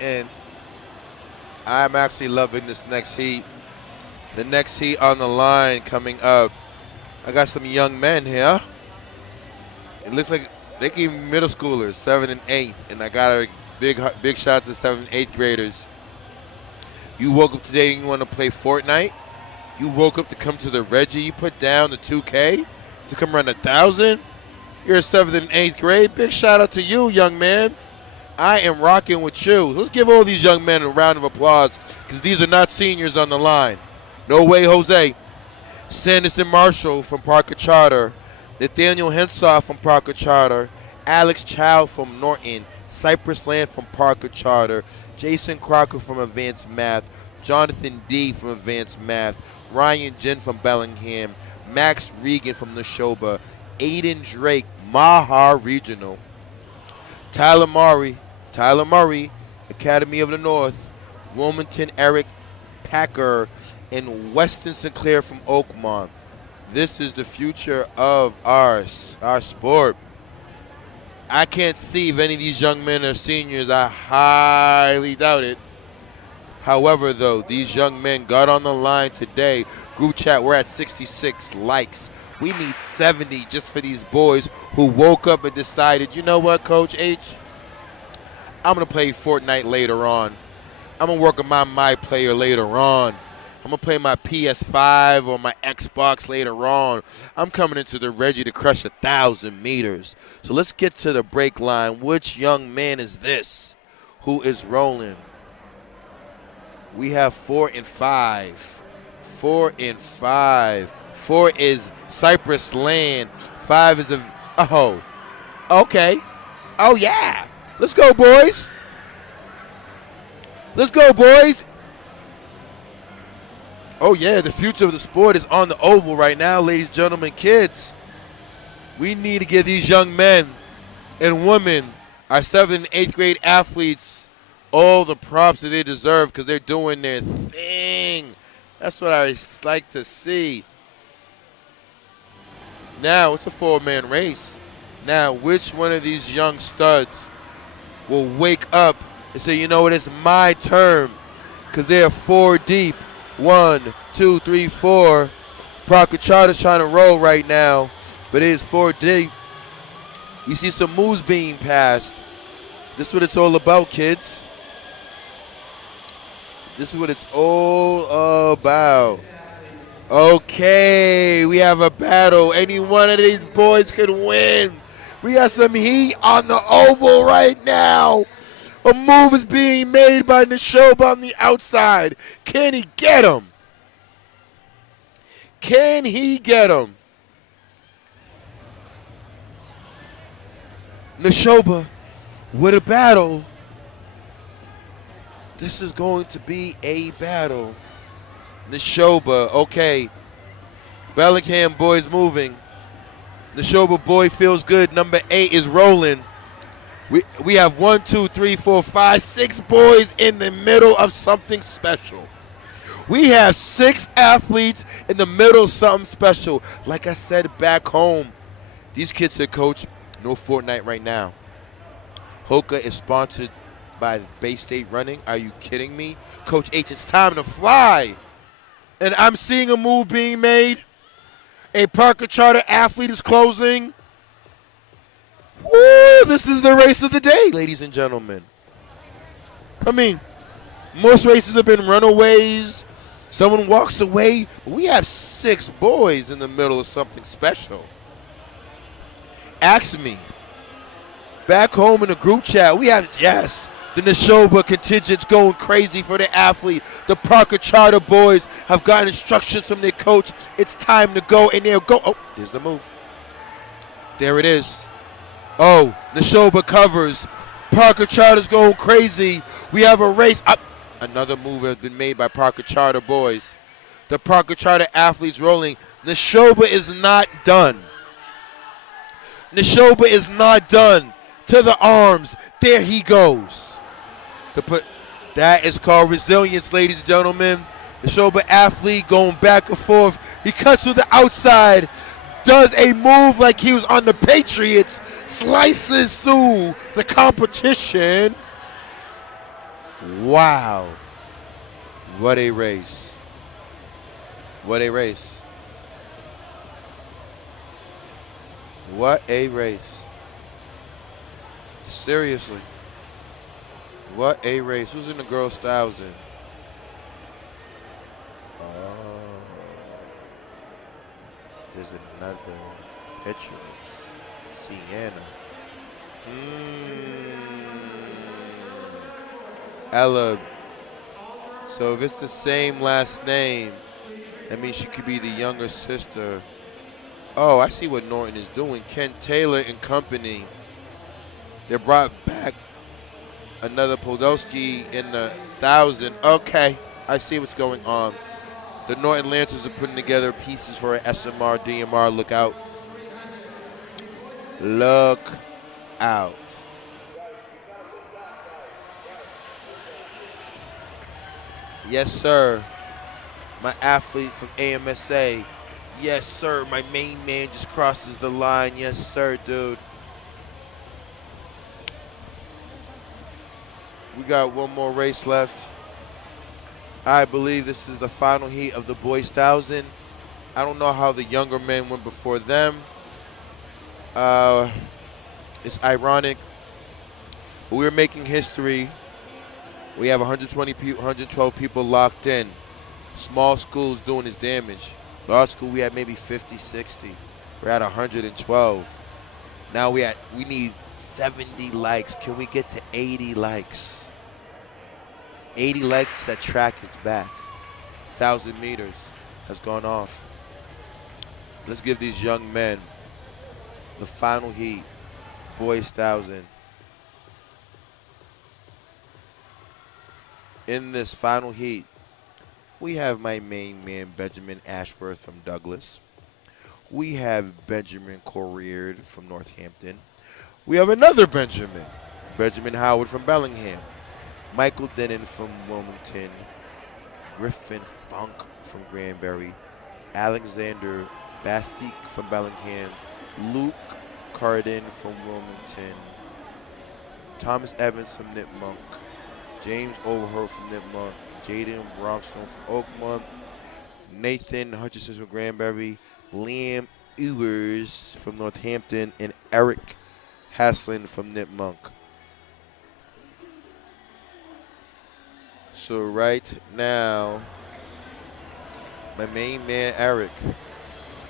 And I'm actually loving this next heat. The next heat on the line coming up. I got some young men here. It looks like they gave me middle schoolers, 7 and 8. And I got a big shout out to 7 and 8 graders. You woke up today and you want to play Fortnite? You woke up to come to the Reggie? You put down the 2K to come run 1,000? You're a 7th and 8th grade? Big shout out to you, young man. I am rocking with you. Let's give all these young men a round of applause because these are not seniors on the line. No way, Jose. Sanderson Marshall from Parker Charter. Nathaniel Hensoff from Parker Charter. Alex Child from Norton. Cypress Land from Parker Charter. Jason Crocker from Advanced Math. Jonathan D. from Advanced Math. Ryan Jen from Bellingham. Max Regan from Neshoba. Aiden Drake, Maha Regional. Tyler Murray, Academy of the North, Wilmington Eric Packer, and Weston Sinclair from Oakmont. This is the future of our sport. I can't see if any of these young men are seniors. I highly doubt it. However, though, these young men got on the line today. Group chat, we're at 66 likes. We need 70 just for these boys who woke up and decided, you know what, Coach H? I'm going to play Fortnite later on. I'm going to work on my player later on. I'm going to play my PS5 or my Xbox later on. I'm coming into the Reggie to crush 1,000 meters. So let's get to the break line. Which young man is this? who is rolling. We have 4 and 5. 4 and 5. 4 is Cypress Land. 5 is oh, okay. Oh yeah. Let's go, boys. Let's go, boys. Oh yeah, the future of the sport is on the oval right now, ladies, gentlemen, kids. We need to give these young men and women, our 7th and 8th grade athletes, all the props that they deserve because they're doing their thing. That's what I like to see. Now, it's a 4-man race. Now, which one of these young studs will wake up and say, you know what, it's my turn, because they're 4 deep. 1, 2, 3, 4. Procachata's trying to roll right now, but it is 4 deep. We see some moves being passed. This is what it's all about, kids. This is what it's all about. Okay, we have a battle. Any one of these boys can win. We got some heat on the oval right now. A move is being made by Neshoba on the outside. Can he get him? Can he get him? Neshoba with a battle. This is going to be a battle. Neshoba, okay. Bellingham boys moving. Neshoba boy feels good. Number 8 is rolling. We have 1, 2, 3, 4, 5, 6 boys in the middle of something special. We have 6 athletes in the middle of something special. Like I said back home, these kids said, Coach, no Fortnite right now. Hoka is sponsored by Bay State Running. Are you kidding me? Coach H, it's time to fly. And I'm seeing a move being made. A Parker Charter athlete is closing. Woo, this is the race of the day, ladies and gentlemen. I mean, most races have been runaways. Someone walks away. We have 6 boys in the middle of something special. Ask me. Back home in the group chat, we have, yes, the Neshoba contingent's going crazy for the athlete. The Parker Charter boys have gotten instructions from their coach. It's time to go, and they'll go. Oh, there's the move. There it is. Oh, Neshoba covers. Parker Charter's going crazy. We have a race. Another move has been made by Parker Charter boys. The Parker Charter athletes rolling. Neshoba is not done. Neshoba is not done. To the arms. There he goes. That is called resilience, ladies and gentlemen. Neshoba athlete going back and forth. He cuts to the outside. Does a move like he was on the Patriots. Slices through the competition. Wow. What a race. What a race. What a race. Seriously. What a race. Who's in the girls' 1,000? Oh. There's another picture. It's Sienna. Ella. So if it's the same last name, that means she could be the younger sister. Oh, I see what Norton is doing. Ken Taylor and company. They brought back another Podolsky in the 1,000. Okay, I see what's going on. The Norton Lancers are putting together pieces for an SMR, DMR. Look out. Look out. Yes, sir. My athlete from AMSA. Yes, sir. My main man just crosses the line. Yes, sir, dude. We got one more race left. I believe this is the final heat of the boys 1,000. I don't know how the younger men went before them. It's ironic. We're making history. We have 112 people locked in. Small schools doing this damage. Large school, we had maybe 50, 60. We're at 112. Now we need 70 likes. Can we get to 80 likes? 80 legs that track is back. 1,000 meters has gone off. Let's give these young men the final heat, boys 1,000. In this final heat, we have my main man, Benjamin Ashworth from Douglas. We have Benjamin Corrier from Northampton. We have another Benjamin, Benjamin Howard from Bellingham. Michael Denon from Wilmington. Griffin Funk from Granbury. Alexander Bastique from Bellingham. Luke Carden from Wilmington. Thomas Evans from Nipmuc. James Overholt from Nipmuc. Jaden Bromstone from Oakmont. Nathan Hutchinson from Granbury. Liam Ewers from Northampton. And Eric Haslin from Nipmuc. So right now, my main man, Eric.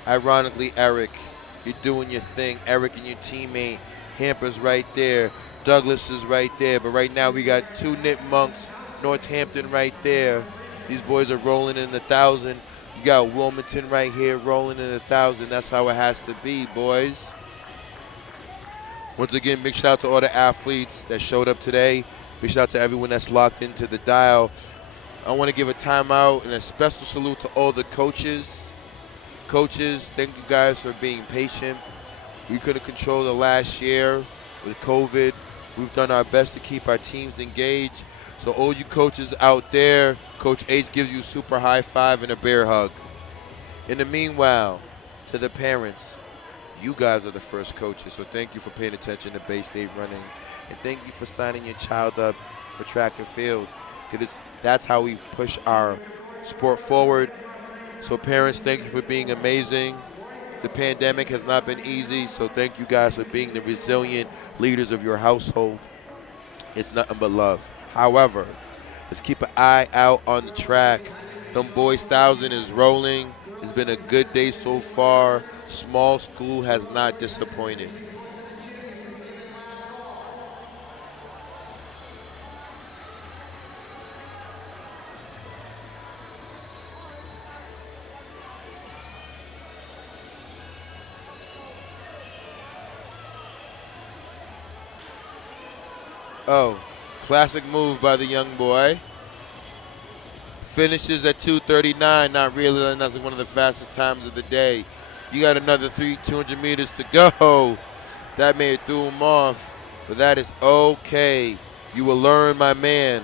Ironically, Eric, you're doing your thing. Eric and your teammate, Hamper's right there. Douglas is right there. But right now we got two Nipmucs, Northampton right there. These boys are rolling in the 1,000. You got Wilmington right here rolling in the 1,000. That's how it has to be, boys. Once again, big shout out to all the athletes that showed up today. Big shout out to everyone that's locked into the dial. I want to give a timeout and a special salute to all the coaches. Coaches, thank you guys for being patient. We couldn't control the last year with COVID. We've done our best to keep our teams engaged. So all you coaches out there, Coach H gives you a super high five and a bear hug. In the meanwhile, to the parents, you guys are the first coaches. So thank you for paying attention to Bay State running. And thank you for signing your child up for track and field. Because that's how we push our sport forward. So parents, thank you for being amazing. The pandemic has not been easy, so thank you guys for being the resilient leaders of your household. It's nothing but love. However, let's keep an eye out on the track. Them boys 1,000 is rolling. It's been a good day so far. Small school has not disappointed. Oh, classic move by the young boy. Finishes at 2:39, not realizing that's one of the fastest times of the day. You got another 200 meters to go. That may have threw him off, but that is okay. You will learn, my man.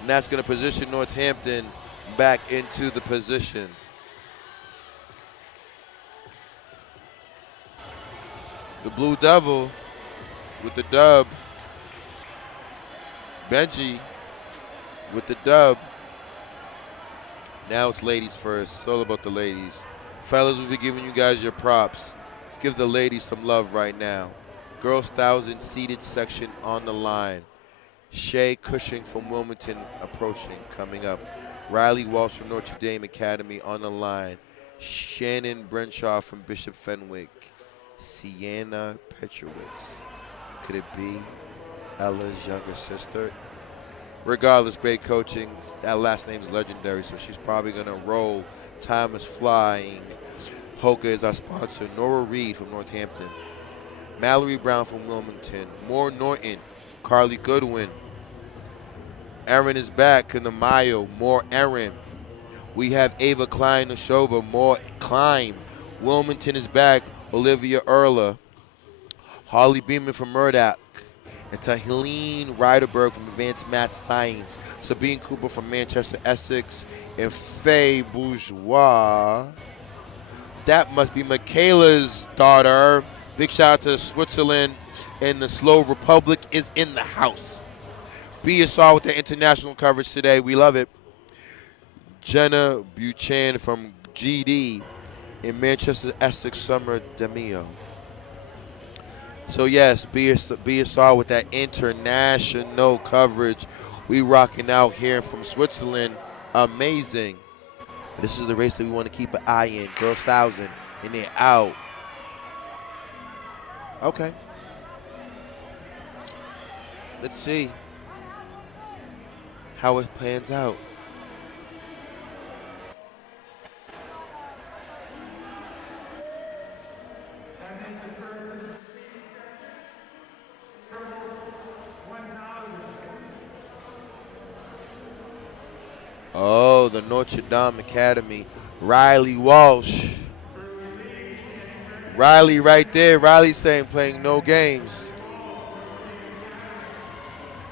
And that's going to position Northampton back into the position. The Blue Devil with the dub. Benji with the dub. Now it's ladies first. It's all about the ladies. Fellas, we'll be giving you guys your props. Let's give the ladies some love right now. Girls 1,000 seated section on the line. Shay Cushing from Wilmington approaching, coming up. Riley Walsh from Notre Dame Academy on the line. Shannon Brenshaw from Bishop Fenwick. Sienna Petrowitz. Could it be Ella's younger sister? Regardless, great coaching. That last name is legendary, so she's probably going to roll. Time is flying. Hoka is our sponsor. Nora Reed from Northampton. Mallory Brown from Wilmington. Moore Norton. Carly Goodwin. Erin is back in the Mayo. More Erin. We have Ava Klein Neshoba. More Klein. Wilmington is back. Olivia Erla. Harley Beeman from Murdoch. And Tahileen Ryderberg from Advanced Math Science. Sabine Cooper from Manchester, Essex. And Faye Bourgeois. That must be Michaela's daughter. Big shout out to Switzerland. And the Slow Republic is in the house. BSR with the international coverage today. We love it. Jenna Buchan from GD. In Manchester, Essex, Summer Demio. So yes, BSR with that international coverage. We rocking out here from Switzerland. Amazing. But this is the race that we want to keep an eye in. Girls 1,000, and they're out. Okay. Let's see how it plans out. Oh, the Notre Dame Academy. Riley Walsh. Riley right there. Riley saying playing no games.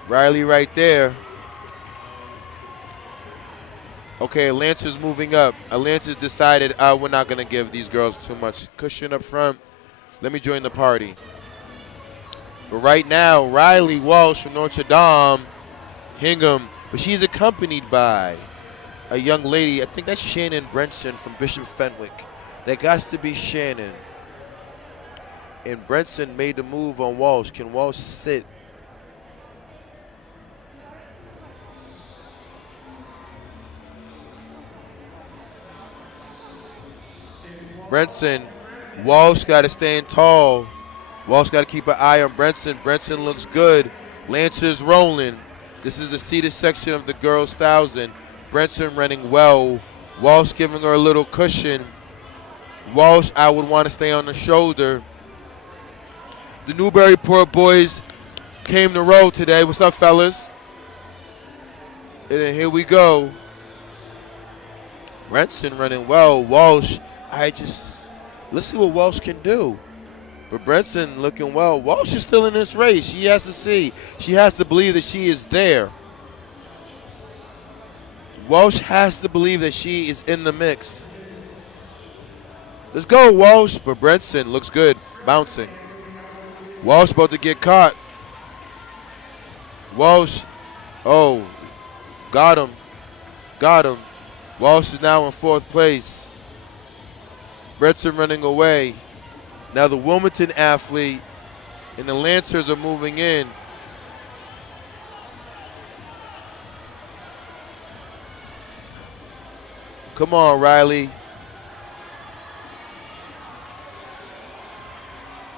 Riley right there. Okay, Lancer's moving up. Lancer's decided we're not going to give these girls too much cushion up front. Let me join the party. But right now, Riley Walsh from Notre Dame, Hingham. But she's accompanied by a young lady. I think that's Shannon Brenson from Bishop Fenwick. That got to be Shannon. And Brenson made the move on Walsh. Can Walsh sit? Brenson, Walsh got to stand tall. Walsh got to keep an eye on Brenson. Brenson looks good. Lancer's rolling. This is the seated section of the girls' 1,000. Brenson running well. Walsh giving her a little cushion. Walsh, I would want to stay on the shoulder. The Newburyport boys came to roll today. What's up, fellas? And then here we go. Brenson running well. Walsh, let's see what Walsh can do. But Brenson looking well. Walsh is still in this race. She has to see. She has to believe that she is there. Walsh has to believe that she is in the mix. Let's go, Walsh. But Brenson looks good, bouncing. Walsh about to get caught. Walsh, oh, got him. Got him. Walsh is now in 4th place. Brenson running away. Now the Wilmington athlete and the Lancers are moving in. Come on, Riley.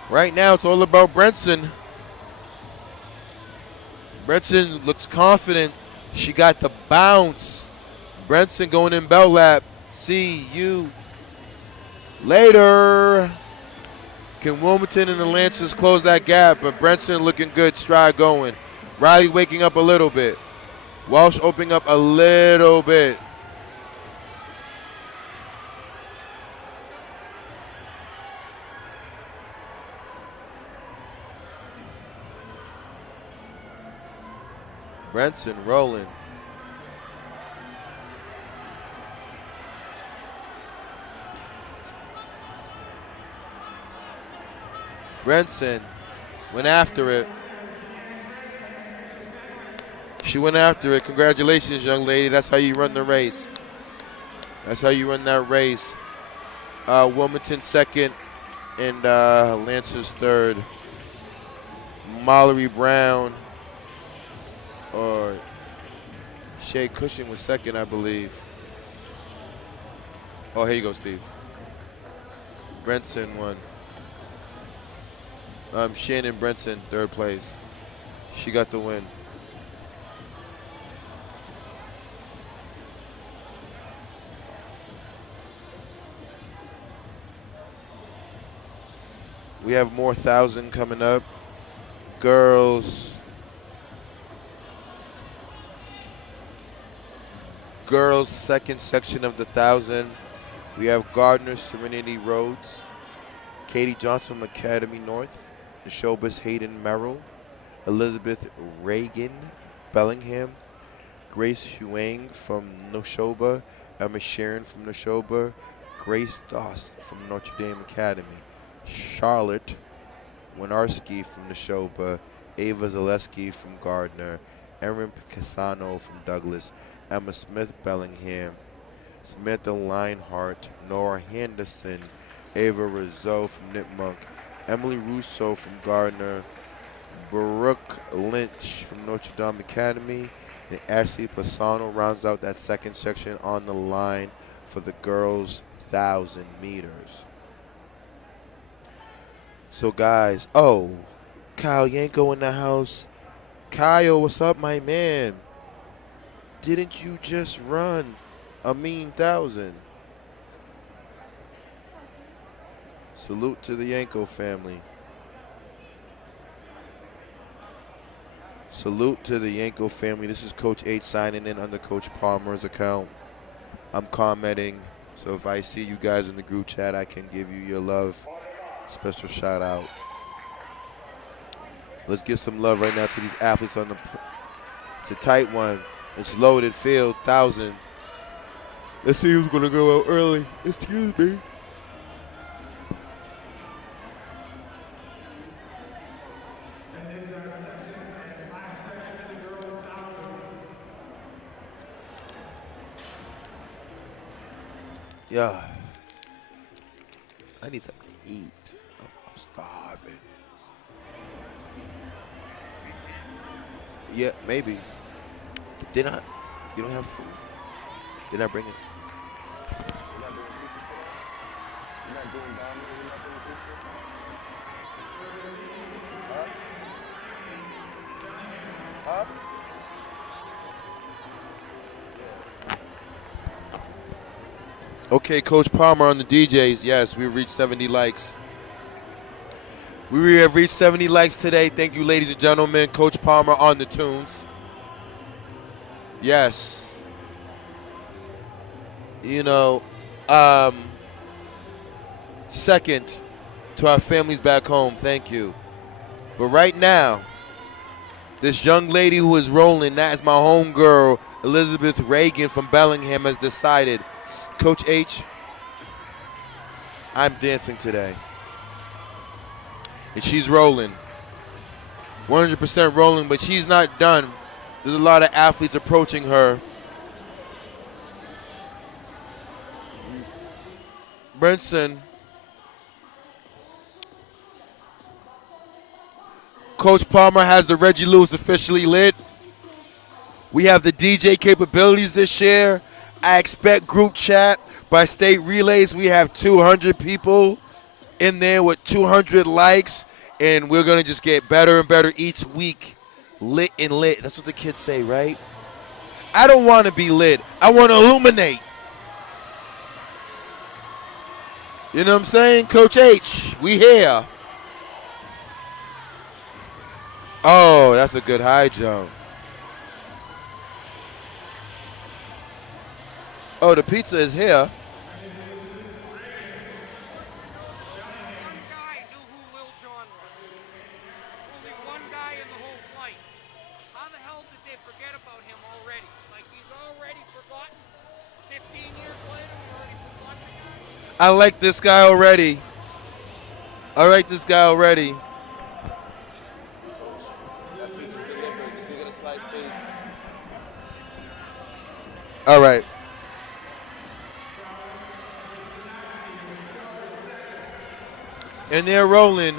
Right now, it's all about Brenson. Brenson looks confident. She got the bounce. Brenson going in bell lap. See you later. Can Wilmington and the Lancers close that gap? But Brenson looking good, stride going. Riley waking up a little bit. Walsh opening up a little bit. Brenson rolling. Brenson went after it. She went after it. Congratulations, young lady. That's how you run the race. That's how you run that race. Wilmington 2nd and Lancers 3rd. Mallory Brown or Shay Cushing was 2nd, I believe. Oh, here you go, Steve. Brenson won. Shannon Brenson, 3rd place. She got the win. We have more 1,000 coming up. Girls 2nd section of the 1,000. We have Gardner Serenity Rhodes, Katie Johnson from Academy North, Neshobas Hayden Merrill, Elizabeth Reagan Bellingham, Grace Huang from Neshoba, Emma Sharon from Neshoba, Grace Dost from Notre Dame Academy, Charlotte Winarski from Neshoba, Ava Zaleski from Gardner, Erin Casano from Douglas, Emma Smith Bellingham, Samantha Lionheart, Nora Henderson, Ava Rizzo from Nipmunk, Emily Russo from Gardner, Baruch Lynch from Notre Dame Academy, and Ashley Pisano rounds out that 2nd section on the line for the girls' 1,000 meters. So guys, oh, Kyle Yanko in the house. Kyle, what's up, my man? Didn't you just run a mean 1,000? Salute to the Yanko family. Salute to the Yanko family. This is Coach H signing in under Coach Palmer's account. I'm commenting, so if I see you guys in the group chat, I can give you your love. Special shout out. Let's give some love right now to these athletes on the. It's a tight one. It's loaded field, 1,000. Let's see who's gonna go out early. Excuse me. Yeah. I need something to eat. I'm starving. Yeah, maybe. Did not. You don't have food. Did not bring it. You're not doing pizza today? You're not doing Domino's? You're not doing pizza? Huh? Huh? Okay, Coach Palmer on the DJs. Yes, we reached 70 likes. We have reached 70 likes today. Thank you, ladies and gentlemen. Coach Palmer on the tunes. Yes. You know, second to our families back home. Thank you. But right now, this young lady who is rolling, that is my homegirl, Elizabeth Reagan from Bellingham, has decided, Coach H, I'm dancing today. And she's rolling. 100% rolling, but she's not done. There's a lot of athletes approaching her. Brinson. Coach Palmer has the Reggie Lewis officially lit. We have the DJ capabilities this year. I expect group chat by state relays. We have 200 people in there with 200 likes, and we're going to just get better and better each week. Lit and lit. That's what the kids say, right? I don't want to be lit. I want to illuminate. You know what I'm saying? Coach H, we here. Oh, that's a good high jump. Oh, the pizza is here. One guy knew who Lil Jon was. Only one guy in the whole flight. How the hell did they forget about him already? Like, he's already forgotten? 15 years later, we already forgot the guy? I like this guy already. I like this guy already. All right. And they're rolling.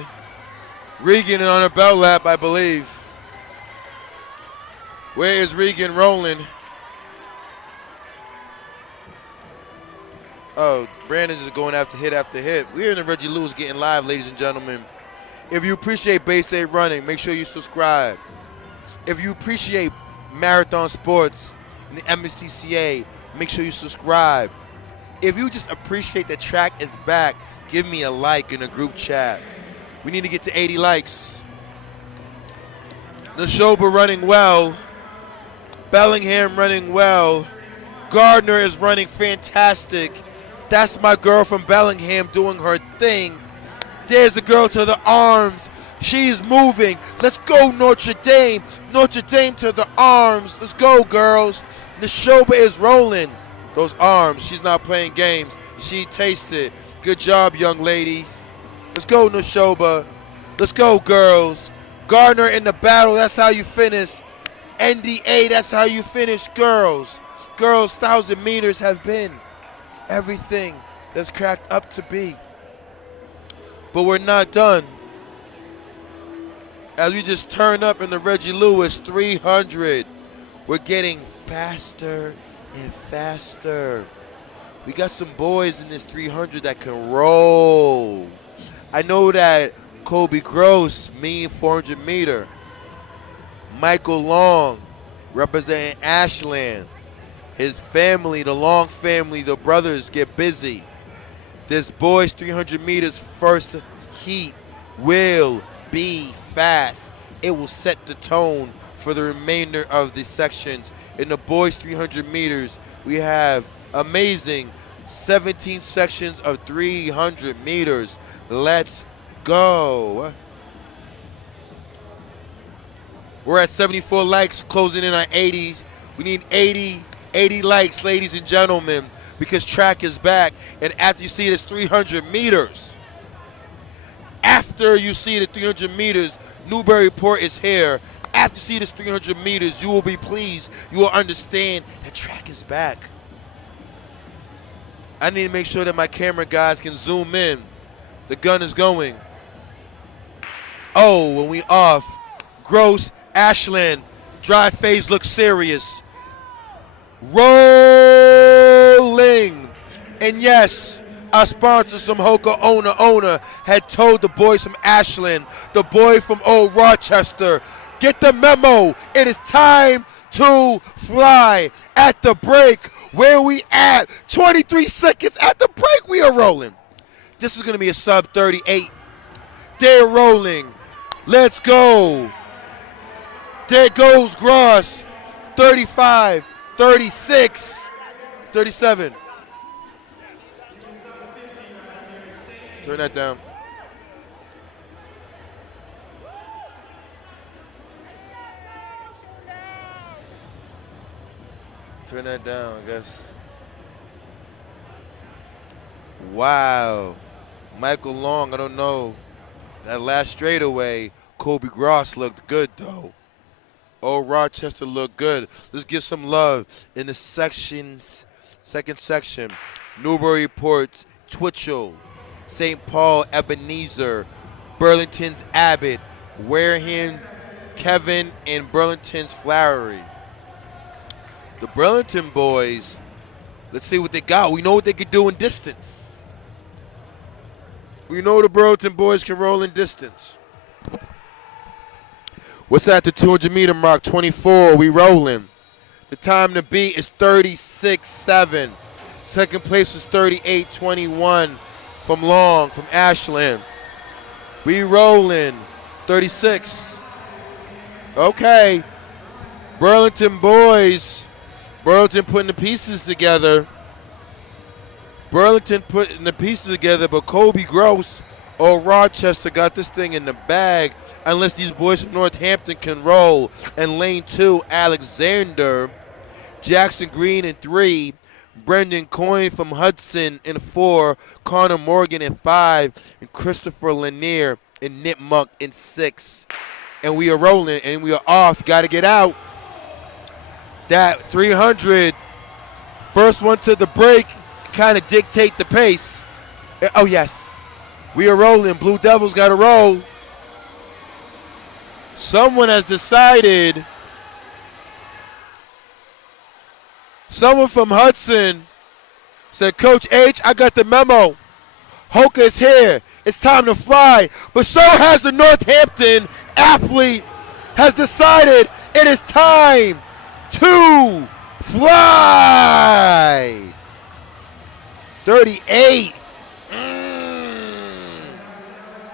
Regan on a bell lap, I believe. Where is Regan rolling? Oh, Brandon's just going after hit. We're in the Reggie Lewis getting live, ladies and gentlemen. If you appreciate Bay State running, make sure you subscribe. If you appreciate marathon sports and the MSTCA, make sure you subscribe. If you just appreciate the track is back, give me a like in the group chat. We need to get to 80 likes. Neshoba running well. Bellingham running well. Gardner is running fantastic. That's my girl from Bellingham doing her thing. There's the girl to the arms. She's moving. Let's go, Notre Dame. Notre Dame to the arms. Let's go, girls. Neshoba is rolling. Those arms. She's not playing games. She tasted. Good job, young ladies. Let's go, Neshoba. Let's go, girls. Gardner in the battle. That's how you finish. NDA, that's how you finish, girls. Girls, 1,000 meters have been everything that's cracked up to be. But we're not done. As we just turn up in the Reggie Lewis 300, we're getting faster and faster. We got some boys in this 300 that can roll. I know that Kobe Gross, me 400 meter. Michael Long, representing Ashland. His family, the Long family, the brothers get busy. This boys 300 meters first heat will be fast. It will set the tone for the remainder of the sections. In the boys 300 meters, we have amazing 17 sections of 300 meters. Let's go. We're at 74 likes, closing in on 80s. We need 80 likes, ladies and gentlemen, because track is back. And after you see this 300 meters, after you see the 300 meters, Newburyport is here. After you see this 300 meters, you will be pleased. You will understand that track is back. I need to make sure that my camera guys can zoom in. The gun is going. Oh, when we off. Gross, Ashland. Dry phase looks serious. Rolling. And yes, our sponsor, some Hoka owner, had told the boys from Ashland, the boy from Old Rochester, get the memo. It is time to fly. At the break, where we at? 23 seconds at the break, we are rolling. This is going to be a sub 38. They're rolling. Let's go. There goes Gross. 35, 36, 37. Turn that down. Turn that down, I guess. Wow. Michael Long, I don't know. That last straightaway, Kobe Gross looked good, though. Old Rochester looked good. Let's give some love in the second section. Newburyport's Twitchell, St. Paul Ebenezer, Burlington's Abbott, Wareham Kevin, and Burlington's Flowery. The Burlington boys, let's see what they got. We know what they could do in distance. We know the Burlington boys can roll in distance. What's at the 200-meter mark? 24. We rolling. The time to beat is 36.7. Second place is 38.21 from Long, from Ashland. We rolling. 36. Okay. Burlington boys. Burlington putting the pieces together. But Kobe Gross or Rochester got this thing in the bag, unless these boys from Northampton can roll. And lane 2, Alexander. Jackson Green in 3. Brendan Coyne from Hudson in 4. Connor Morgan in 5. And Christopher Lanier and Nipmuc in 6. And we are rolling and we are off. Got to get out. That 300, first one to the break, kind of dictate the pace. Oh, yes. We are rolling. Blue Devils got to roll. Someone has decided. Someone from Hudson said, Coach H, I got the memo. Hoka is here. It's time to fly. But so has the Northampton athlete has decided it is time to fly. 38.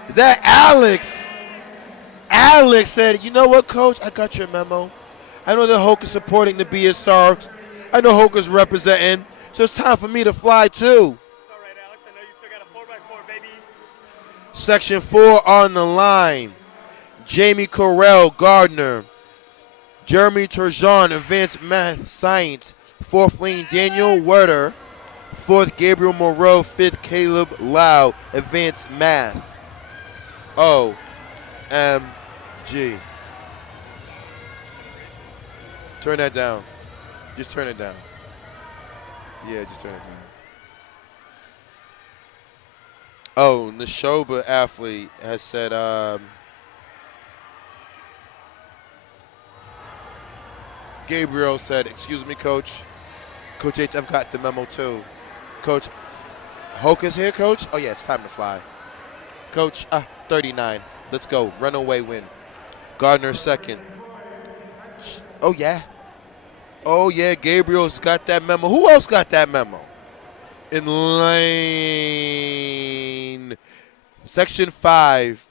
Is that Alex? Alex said, you know what, Coach? I got your memo. I know that Hoka's supporting the BSR. I know Hoka's representing. So it's time for me to fly, too. It's all right, Alex. I know you still got a 4x4, baby. Section 4 on the line. Jamie Correll, Gardner. Jeremy Turgeon, Advanced Math Science. 4th lane, Daniel Werder. 4th, Gabriel Moreau. 5th, Caleb Lau, Advanced Math. OMG. Turn that down. Just turn it down. Yeah, just turn it down. Oh, Neshoba athlete has said, Gabriel said, excuse me, Coach. Coach H, I've got the memo too. Coach, Hoka's here, Coach? Oh, yeah, it's time to fly. Coach, 39. Let's go. Runaway win. Gardner second. Oh, yeah. Oh, yeah, Gabriel's got that memo. Who else got that memo? In lane. Section 5.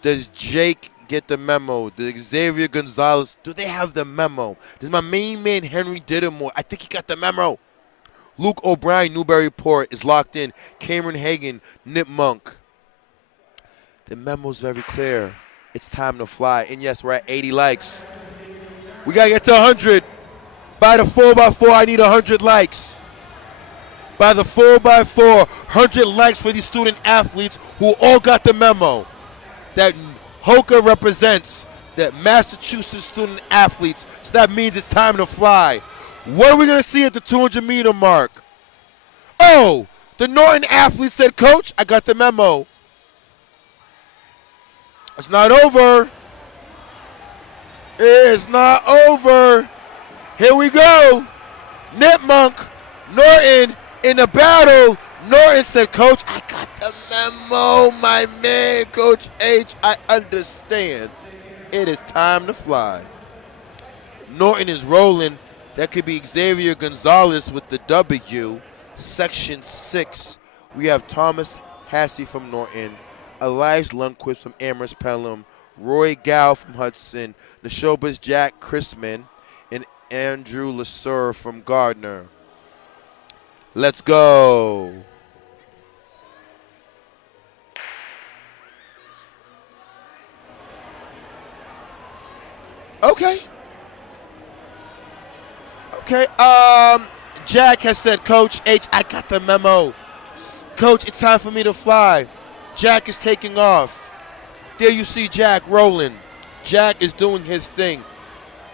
Does Jake get the memo? Does Xavier Gonzalez, do they have the memo? Does my main man Henry Dittlemore, I think he got the memo. Luke O'Brien, Newburyport is locked in. Cameron Hagan, Nip Monk. The memo's very clear. It's time to fly. And yes, we're at 80 likes. We got to get to 100. By the 4x4, I need 100 likes. By the 4x4, 100 likes for these student athletes who all got the memo that Hoka represents, that Massachusetts student athletes. So that means it's time to fly. What are we going to see at the 200-meter mark? Oh, the Norton athlete said, Coach, I got the memo. It's not over. It's not over. Here we go. Nip Monk, Norton in the battle. Norton said, Coach, I got the memo, my man. Coach H, I understand. It is time to fly. Norton is rolling. That could be Xavier Gonzalez with the W. Section 6. We have Thomas Hassey from Norton, Elias Lundquist from Amherst Pelham, Roy Gow from Hudson, Neshoba's Jack Chrisman, and Andrew Lasur from Gardner. Let's go. Okay. Jack has said, Coach H, I got the memo. Coach, it's time for me to fly. Jack is taking off. There you see Jack rolling. Jack is doing his thing.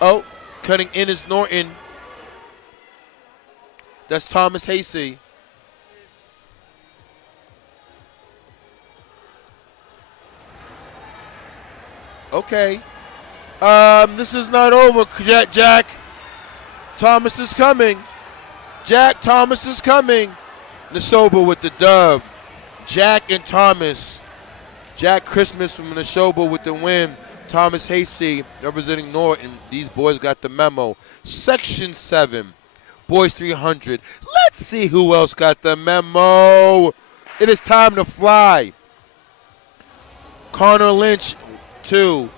Oh, cutting in is Norton. That's Thomas Hasey. Okay. This is not over, Jack. Thomas is coming. Jack Thomas is coming. Neshoba with the dub. Jack and Thomas. Jack Christmas from Neshoba with the win. Thomas Hasey representing Norton. These boys got the memo. Section 7. Boys 300. Let's see who else got the memo. It is time to fly. Connor Lynch, 2.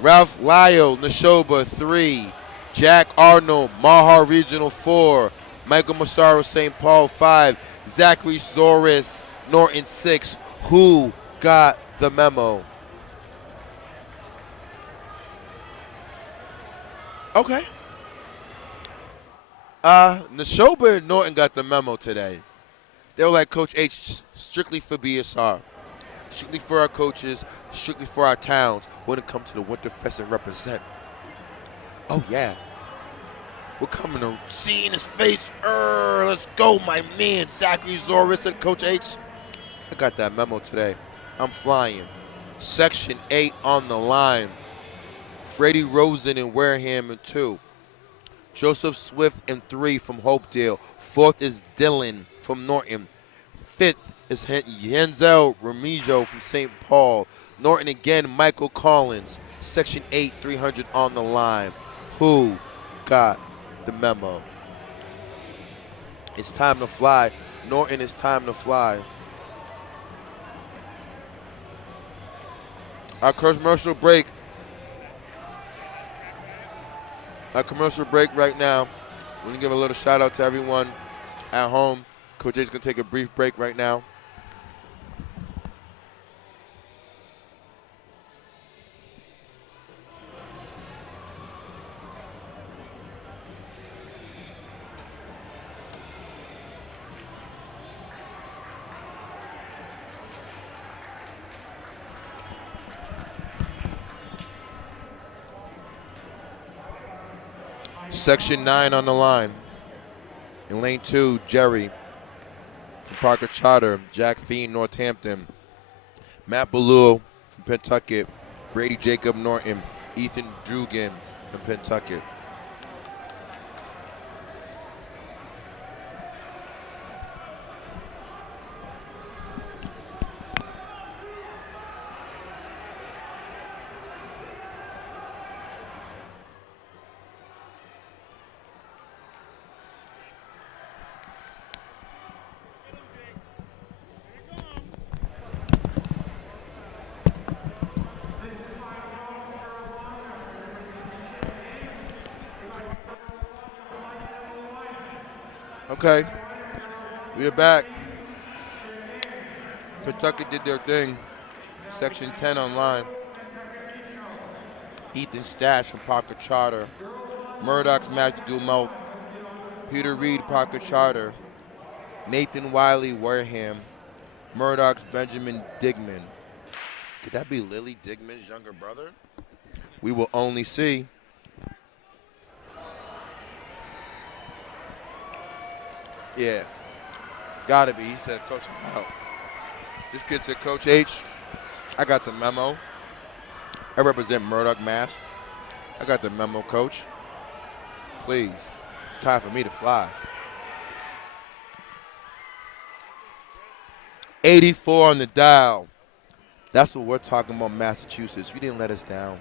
Ralph Lyle, Neshoba, 3. Jack Arnold, Mahar Regional, 4. Michael Massaro, St. Paul, 5. Zachary Zoris, Norton, 6. Who got the memo? Okay. Neshoba and Norton got the memo today. They were like, Coach H, strictly for BSR. Strictly for our coaches, strictly for our towns when it comes to the Winterfest and represent. Oh, yeah. We're coming to see in his face. Let's go, my man, Zachary Zoris and Coach H. I got that memo today. I'm flying. Section 8 on the line. Freddie Rosen in Wareham in 2. Joseph Swift in 3 from Hopedale. 4th is Dylan from Norton. 5th is Yenzel Remigio from St. Paul. Norton again, Michael Collins. Section 8, 300 on the line. Who got the memo? It's time to fly. Norton, it's time to fly. Our commercial break. Right now. We're going to give a little shout out to everyone at home. Coach J's going to take a brief break right now. Section 9 on the line. In lane 2, Jerry from Parker Charter, Jack Fiend, Northampton, Matt Ballou from Pentucket, Brady Jacob Norton, Ethan Dugan from Pentucket. Okay, we are back. Kentucky did their thing. Section 10 online. Ethan Stash from Parker Charter. Murdoch's Matthew Dumont. Peter Reed, Parker Charter. Nathan Wiley, Wareham. Murdoch's Benjamin Digman. Could that be Lily Digman's younger brother? We will only see. Yeah, gotta be. He said, Coach, I'm out. This kid said, Coach H, I got the memo. I represent Murdoch, Mass. I got the memo, Coach. Please, it's time for me to fly. 84 on the dial. That's what we're talking about, Massachusetts. You didn't let us down.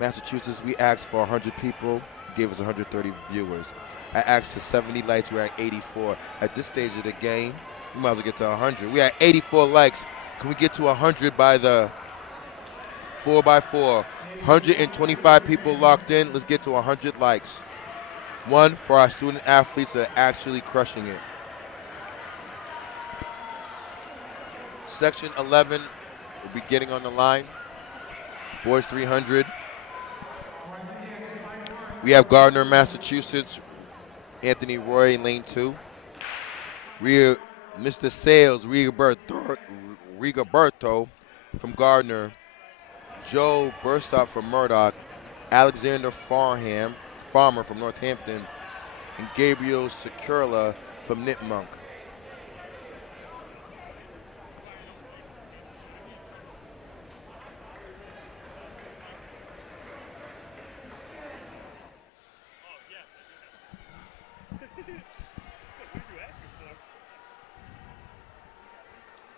Massachusetts, we asked for 100 people. You gave us 130 viewers. I asked for 70 likes. We're at 84. At this stage of the game, we might as well get to 100. We at 84 likes. Can we get to 100 by the 4x4? 125 people locked in. Let's get to 100 likes. One for our student athletes that are actually crushing it. Section 11 will be getting on the line. Boys 300. We have Gardner, Massachusetts. Anthony Roy in lane 2. Mr. Sales, Rigoberto from Gardner. Joe Burstop from Murdoch. Alexander Farmer from Northampton. And Gabriel Securla from Nipmunk.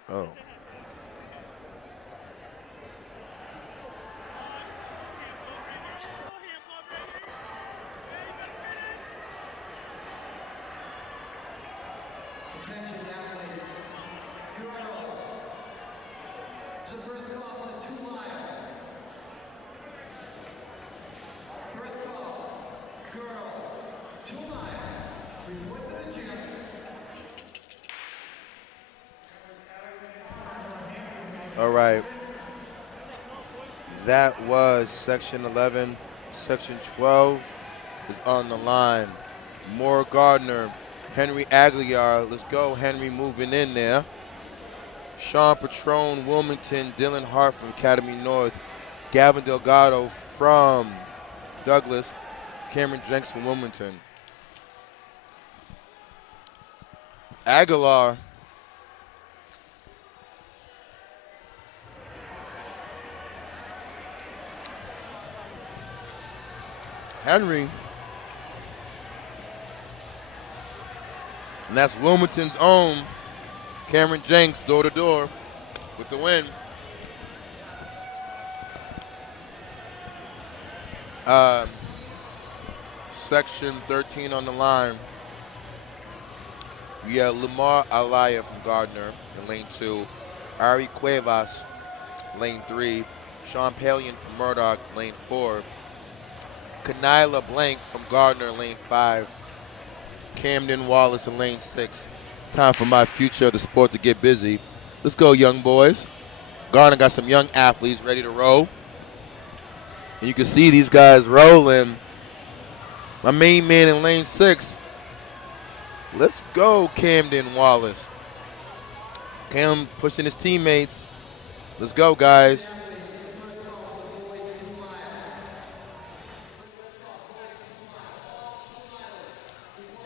Oh. Attention athletes, girls. It's the first call for the 2-mile. First call, girls, 2-mile. Report to the gym. All right. That was section 11. Section 12 is on the line. Moore Gardner, Henry Aguilar. Let's go, Henry, moving in there. Sean Patrone, Wilmington. Dylan Hart from Academy North. Gavin Delgado from Douglas. Cameron Jenks from Wilmington. Aguilar. Henry. And that's Wilmington's own Cameron Jenks, door to door with the win. Section 13 on the line. We have Lamar Alaya from Gardner in lane 2. Ari Cuevas, lane 3. Sean Palian from Murdoch, lane 4. Kanila Blank from Gardner, lane 5. Camden Wallace in lane 6. Time for my future of the sport to get busy. Let's go, young boys. Gardner got some young athletes ready to roll. And you can see these guys rolling. My main man in lane 6. Let's go, Camden Wallace. Cam pushing his teammates. Let's go, guys.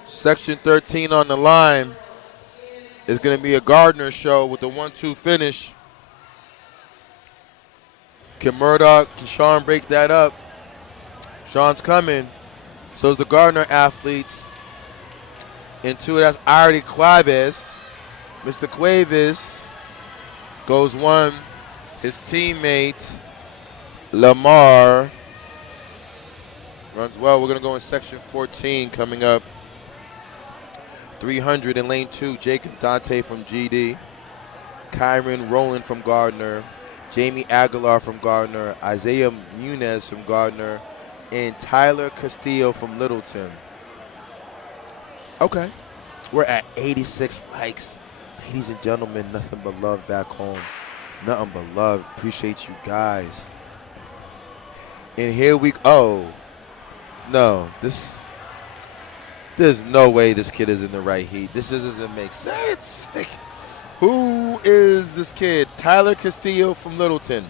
Section 13 on the line is going to be a Gardner show with a 1-2 finish. Can Sean break that up? Sean's coming. So is the Gardner athletes. In 2, that's Ari Cuevas. Mr. Cuevas goes 1. His teammate, Lamar, runs well. We're going to go in section 14 coming up. 300 in lane 2, Jacob Dante from GD. Kyron Rowland from Gardner. Jamie Aguilar from Gardner. Isaiah Munez from Gardner. And Tyler Castillo from Littleton. Okay. We're at 86 likes. Ladies and gentlemen, nothing but love back home. Nothing but love. Appreciate you guys. And here we go. No, there's no way this kid is in the right heat. This doesn't make sense. Who is this kid? Tyler Castillo from Littleton.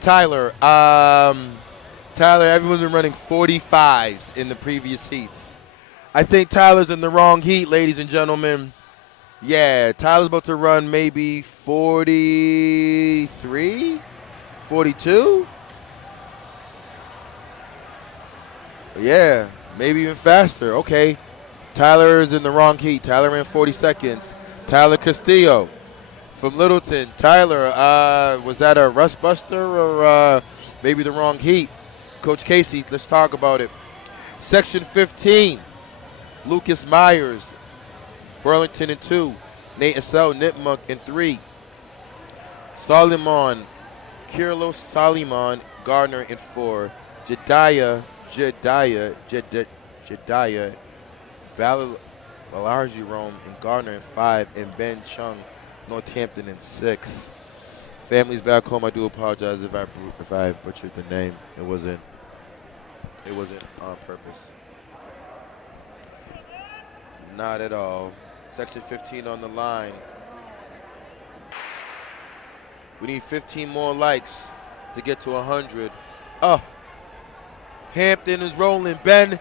Tyler, everyone's been running 45s in the previous heats. I think Tyler's in the wrong heat, ladies and gentlemen. Yeah, Tyler's about to run maybe 43, 42. Yeah, maybe even faster. Okay, Tyler is in the wrong heat. Tyler ran 40 seconds. Tyler Castillo from Littleton. Tyler, was that a rust buster or maybe the wrong heat? Coach Casey, let's talk about it. Section 15, Lucas Myers, Burlington in 2. Nate Assel, Nipmuc in 3. Kirlo Saliman, Gardner in 4. Jediah Balarji-Rome and Gardner in 5, and Ben Chung, Northampton in 6. Families back home, I do apologize if I butchered the name. It wasn't on purpose. Not at all. Section 15 on the line. We need 15 more likes to get to 100. Oh, Hampton is rolling. Ben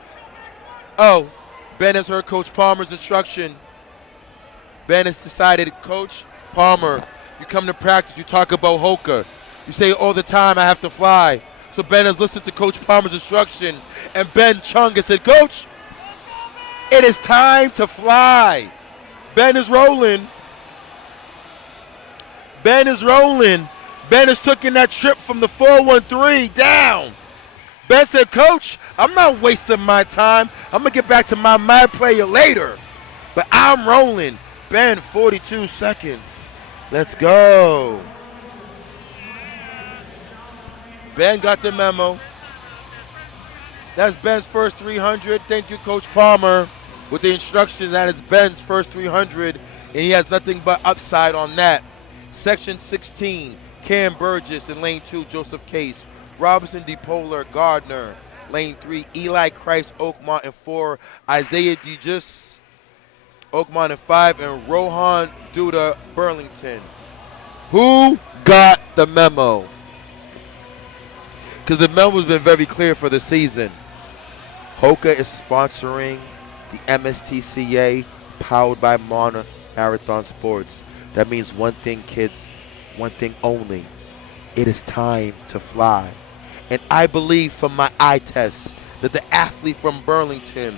has heard Coach Palmer's instruction. Ben has decided, Coach Palmer, you come to practice, you talk about Hoka. You say all the time, I have to fly. So Ben has listened to Coach Palmer's instruction, and Ben Chung has said, Coach, it is time to fly. Ben is rolling. Ben is taking that trip from the 413 down. Ben said, Coach, I'm not wasting my time. I'm going to get back to my player later. But I'm rolling. Ben, 42 seconds. Let's go. Ben got the memo. That's Ben's first 300. Thank you, Coach Palmer, with the instructions. That is Ben's first 300, and he has nothing but upside on that. Section 16, Cam Burgess in lane 2, Joseph Case. Robinson DePolar, Gardner, lane 3. Eli Christ, Oakmont in 4. Isaiah DeGis, Oakmont in 5. And Rohan Duda, Burlington. Who got the memo? Because the memo's been very clear for the season. Hoka is sponsoring the MSTCA, powered by Marathon Sports. That means one thing, kids, one thing only. It is time to fly. And I believe from my eye test that the athlete from Burlington,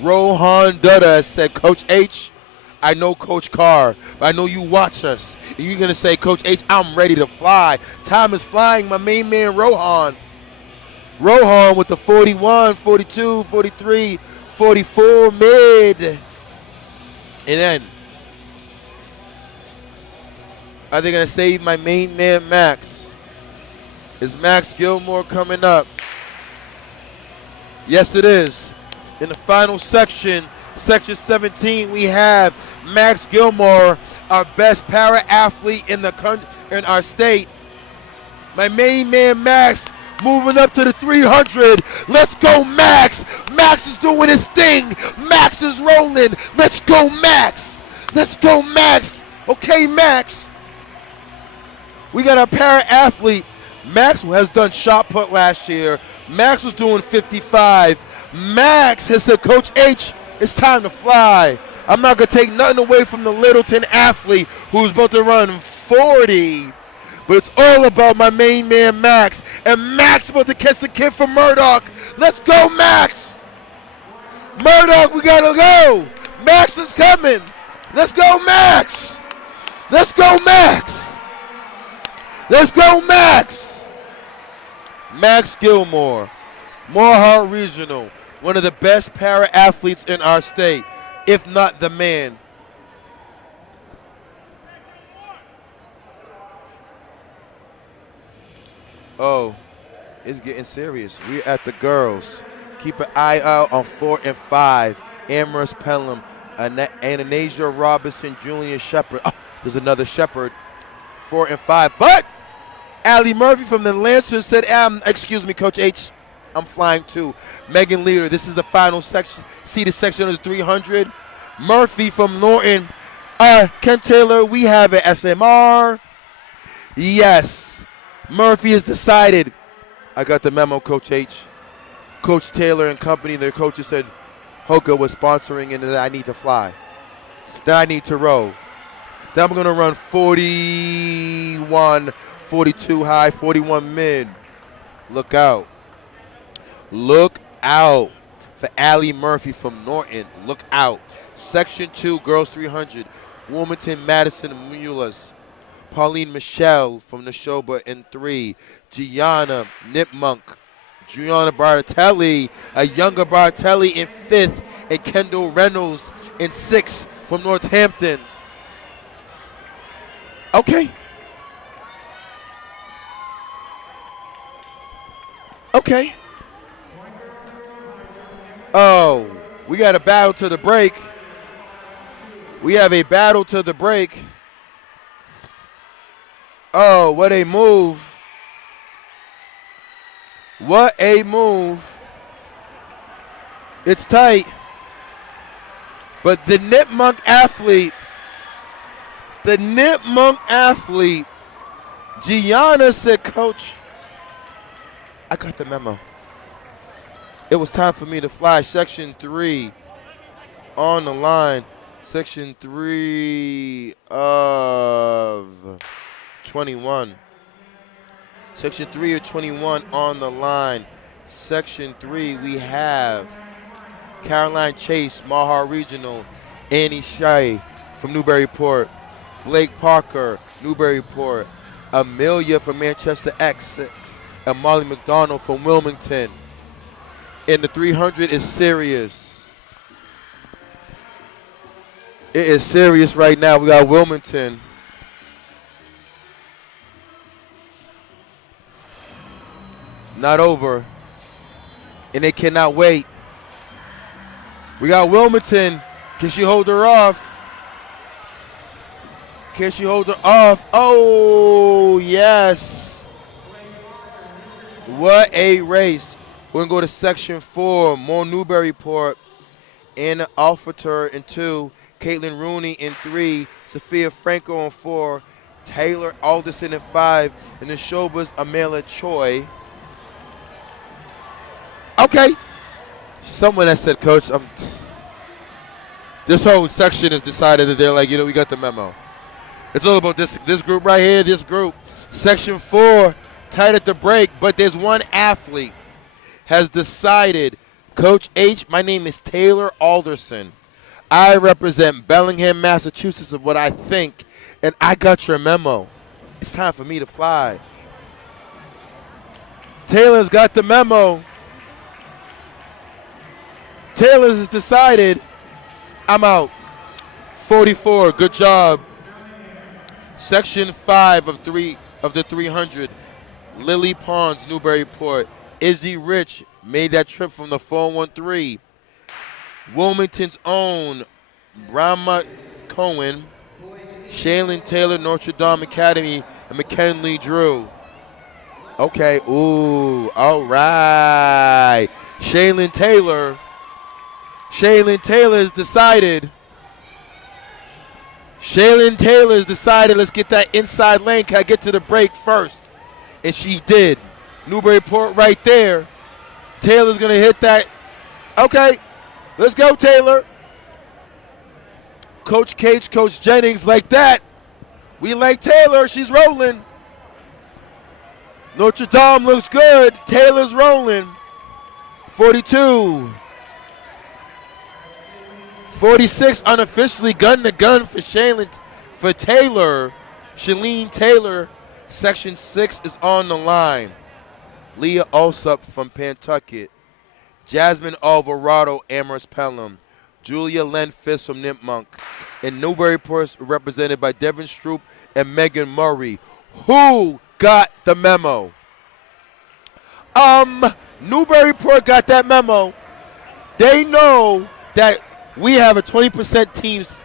Rohan Duda, said, Coach H, I know Coach Carr, but I know you watch us. And you're going to say, Coach H, I'm ready to fly. Time is flying, my main man, Rohan. Rohan with the 41, 42, 43, 44 mid. And then, are they going to save my main man, Max? Is Max Gilmore coming up? Yes, it is. In the final section, section 17, we have Max Gilmore, our best para-athlete in the country, in our state. My main man, Max, moving up to the 300. Let's go, Max. Max is doing his thing. Max is rolling. Let's go, Max. Let's go, Max. Okay, Max. We got our para-athlete. Max has done shot put last year. Max was doing 55. Max has said, Coach H, it's time to fly. I'm not going to take nothing away from the Littleton athlete who's about to run 40. But it's all about my main man, Max. And Max is about to catch the kid from Murdoch. Let's go, Max. Murdoch, we got to go. Max is coming. Let's go, Max. Let's go, Max. Let's go, Max. Max Gilmore, Moreheart Regional, one of the best para-athletes in our state, if not the man. Oh, it's getting serious. We're at the girls. Keep an eye out on 4 and 5. Amherst Pelham, Anastasia Robinson, Julian Shepard. Oh, there's another Shepard. 4 and 5. But Allie Murphy from the Lancers said, excuse me, Coach H, I'm flying too. Megan Leader, this is the final section, seeded section of the 300. Murphy from Norton. Ken Taylor, we have an SMR. Yes, Murphy is decided. I got the memo, Coach H. Coach Taylor and company, their coaches said Hoka was sponsoring and that I need to fly. That I need to row. Then I'm going to run 41, 42 high, 41 mid. Look out. Look out for Allie Murphy from Norton. Look out. Section 2, girls 300. Wilmington, Madison, Mulas. Pauline Michelle from Neshoba in 3. Gianna Nipmunk. Gianna Bartelli, a younger Bartelli in 5th. And Kendall Reynolds in 6th from Northampton. Okay. Okay. Oh, we got a battle to the break. We have a battle to the break. Oh, what a move. What a move. It's tight. But the Nipmunk athlete, Gianna said, Coach, I got the memo. It was time for me to fly. Section 3 on the line. Section 3 of 21. Section 3 of 21 on the line. Section 3, we have Caroline Chase, Mahar Regional. Annie Shai from Newburyport. Blake Parker, Newburyport. Amelia from Manchester Essex. And Molly McDonald from Wilmington. And the 300 is serious. It is serious right now. We got Wilmington. Not over. And they cannot wait. We got Wilmington. Can she hold her off? Can she hold her off? Oh, yes. What a race. We're going to go to Section 4. More Newburyport. Anna Alfater in 2. Caitlin Rooney in 3. Sophia Franco in 4. Taylor Alderson in 5. And the Showbus Amela Choi. Okay. Someone that said, Coach, this whole section is decided that they're like, we got the memo. It's all about this group right here, this group. Section 4, tight at the break, but there's one athlete has decided, Coach H, my name is Taylor Alderson. I represent Bellingham, Massachusetts, of what I think, and I got your memo. It's time for me to fly. Taylor's got the memo. Taylor's has decided, I'm out. 44, good job. Section 5 of the 300. Lily Pons, Newburyport. Izzy Rich made that trip from the 413. Wilmington's own Brahma Cohen. Shaylin Taylor, Notre Dame Academy, and McKinley Drew. Okay, ooh, all right. Shaylin Taylor has decided. Shaylin Taylor has decided, let's get that inside lane. Can I get to the break first? And she did. Newburyport right there. Taylor's going to hit that. Okay, let's go, Taylor. Coach Cage, Coach Jennings, like that. We like Taylor. She's rolling. Notre Dame looks good. Taylor's rolling. 42. 46 unofficially gun to gun for Taylor. Shalene Taylor. Section 6 is on the line. Leah Alsup from Pentucket. Jasmine Alvarado, Amherst Pelham. Julia Len Fisk from Nipmunk. And Newburyport represented by Devin Stroop and Megan Murray. Who got the memo? Newburyport got that memo. They know that We have a 20%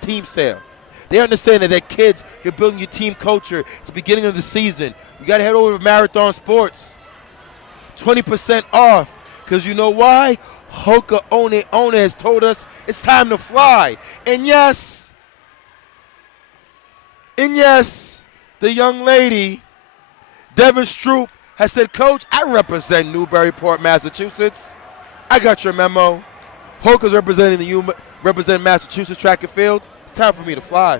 team sale. They understand that kids, you're building your team culture. It's the beginning of the season. You got to head over to Marathon Sports. 20% off. Because you know why? Hoka owner has told us it's time to fly. And yes, the young lady, Devin Stroop, has said, Coach, I represent Newburyport, Massachusetts. I got your memo. Hoka's representing Massachusetts track and field. It's time for me to fly.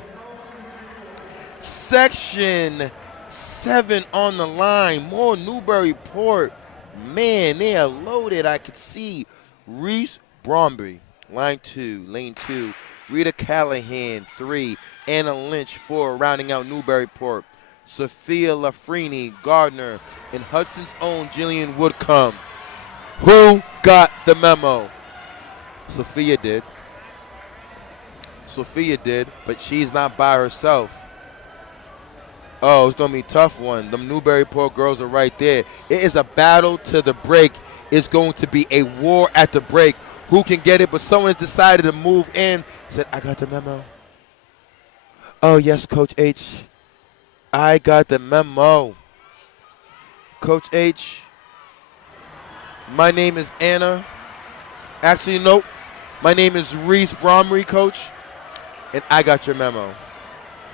Section 7 on the line. More Newburyport. Man, they are loaded. I could see Reese Bromby, line 2, lane 2. Rita Callahan, 3. Anna Lynch, 4, rounding out Newburyport. Sophia Lafrini, Gardner, and Hudson's own Jillian Woodcomb. Who got the memo? Sophia did, but she's not by herself. Oh, it's going to be a tough one. The Newburyport girls are right there. It is a battle to the break. It's going to be a war at the break. Who can get it? But someone has decided to move in. Said, I got the memo. Oh, yes, Coach H. I got the memo. Coach H, my name is Anna. Actually, nope. My name is Reese Bromry, Coach, and I got your memo.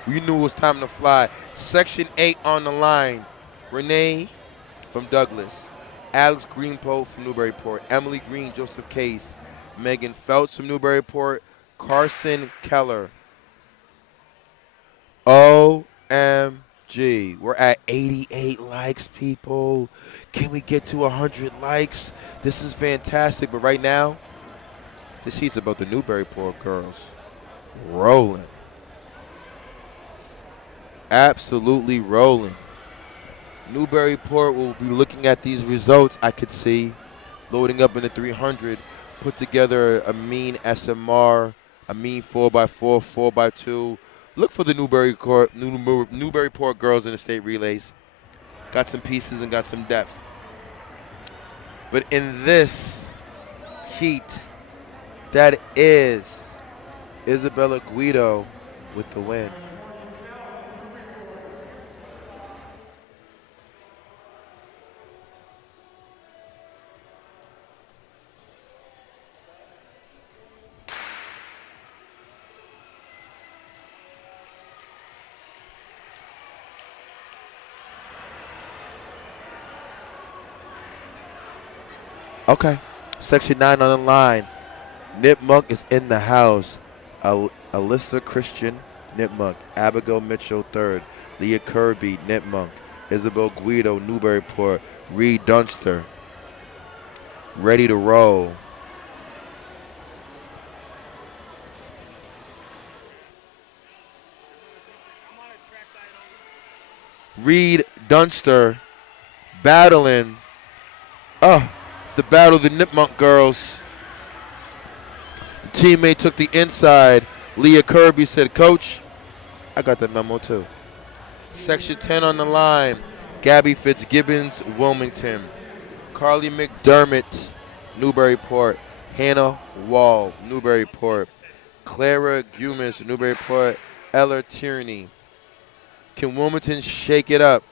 You knew it was time to fly. Section 8 on the line. Renee from Douglas. Alex Greenpoe from Newburyport. Emily Green, Joseph Case. Megan Feltz from Newburyport. Carson Keller. OMG. We're at 88 likes, people. Can we get to 100 likes? This is fantastic. But right now, this heat's about the Newburyport girls. Rolling. Absolutely rolling. Newburyport will be looking at these results, I could see, loading up in the 300, put together a mean SMR, a mean 4x4, 4x2. Look for the Newburyport girls in the state relays. Got some pieces and got some depth. But in this heat, that is Isabella Guido with the win. Okay, Section 9 on the line. Nipmuc is in the house. Alyssa Christian, Nipmuc. Abigail Mitchell, 3rd. Leah Kirby, Nipmuc. Isabel Guido, Newburyport. Reed Dunster. Ready to roll. Reed Dunster battling. Oh. It's the battle of the Nipmuc girls. The teammate took the inside. Leah Kirby said, Coach, I got the memo too. Section 10 on the line. Gabby Fitzgibbons, Wilmington. Carly McDermott, Newburyport. Hannah Wall, Newburyport. Clara Gumas, Newburyport. Ella Tierney. Can Wilmington shake it up?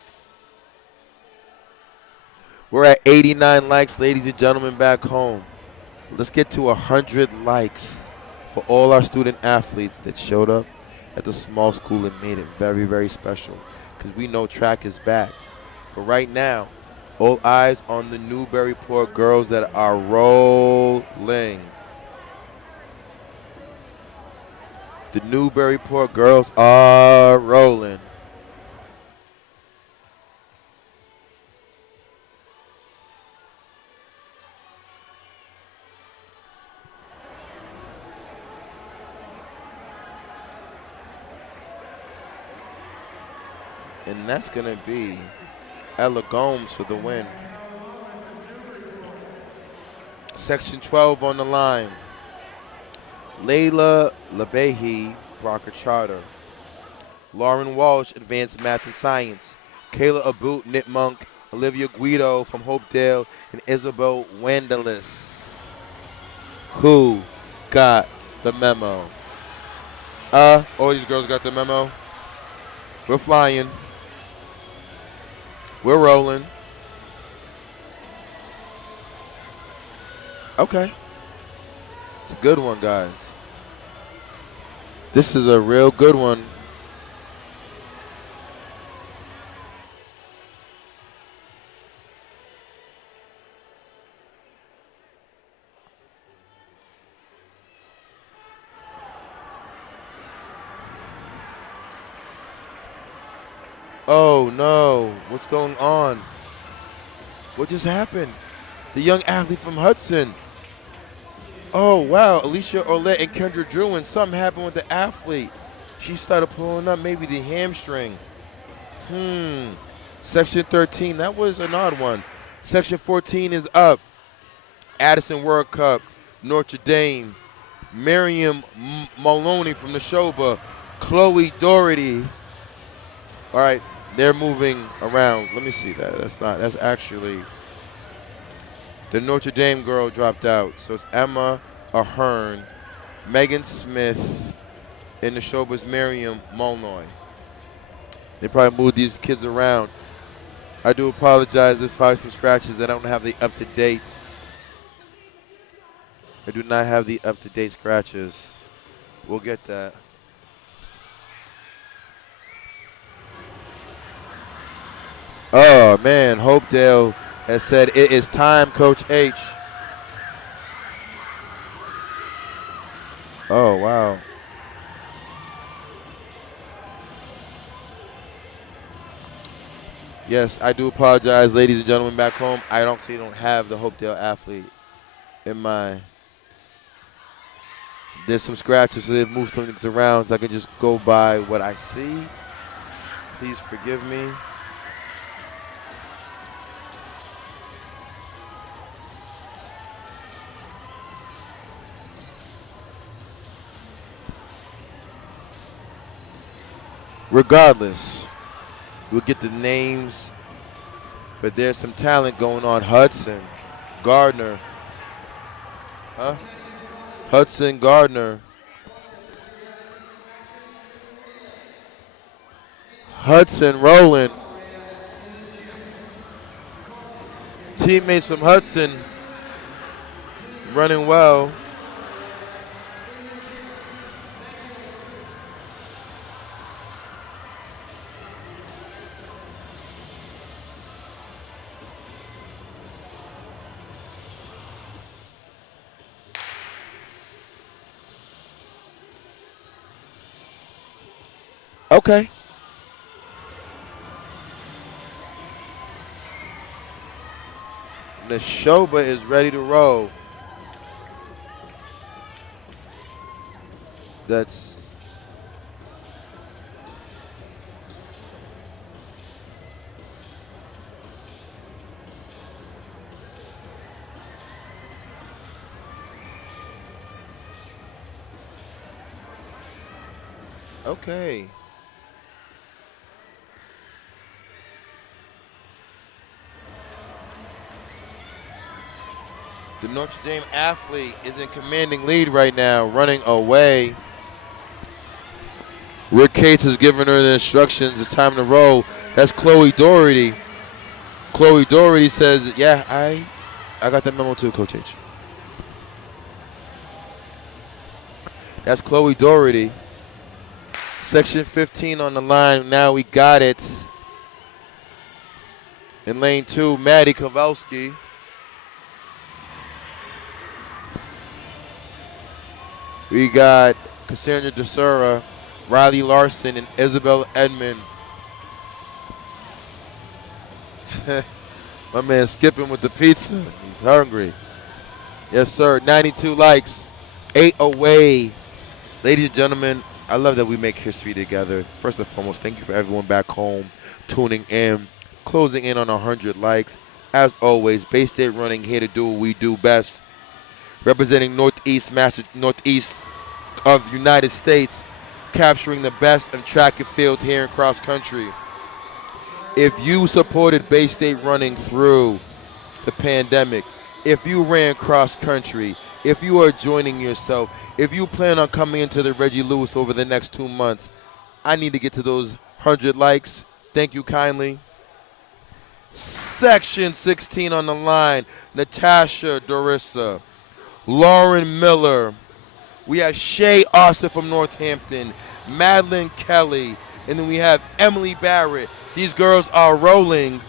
We're at 89 likes, ladies and gentlemen, back home. Let's get to 100 likes for all our student athletes that showed up at the small school and made it very, very special, because we know track is back. But right now, all eyes on the Newburyport girls that are rolling. The Newburyport girls are rolling. And that's going to be Ella Gomes for the win. Section 12 on the line. Layla Labehi, Brocker Charter. Lauren Walsh, Advanced Math and Science. Kayla Abut, Nipmuc. Olivia Guido from Hopedale. And Isabel Wandelis. Who got the memo. All these girls got the memo. We're flying. We're rolling. Okay. It's a good one, guys. This is a real good one. Oh no, what's going on? What just happened? The young athlete from Hudson. Oh wow, Alicia Orlet and Kendra Druin, something happened with the athlete. She started pulling up maybe the hamstring. Section 13, that was an odd one. Section 14 is up. Addison World Cup, Notre Dame, Miriam Maloney from the Neshoba, Chloe Doherty. All right, they're moving around. Let me see that. That's actually, the Notre Dame girl dropped out. So it's Emma Ahern, Megan Smith, and the Neshoba's Miriam Malnoy. They probably moved these kids around. I do apologize. There's probably some scratches. I don't have the up-to-date. I do not have the up-to-date scratches. We'll get that. Oh, man. Hopedale has said it is time, Coach H. Oh, wow. Yes, I do apologize, ladies and gentlemen back home. I don't have the Hopedale athlete in my. There's some scratches, so they've moved some things around, so I can just go by what I see. Please forgive me. Regardless, we'll get the names, but there's some talent going on. Hudson Gardner. Hudson Gardner. Hudson Rowland. Teammates from Hudson running well. Okay. Neshoba is ready to roll. That's okay. The Notre Dame athlete is in commanding lead right now, running away. Rick Cates has given her the instructions. It's time to roll. That's Chloe Doherty. Chloe Doherty says, yeah, I got that memo too, Coach H. That's Chloe Doherty. Section 15 on the line. Now we got it. In lane 2, Maddie Kowalski. We got Cassandra DeSura, Riley Larson, and Isabel Edmond. My man skipping with the pizza. He's hungry. Yes, sir. 92 likes. 8 away. Ladies and gentlemen, I love that we make history together. First and foremost, thank you for everyone back home tuning in, closing in on 100 likes. As always, Bay State Running here to do what we do best. Representing Northeast of United States, capturing the best of track and field here in cross country. If you supported Bay State Running through the pandemic, if you ran cross country, if you are joining yourself, if you plan on coming into the Reggie Lewis over the next 2 months, I need to get to those 100 likes. Thank you kindly. Section 16 on the line, Natasha Dorissa, Lauren Miller. We have Shay Austin from Northampton, Madeline Kelly, and then we have Emily Barrett. These girls are rolling.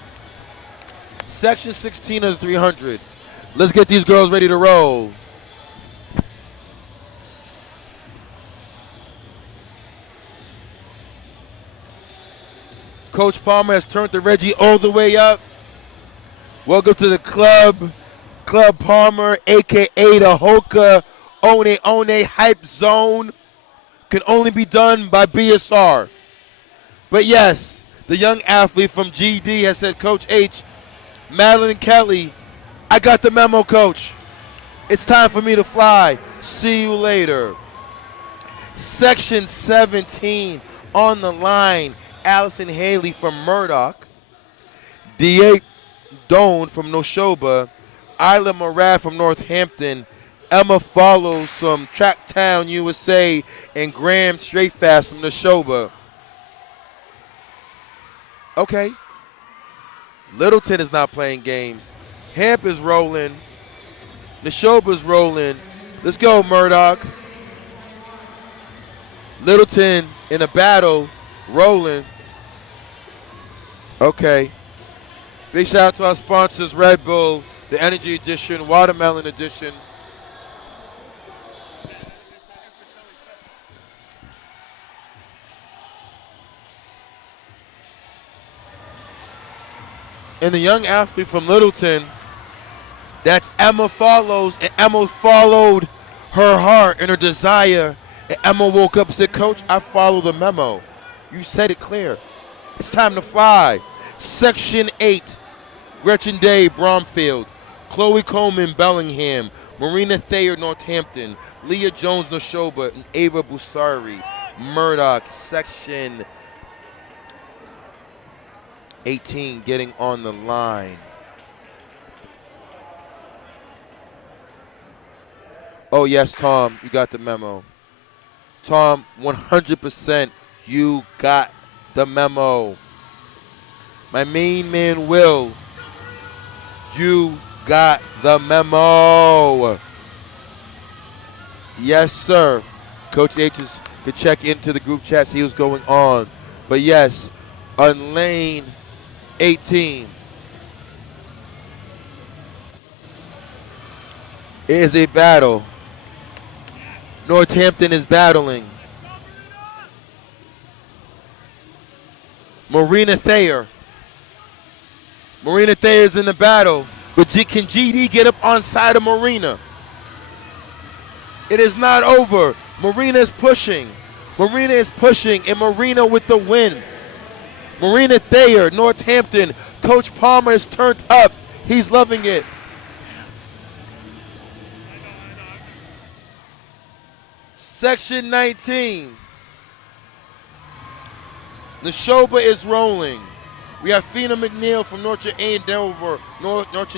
Section 16 of the 300. Let's get these girls ready to roll. Coach Palmer has turned the Reggie all the way up. Welcome to the club. Club Palmer, a.k.a. the Hoka One Hype Zone. Can only be done by BSR. But yes, the young athlete from GD has said, Coach H, Madeline Kelly, I got the memo, Coach. It's time for me to fly. See you later. Section 17 on the line. Allison Haley from Murdoch, D.A. Doan from Neshoba, Isla Murad from Northampton, Emma Follows from Tracktown, USA, and Graham Straightfast from Neshoba. Okay. Littleton is not playing games. Hamp is rolling. Neshoba's rolling. Let's go, Murdoch. Littleton in a battle. Rolling. Okay. Big shout out to our sponsors, Red Bull, the Energy Edition, Watermelon Edition. And the young athlete from Littleton, that's Emma Follows, and Emma followed her heart and her desire. And Emma woke up and said, Coach, I follow the memo. You said it clear. It's time to fly. Section 8, Gretchen Day, Bromfield, Chloe Coleman, Bellingham, Marina Thayer, Northampton, Leah Jones, Neshoba, and Ava Busari, Murdoch. Section 18 getting on the line. Oh, yes, Tom, you got the memo. Tom, 100%, you got the memo. My main man, Will, you got the memo. Yes, sir. Coach H could check into the group chat, see what's going on. But yes, on lane 18, it is a battle. Northampton is battling. Marina Thayer. Marina Thayer is in the battle, but can GD get up on side of Marina? It is not over. Marina is pushing. Marina is pushing, and Marina with the win. Marina Thayer, Northampton. Coach Palmer is turned up. He's loving it. Section 19. Neshoba is rolling. We have Fina McNeil from Notre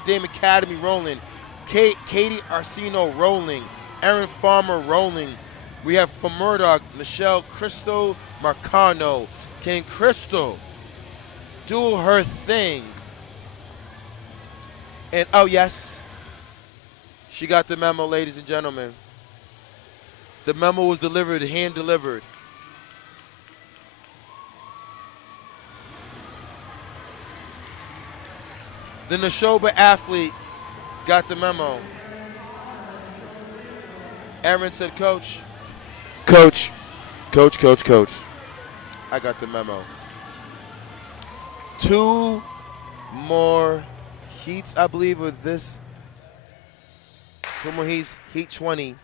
Dame Academy rolling. Katie Arsino rolling. Erin Farmer rolling. We have from Murdoch, Michelle Crystal Marcano. Can Crystal do her thing? And oh yes, she got the memo, ladies and gentlemen. The memo was delivered, hand delivered. The Neshoba athlete got the memo. Aaron said, Coach. Coach. I got the memo. 2 more heats, I believe, with this. 2 more heats, heat 20.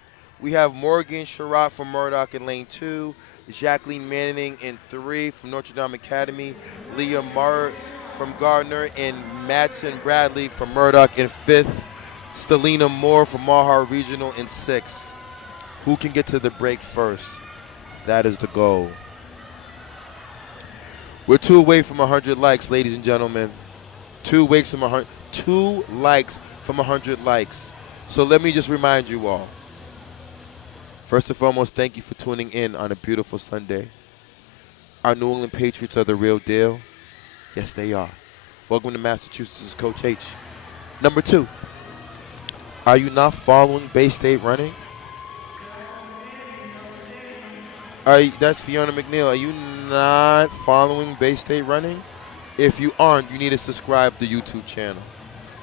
We have Morgan Sherratt from Murdoch in lane 2. Jacqueline Manning in 3 from Notre Dame Academy. Leah Mart from Gardner, and Madsen Bradley from Murdoch in 5th. Stelina Moore from Mahar Regional in 6th. Who can get to the break first? That is the goal. We're 2 away from 100 likes, ladies and gentlemen. 2 likes from 100 likes. So let me just remind you all. First and foremost, thank you for tuning in on a beautiful Sunday. Our New England Patriots are the real deal. Yes, they are. Welcome to Massachusetts, Coach H. Number 2, are you not following Bay State running? That's Fiona McNeil. Are you not following Bay State running? If you aren't, you need to subscribe to the YouTube channel.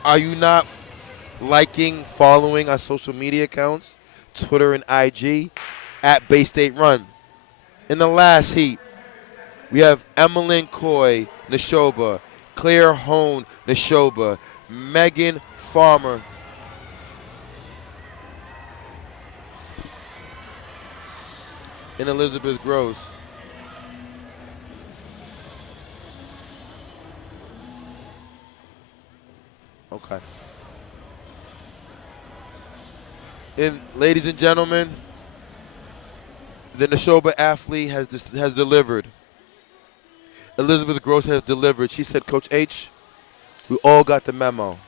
Are you not liking, following our social media accounts, Twitter and IG, at Bay State Run? In the last heat, we have Emmeline Coy, Neshoba, Claire Hone, Neshoba, Megan Farmer, and Elizabeth Gross. Okay. And ladies and gentlemen, the Neshoba athlete has delivered. Elizabeth Gross has delivered. She said, Coach H, we all got the memo.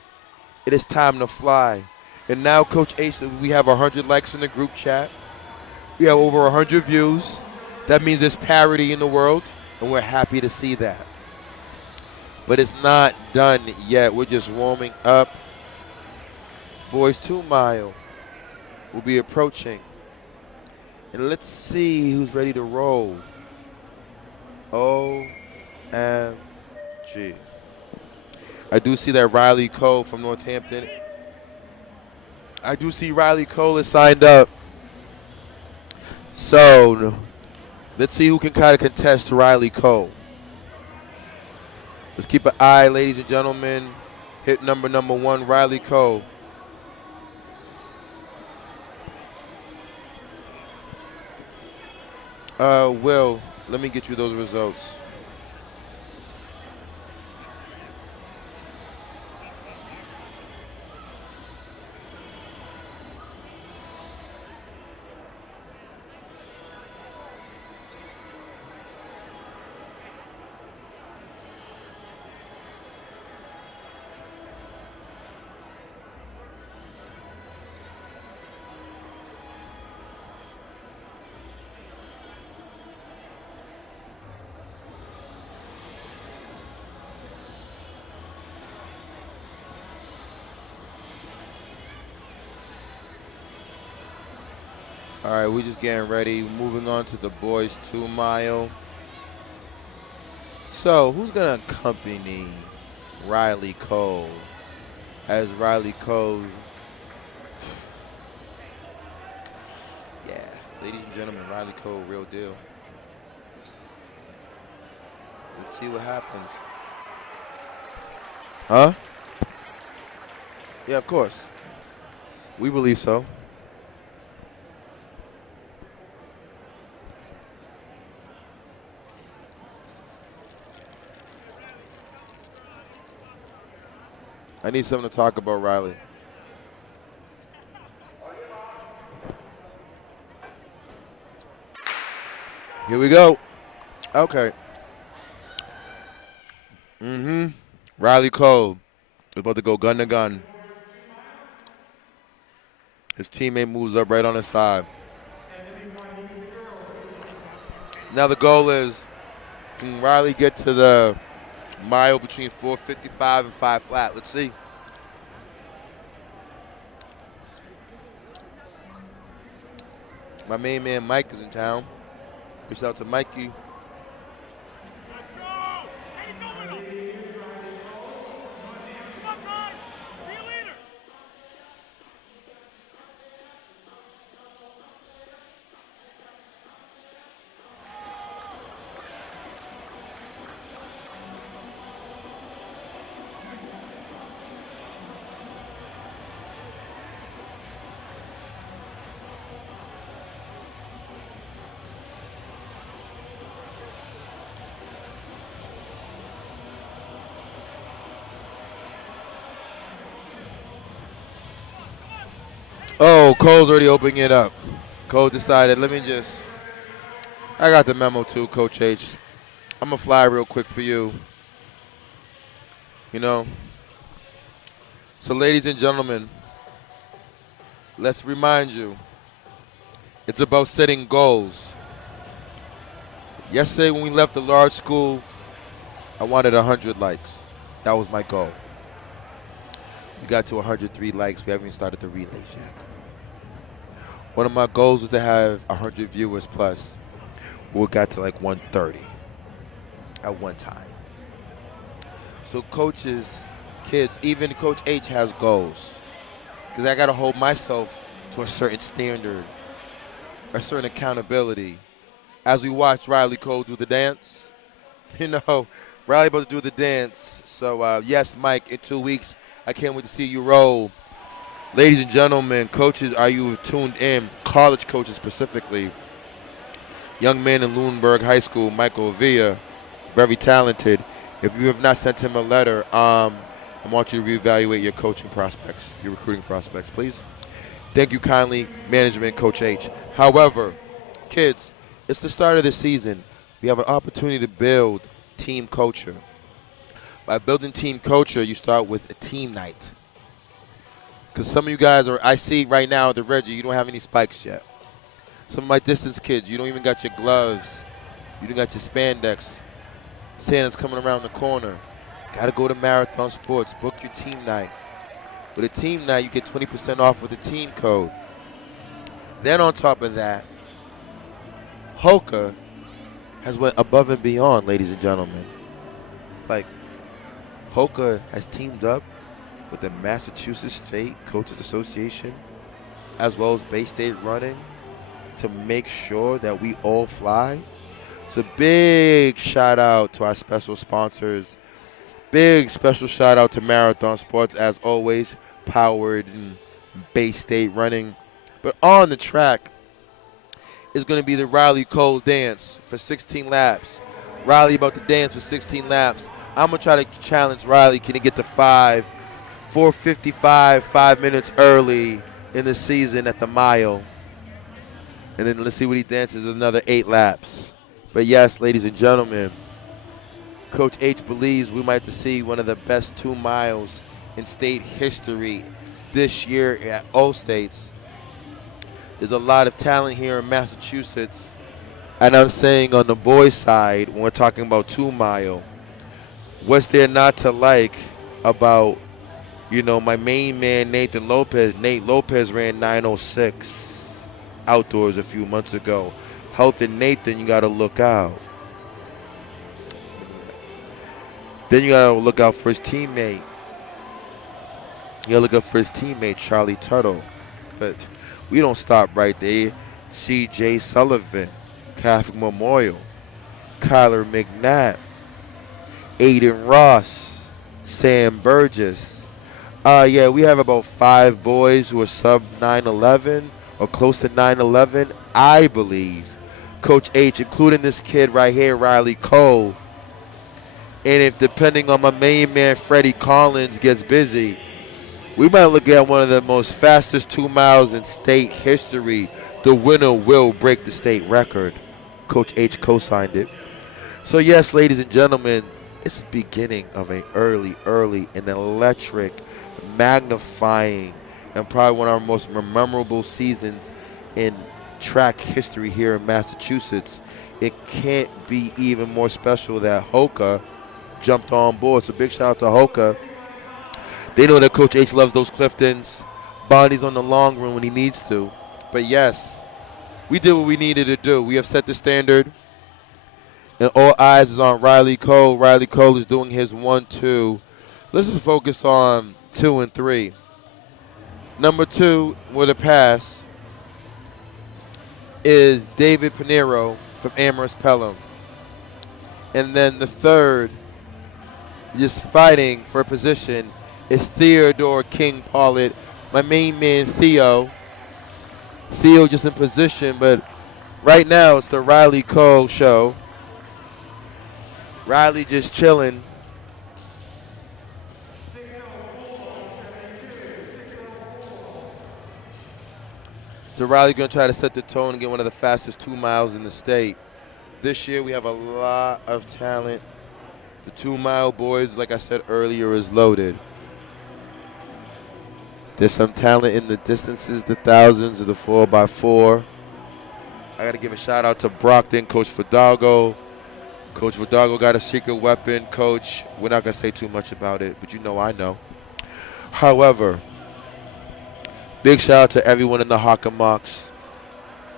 It is time to fly. And now, Coach H, we have 100 likes in the group chat. We have over 100 views. That means there's parity in the world, and we're happy to see that. But it's not done yet. We're just warming up. Boys 2 mile will be approaching. And let's see who's ready to roll. OMG. I do see that Riley Cole from Northampton. I do see Riley Cole is signed up. So let's see who can kind of contest Riley Cole. Let's keep an eye, ladies and gentlemen. Hit number 1, Riley Cole. Will, let me get you those results. All right, we're just getting ready. Moving on to the boys 2 mile. So, who's going to accompany Riley Cole? As Riley Cole, yeah, ladies and gentlemen, Riley Cole, real deal. Let's see what happens. Huh? Yeah, of course. We believe so. I need something to talk about, Riley. Here we go. Okay. Riley Cole is about to go gun to gun. His teammate moves up right on his side. Now the goal is, can Riley get to the mile between 4:55 and 5 flat? Let's see. My main man Mike is in town. Reach out to Mikey. Oh, Cole's already opening it up. Cole decided, I got the memo too, Coach H. I'm going to fly real quick for you. You know? So, ladies and gentlemen, let's remind you, it's about setting goals. Yesterday when we left the large school, I wanted 100 likes. That was my goal. We got to 103 likes. We haven't even started the relays yet. One of my goals was to have 100 viewers plus. We got to like 130 at one time. So coaches, kids, even Coach H has goals. Because I got to hold myself to a certain standard, a certain accountability. As we watch Riley Cole do the dance, Riley about to do the dance. So, yes, Mike, in 2 weeks, I can't wait to see you roll. Ladies and gentlemen, coaches, are you tuned in? College coaches specifically. Young man in Lunenburg High School, Michael Villa, very talented. If you have not sent him a letter, I want you to reevaluate your coaching prospects, your recruiting prospects, please. Thank you kindly, management, Coach H. However, kids, it's the start of the season. We have an opportunity to build team culture. By building team culture, you start with a team night. Because some of you guys I see right now at the Reggie, you don't have any spikes yet. Some of my distance kids, you don't even got your gloves. You don't got your spandex. Santa's coming around the corner. Got to go to Marathon Sports. Book your team night. With a team night, you get 20% off with the team code. Then on top of that, Hoka has went above and beyond, ladies and gentlemen. Like, Hoka has teamed up with the Massachusetts State Coaches Association as well as Bay State Running to make sure that we all fly. It's a big shout out to our special sponsors. Big special shout out to Marathon Sports, as always, powered in Bay State Running. But on the track is going to be the Riley Cole dance for 16 laps. Riley about to dance for 16 laps. I'm going to try to challenge Riley. Can he get to 4:55, 5 minutes early in the season at the mile? And then let's see what he dances another 8 laps. But yes, ladies and gentlemen, Coach H believes we might have to see one of the best 2 miles in state history this year at all states. There's a lot of talent here in Massachusetts. And I'm saying on the boys' side, when we're talking about 2 mile, what's there not to like about, my main man, Nathan Lopez? Nate Lopez ran 9:06 outdoors a few months ago. Healthy Nathan, you got to look out. Then you got to look out for his teammate. You got to look out for his teammate, Charlie Tuttle. But we don't stop right there. C.J. Sullivan, Catholic Memorial, Kyler McNabb, Aiden Ross, Sam Burgess. We have about 5 boys who are sub 9'11" or close to 9'11", I believe. Coach H, including this kid right here, Riley Cole. And if, depending on my main man, Freddie Collins, gets busy, we might look at one of the most fastest 2 miles in state history. The winner will break the state record. Coach H co-signed it. So yes, ladies and gentlemen, it's the beginning of an early, and electric, magnifying, and probably one of our most memorable seasons in track history here in Massachusetts. It can't be even more special that Hoka jumped on board. So big shout out to Hoka. They know that Coach H loves those Cliftons. Bonnie's on the long run when he needs to. But yes, we did what we needed to do. We have set the standard. And all eyes is on Riley Cole. Riley Cole is doing his 1-2. Let's just focus on 2 and 3. Number 2 with a pass is David Pinero from Amherst Pelham. And then the third, just fighting for a position, is Theodore King Pollitt. My main man, Theo. Theo just in position, but right now it's the Riley Cole show. Riley just chilling. So Riley going to try to set the tone and get one of the fastest 2 miles in the state. This year we have a lot of talent. The 2 mile boys, like I said earlier, is loaded. There's some talent in the distances, the thousands, of the 4x4. I got to give a shout out to Brockton, Coach Fidalgo. Coach Fidalgo got a secret weapon, Coach. We're not going to say too much about it, but you know I know. However, big shout out to everyone in the Hockomox,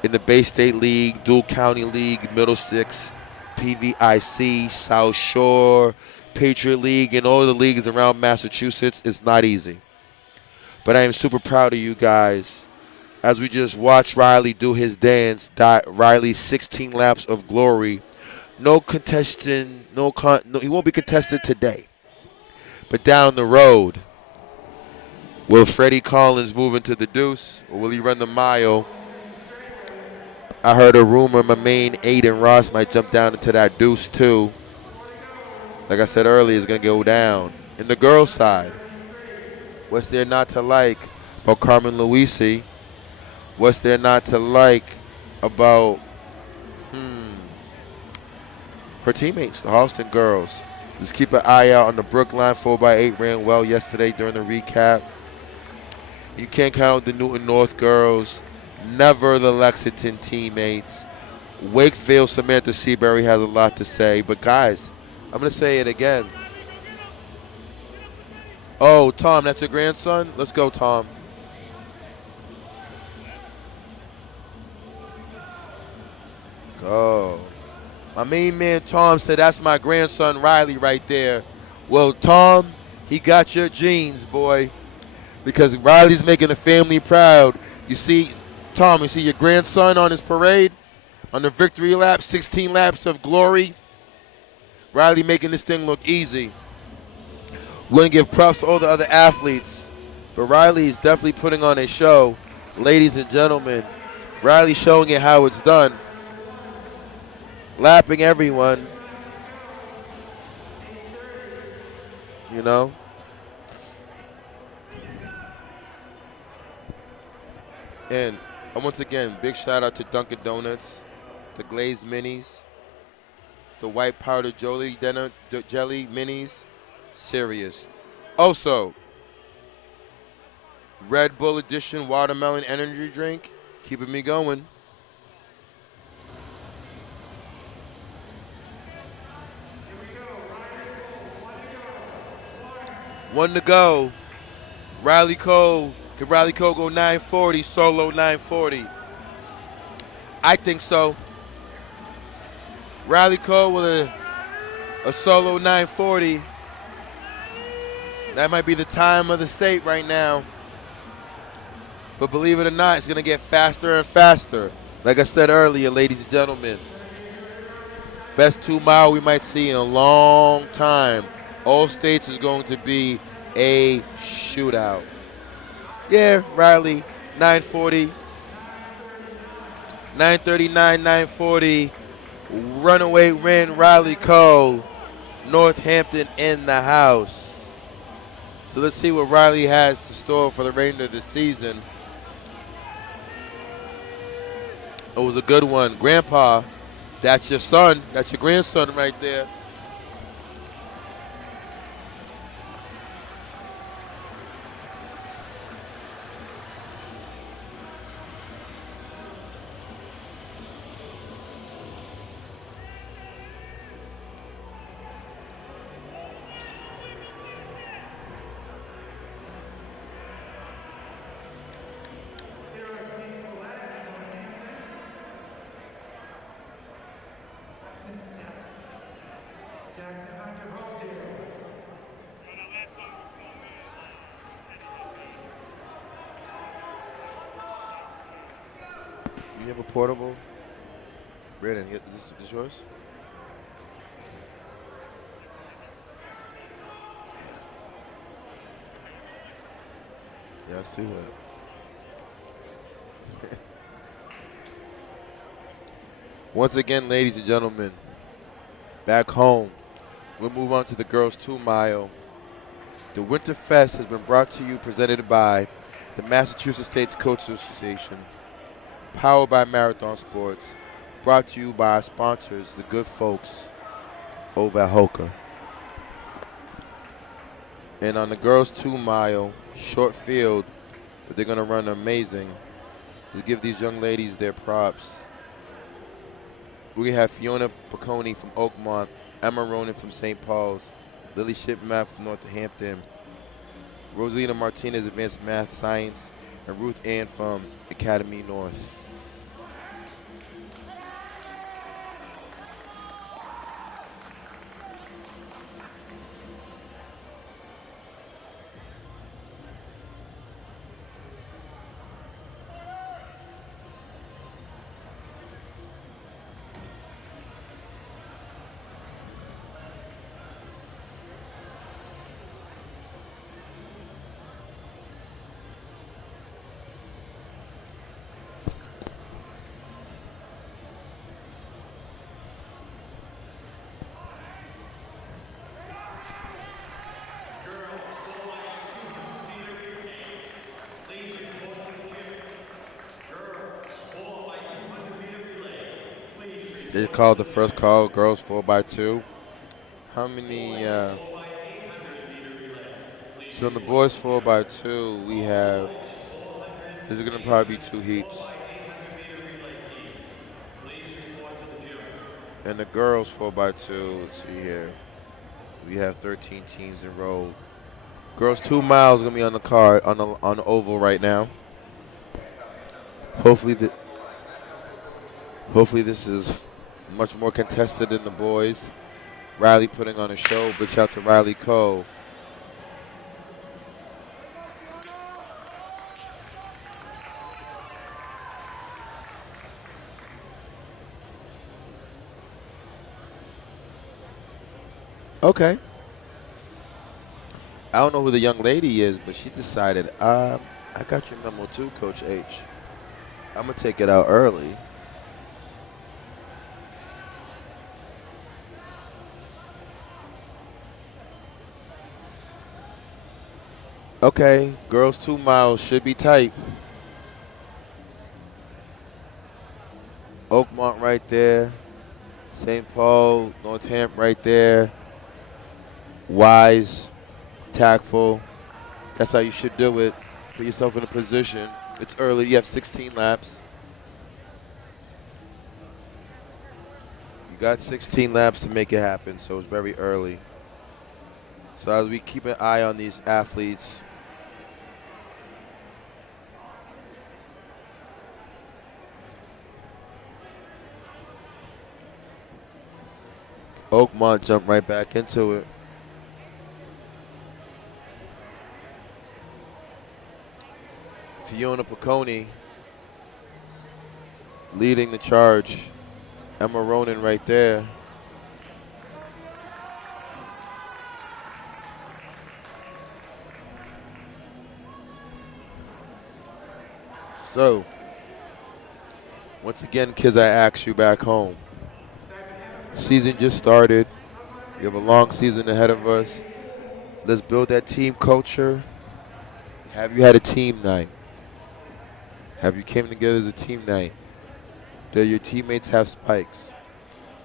in the Bay State League, Dual County League, Middlesex, PVIC, South Shore, Patriot League, and all the leagues around Massachusetts. It's not easy. But I am super proud of you guys. As we just watched Riley do his dance, Riley's 16 laps of glory. No contestant, he won't be contested today. But down the road, will Freddie Collins move into the deuce, or will he run the mile? I heard a rumor my main Aiden Ross might jump down into that deuce too. Like I said earlier, it's going to go down. In the girls' side, what's there not to like about Carmen Luisi? What's there not to like about her teammates, the Halston girls? Just keep an eye out on the Brookline 4x8 ran well yesterday during the recap. You can't count the Newton North girls. Never the Lexington teammates. Wakefield, Samantha Seabury has a lot to say. But guys, I'm going to say it again. Oh, Tom, that's your grandson? Let's go, Tom. Go. My main man, Tom, said that's my grandson, Riley, right there. Well, Tom, he got your genes, boy. Because Riley's making the family proud. You see, Tom, you see your grandson on his parade? On the victory lap, 16 laps of glory. Riley making this thing look easy. We're going to give props to all the other athletes. But Riley is definitely putting on a show. Ladies and gentlemen, Riley showing it how it's done. Lapping everyone. You know? And once again, big shout out to Dunkin' Donuts, the glazed minis, the white powdered jelly minis. Serious. Also, Red Bull Edition watermelon energy drink, keeping me going. One to go. Riley Cole. Could Riley Cole go 940, solo 940? I think so. Riley Cole with a solo 940. That might be the time of the state right now. But believe it or not, it's going to get faster and faster. Like I said earlier, ladies and gentlemen, best 2 mile we might see in a long time. All states is going to be a shootout. Yeah, Riley, 940, 939, 940. Runaway win, Riley Cole, Northampton in the house. So let's see what Riley has to store for the remainder of the season. It was a good one. Grandpa, that's your son. That's your grandson right there. You have a portable? Brandon, this is yours? Yeah, I see that. Once again, ladies and gentlemen, back home, we'll move on to the girls' 2 mile. The Winterfest has been brought to you, presented by the Massachusetts State Coaches Association, powered by Marathon Sports, brought to you by our sponsors, the good folks over at Hoka. And on the girls' 2 mile, short field, but they're going to run amazing. To give these young ladies their props. We have Fiona Piccone from Oakmont, Emma Ronan from St. Paul's, Lily Shipmack from Northampton, Rosalina Martinez, Advanced Math Science, and Ruth Ann from Academy North. They called the first call, girls 4x2. How many? So in the boys 4x2, we have. There's going to probably be 2 heats. And the girls 4x2, let's see here. We have 13 teams enrolled. Girls 2 miles going to be on the card on the oval right now. Hopefully this is much more contested than the boys. Riley putting on a show. Big shout to Riley Cole. Okay. I don't know who the young lady is, but she decided, I got your memo too, Coach H. I'm going to take it out early. Okay, girls 2 miles should be tight. Oakmont right there. St. Paul, Northampton right there. Wise, tactful. That's how you should do it. Put yourself in a position. It's early. You have 16 laps. You got 16 laps to make it happen, so it's very early. So as we keep an eye on these athletes, Oakmont jumped right back into it. Fiona Piccone leading the charge. Emma Ronan right there. So, once again, kids, I ask you back home. Season just started. We have a long season ahead of us. Let's build that team culture. Have you had a team night? Have you came together as a team night? Do your teammates have spikes?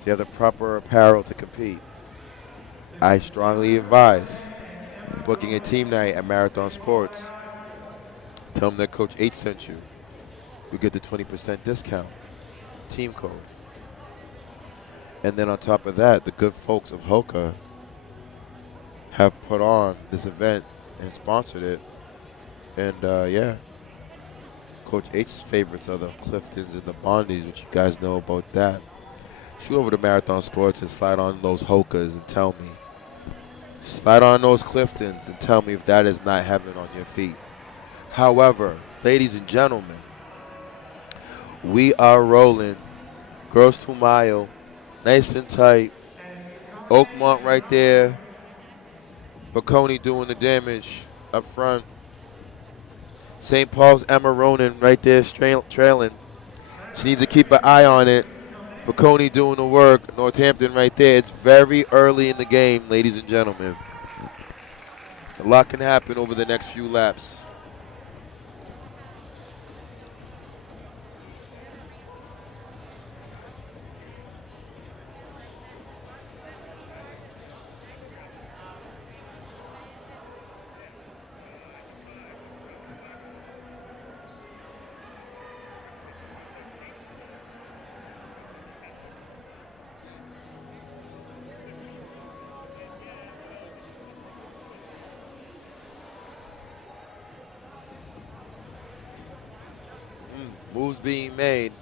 Do you have the proper apparel to compete? I strongly advise booking a team night at Marathon Sports. Tell them that Coach H sent you. You get the 20% discount, team code. And then on top of that, the good folks of Hoka have put on this event and sponsored it. And yeah, Coach H's favorites are the Cliftons and the Bondies, which you guys know about that. Shoot over to Marathon Sports and slide on those Hokas and tell me. Slide on those Cliftons and tell me if that is not heaven on your feet. However, ladies and gentlemen, we are rolling. Girls 2 mile, nice and tight. Oakmont right there. Piccone doing the damage up front. St. Paul's Emma Ronan right there trailing. She needs to keep an eye on it. Piccone doing the work. Northampton right there. It's very early in the game, ladies and gentlemen. A lot can happen over the next few laps. Moves being made.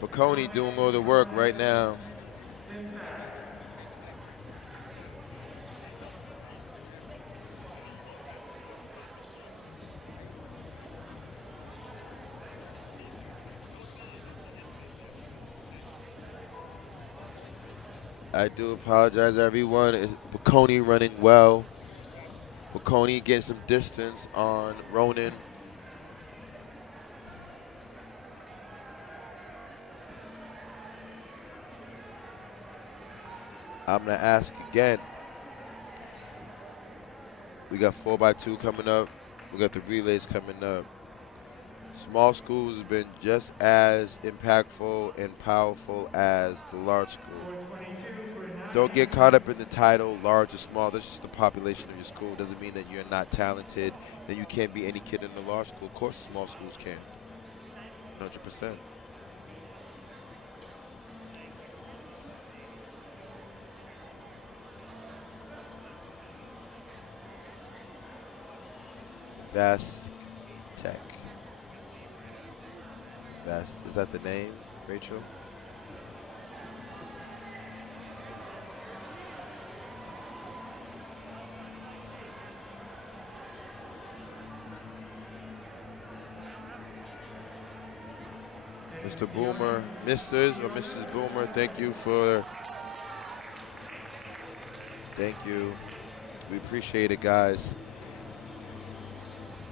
Bocconi doing all the work right now. I do apologize, everyone. It's Bocconi running well. Bocconi getting some distance on Ronan. I'm going to ask again. We got 4x2 coming up. We got the relays coming up. Small schools have been just as impactful and powerful as the large school. Don't get caught up in the title, large or small. That's just the population of your school. Doesn't mean that you're not talented, that you can't be any kid in the large school. Of course, small schools can. 100%. Vast Tech. Vast, is that the name, Rachel? Mr. Boomer, Mrs. or Mrs. Boomer, thank you. We appreciate it, guys.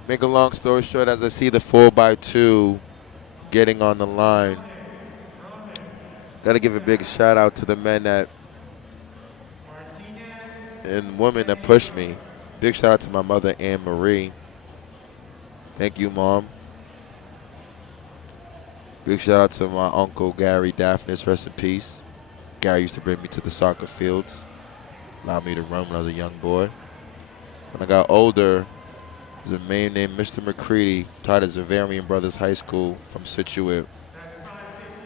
Make a long story short, as I see the 4x2 getting on the line, got to give a big shout out to the men and women that pushed me. Big shout out to my mother, Anne Marie. Thank you, Mom. Big shout out to my uncle, Gary Daphnis, rest in peace. Gary used to bring me to the soccer fields, allowed me to run when I was a young boy. When I got older, there's a man named Mr. McCready, taught at Zavarian Brothers High School from Situate.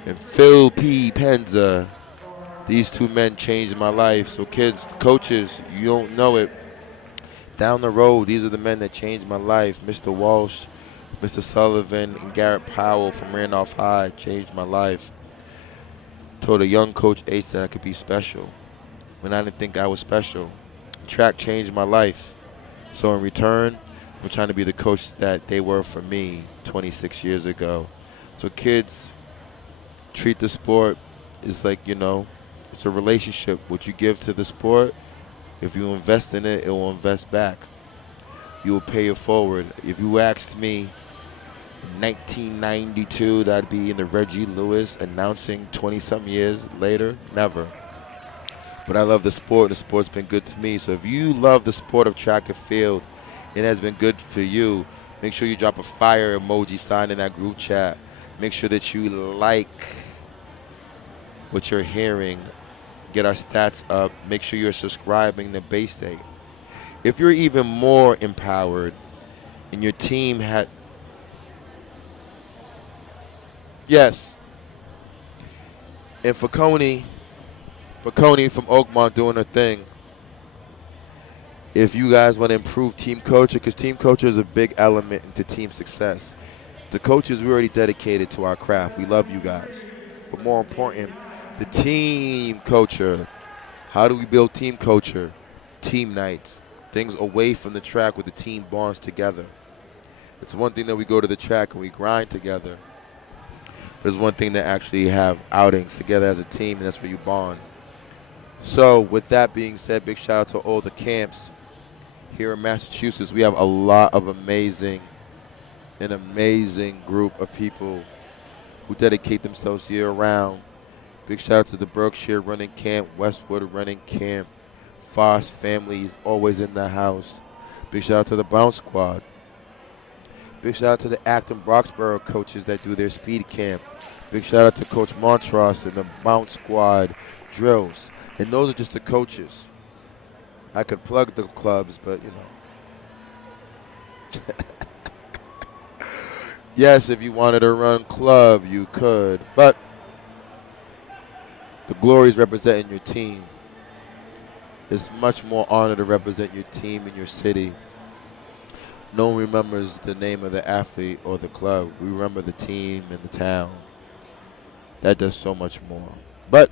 And Phil P. Penza. These two men changed my life. So kids, coaches, you don't know it. Down the road, these are the men that changed my life. Mr. Walsh, Mr. Sullivan, and Garrett Powell from Randolph High changed my life. Told a young Coach Ace that I could be special when I didn't think I was special. Track changed my life. So in return, I'm trying to be the coach that they were for me 26 years ago. So kids, treat the sport is like, it's a relationship. What you give to the sport, if you invest in it, it will invest back. You will pay it forward. If you asked me in 1992 that I'd be in the Reggie Lewis announcing 20-something years later, never. But I love the sport. The sport's been good to me. So if you love the sport of track and field, it has been good for you. Make sure you drop a fire emoji sign in that group chat. Make sure that you like what you're hearing. Get our stats up. Make sure you're subscribing to Bay State. If you're even more empowered and your team had... Yes. And Bocconi from Oakmont doing her thing. If you guys want to improve team culture, because team culture is a big element into team success. The coaches, we're already dedicated to our craft. We love you guys. But more important, the team culture. How do we build team culture? Team nights. Things away from the track where the team bonds together. It's one thing that we go to the track and we grind together. But it's one thing to actually have outings together as a team, and that's where you bond. So with that being said, big shout out to all the camps here in Massachusetts. We have a lot of amazing group of people who dedicate themselves year round. Big shout out to the Berkshire running camp, Westwood running camp, Foss family is always in the house. Big shout out to the Bounce Squad. Big shout out to the Acton Broxborough coaches that do their speed camp. Big shout out to Coach Montross and the Bounce Squad drills. And those are just the coaches. I could plug the clubs, but yes, if you wanted to run club, you could. But the glory is representing your team. It's much more honor to represent your team in your city. no one remembers the name of the athlete or the club. We remember the team and the town. That does so much more. But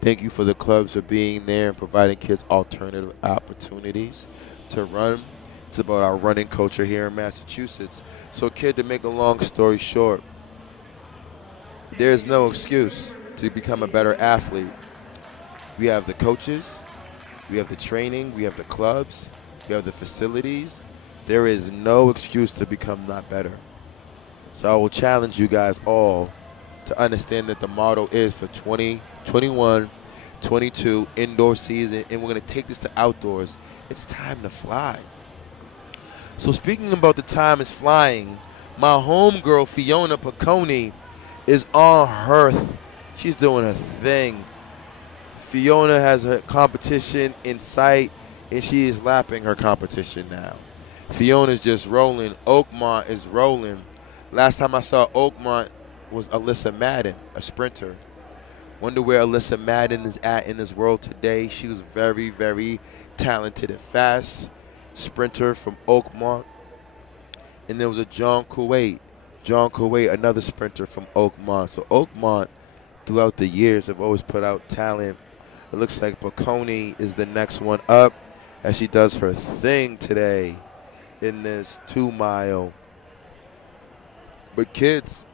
thank you for the clubs for being there and providing kids alternative opportunities to run. It's about our running culture here in Massachusetts. So, kid, to make a long story short, there's no excuse to become a better athlete. We have the coaches, we have the training, we have the clubs, we have the facilities. There is no excuse to become not better. So I will challenge you guys all to understand that the motto is for 2021, 22 indoor season, and we're going to take this to outdoors. It's time to fly. So speaking about the time is flying, my homegirl Fiona Piccone is on her. She's doing her thing. Fiona has her competition in sight, and she is lapping her competition now. Fiona's just rolling. Oakmont is rolling. Last time I saw Oakmont was Alyssa Madden, a sprinter. Wonder where Alyssa Madden is at in this world today. She was very, very talented and fast sprinter from Oakmont. And there was a John Kuwait. John Kuwait, another sprinter from Oakmont. So Oakmont, throughout the years, have always put out talent. It looks like Piccone is the next one up as she does her thing today in this 2-mile. But kids,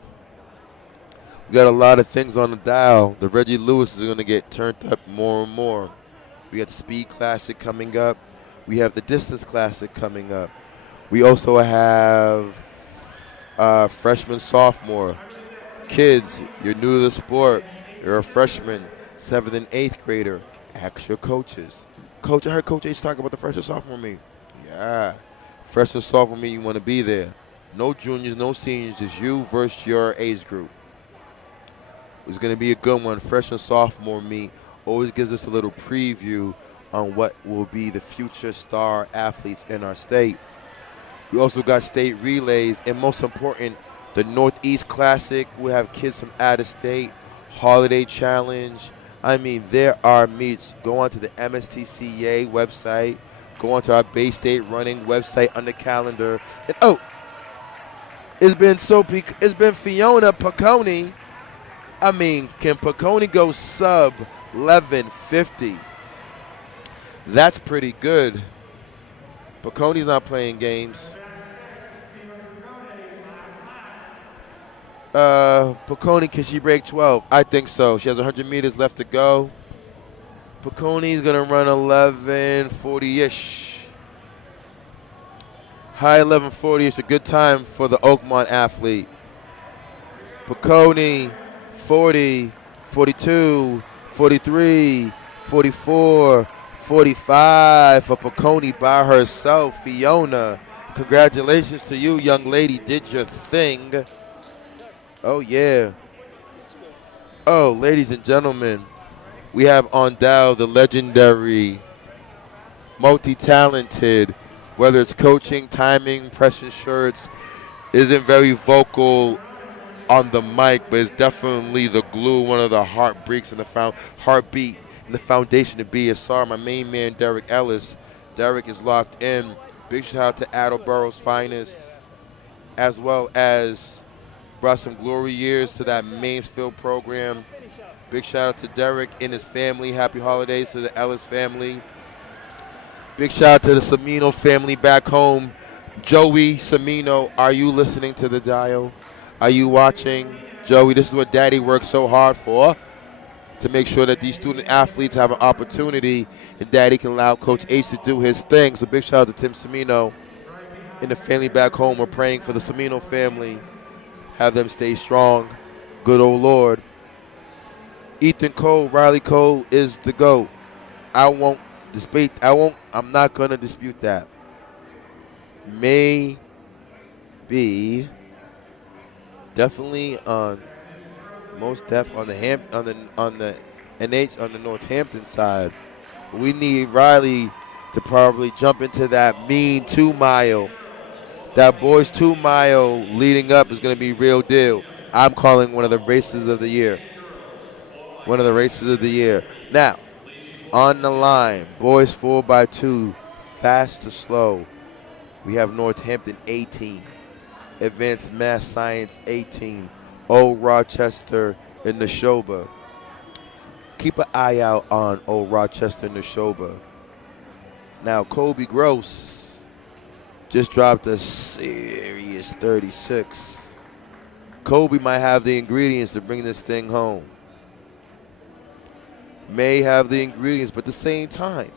we got a lot of things on the dial. The Reggie Lewis is going to get turned up more and more. We got the Speed Classic coming up. We have the Distance Classic coming up. We also have freshman, sophomore. Kids, you're new to the sport. You're a freshman, 7th and 8th grader. Ask your coaches. Coach, I heard Coach H talk about the freshman, sophomore meet. Yeah. Freshman, sophomore meet, you want to be there. No juniors, no seniors, just you versus your age group. It's going to be a good one. Freshman, sophomore meet always gives us a little preview on what will be the future star athletes in our state. We also got state relays, and most important, the Northeast Classic. We have kids from out of state, Holiday Challenge. I mean, there are meets. Go onto the MSTCA website. Go onto our Bay State Running website on the calendar. And it's been Fiona Piccone. I mean, can Piccone go sub 11:50? That's pretty good. Piccone's not playing games. Piccone, can she break 12? I think so. She has 100 meters left to go. Piccone's going to run 11:40-ish. High 11:40 is a good time for the Oakmont athlete. Piccone, 40, 42, 43, 44, 45 for Piccone by herself. Fiona, congratulations to you, young lady. Did your thing. Oh, yeah. Oh, ladies and gentlemen, we have on dial the legendary, multi-talented, whether it's coaching, timing, pressing shirts, isn't very vocal on the mic, but it's definitely the glue, one of the heartbeats and the heartbeat and the foundation to BSR. My main man, Derek Ellis. Derek is locked in. Big shout out to Attleboro's finest, as well as brought some glory years to that Mansfield program. Big shout out to Derek and his family. Happy holidays to the Ellis family. Big shout out to the Semino family back home. Joey Semino, are you listening to the dial? Are you watching? Joey, this is what Daddy worked so hard for, to make sure that these student athletes have an opportunity and Daddy can allow Coach H to do his thing. So big shout out to Tim Semino and the family back home. We're praying for the Semino family. Have them stay strong. Good old Lord. Ethan Cole, Riley Cole is the GOAT. I'm not going to dispute that. Maybe, definitely on the Northampton side. We need Riley to probably jump into that mean 2-mile. That boys 2-mile leading up is going to be real deal. I'm calling one of the races of the year. One of the races of the year. Now, on the line, boys 4x2, fast to slow. We have Northampton A team, Advanced Math Science A team, Old Rochester and Neshoba. Keep an eye out on Old Rochester and Neshoba. Now, Kobe Gross just dropped a serious 36. Kobe might have the ingredients to bring this thing home. May have the ingredients, but at the same time,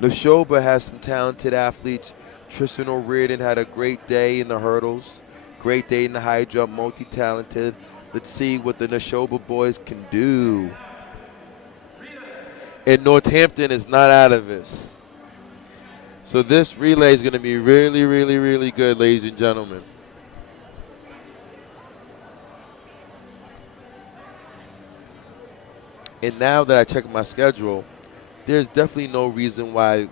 Neshoba has some talented athletes. Tristan O'Riordan had a great day in the hurdles, great day in the high jump, multi-talented. Let's see what the Neshoba boys can do. And Northampton is not out of this. So this relay is going to be really, really, really good, ladies and gentlemen. And now that I check my schedule, there's definitely no reason why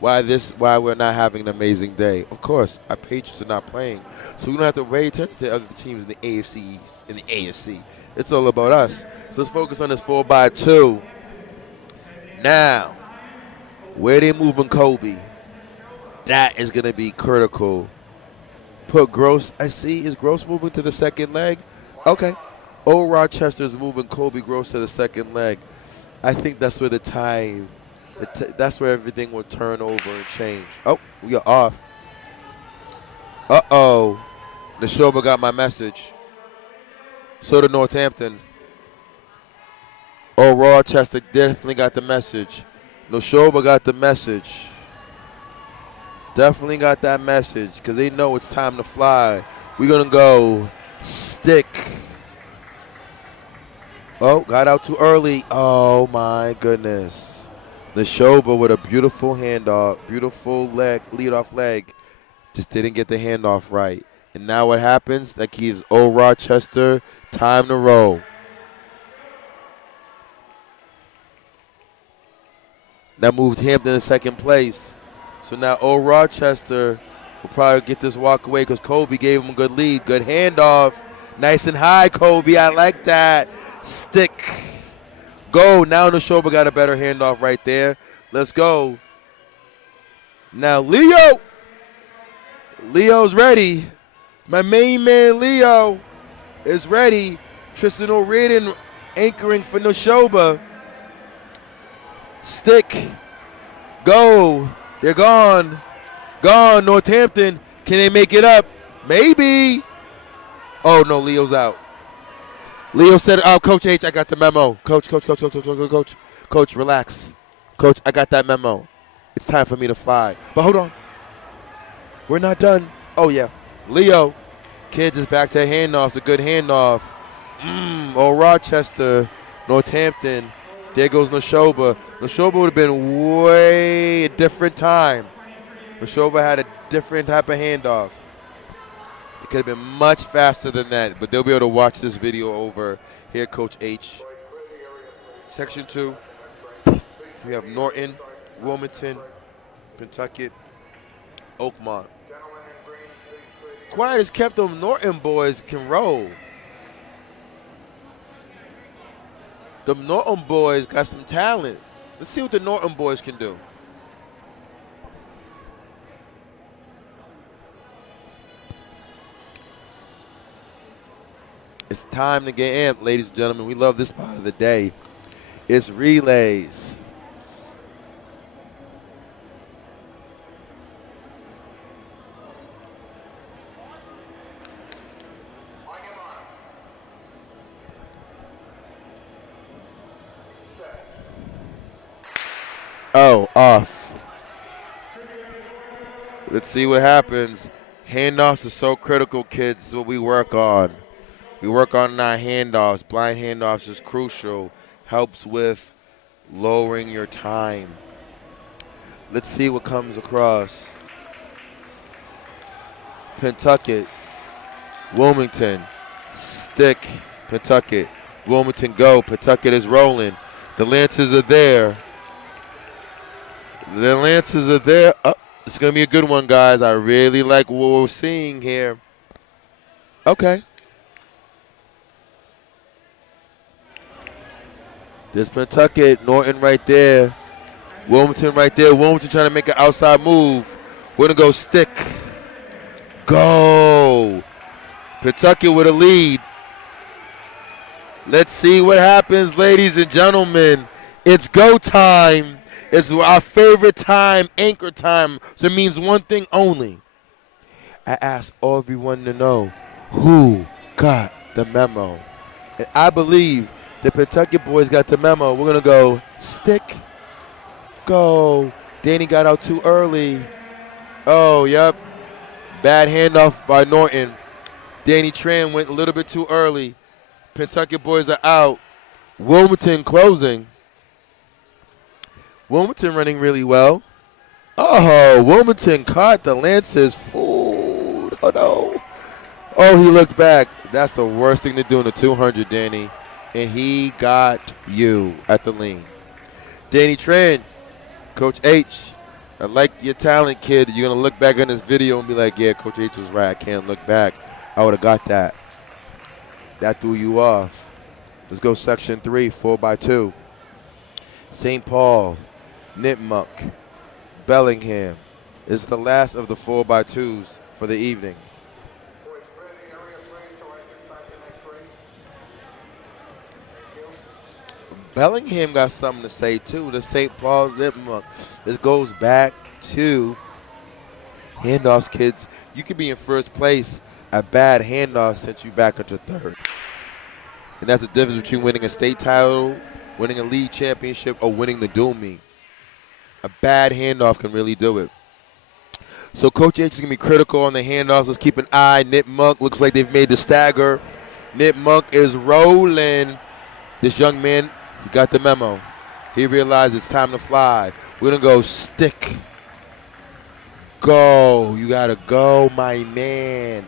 we're not having an amazing day. Of course, our Patriots are not playing, so we don't have to pay attention to other teams in the AFC East, in the AFC. It's all about us. So let's focus on this 4x2. Now, where they moving Kobe? That is going to be critical. Put Gross. I see. Is Gross moving to the second leg? Okay. Old Rochester's moving Kobe Gross to the second leg. I think that's where that's where everything will turn over and change. Oh, we are off. Uh-oh. Neshoba got my message. So did Northampton. Oh, Rochester definitely got the message. Neshoba got the message. Definitely got that message because they know it's time to fly. We're going to go stick. Oh, got out too early. Oh, my goodness. Neshoba with a beautiful handoff, beautiful leg, leadoff leg. Just didn't get the handoff right. And now what happens? That gives Old Rochester time to roll. That moved Hampton in second place. So now Old Rochester will probably get this walk away because Kobe gave him a good lead. Good handoff. Nice and high, Kobe. I like that. Stick. Go. Now Neshoba got a better handoff right there. Let's go. Now Leo. Leo's ready. My main man Leo is ready. Tristan O'Riordan anchoring for Neshoba. Stick. Go. They're gone. Gone. Northampton. Can they make it up? Maybe. Oh, no, Leo's out. Leo said, oh, Coach H, I got the memo. Coach, relax. Coach, I got that memo. It's time for me to fly. But hold on. We're not done. Oh, yeah. Leo. Kids is back to handoffs. A good handoff. Old Rochester. Northampton. There goes Neshoba. Neshoba would have been way a different time. Neshoba had a different type of handoff. It could have been much faster than that, but they'll be able to watch this video over here, Coach H. Section 2, we have Norton, Wilmington, Pentucket, Oakmont. Quiet as kept, them Norton boys can roll. The Norton boys got some talent. Let's see what the Norton boys can do. It's time to get amped, ladies and gentlemen. We love this part of the day. It's relays. Oh, off. Let's see what happens. Handoffs are so critical, kids. This is what we work on. We work on our handoffs. Blind handoffs is crucial. Helps with lowering your time. Let's see what comes across. Pentucket, Wilmington, stick, Pentucket, Wilmington go. Pentucket is rolling. The Lancers are there. The Lancers are there. Oh, it's going to be a good one, guys. I really like what we're seeing here. Okay. There's Pentucket, Norton right there. Wilmington right there. Wilmington trying to make an outside move. We're going to go stick. Go. Pawtucket with a lead. Let's see what happens, ladies and gentlemen. It's go time. It's our favorite time, anchor time. So it means one thing only. I asked everyone to know who got the memo. And I believe the Pawtucket boys got the memo. We're going to go stick, go. Danny got out too early. Oh, yep. Bad handoff by Norton. Danny Tran went a little bit too early. Pawtucket boys are out. Wilmington closing. Wilmington running really well. Oh, Wilmington caught the Lance's food. Oh, no. Oh, he looked back. That's the worst thing to do in the 200, Danny. And he got you at the lean. Danny Tran, Coach H, I like your talent, kid. You're going to look back on this video and be like, yeah, Coach H was right. I can't look back. I would have got that. That threw you off. Let's go section 3, 4x2. St. Paul, Nipmuc, Bellingham is the last of the 4x2s for the evening. Bellingham got something to say, too. The St. Paul's Nipmuc. This goes back to handoffs, kids. You could be in first place. A bad handoff sent you back into third. And that's the difference between winning a state title, winning a league championship, or winning the Doomie. A bad handoff can really do it. So Coach H is going to be critical on the handoffs. Let's keep an eye. Nipmuc looks like they've made the stagger. Nipmuc is rolling. This young man, he got the memo. He realized it's time to fly. We're going to go stick. Go. You got to go, my man.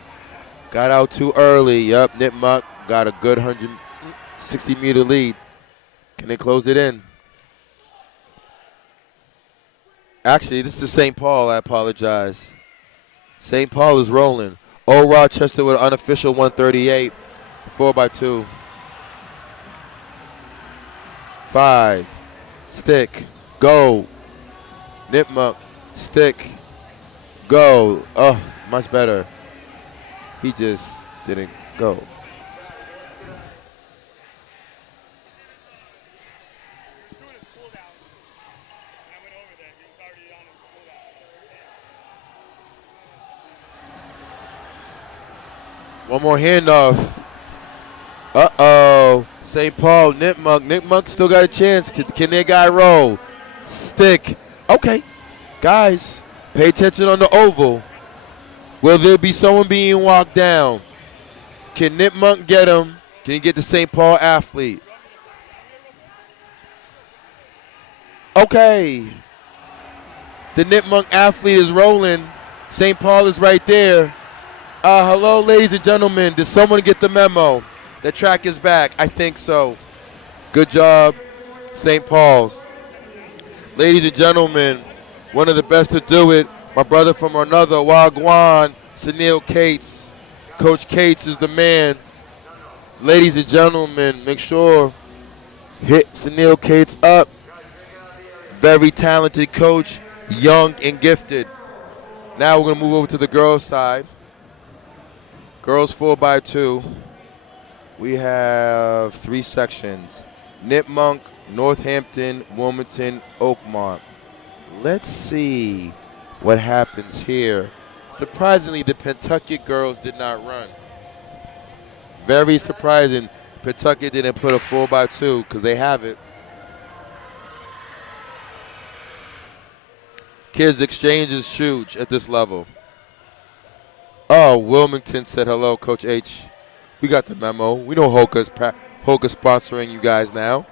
Got out too early. Yup, Nipmuc got a good 160-meter lead. Can they close it in? Actually, this is St. Paul. I apologize. St. Paul is rolling. Old Rochester with an unofficial 138. 4x2. 5. Stick. Go. Nipmuc. Stick. Go. Oh, much better. He just didn't go. One more handoff. Uh-oh. St. Paul, Nipmuc. Nipmuc still got a chance. Can their guy roll? Stick. Okay. Guys, pay attention on the oval. Will there be someone being walked down? Can Nipmuc get him? Can he get the St. Paul athlete? Okay. The Nipmuc athlete is rolling. St. Paul is right there. Hello, ladies and gentlemen. Did someone get the memo? The track is back. I think so. Good job, St. Paul's. Ladies and gentlemen, one of the best to do it, my brother from another, Wagwan, Sunil Cates. Coach Cates is the man. Ladies and gentlemen, make sure hit Sunil Cates up. Very talented coach, young and gifted. Now we're going to move over to the girls' side. Girls 4x2. We have 3 sections. Nipmuc, Northampton, Wilmington, Oakmont. Let's see what happens here. Surprisingly, the Pawtucket girls did not run. Very surprising. Pawtucket didn't put a 4x2 because they have it. Kids exchange is huge at this level. Oh, Wilmington said hello, Coach H. We got the memo. We know Hoka's sponsoring you guys now.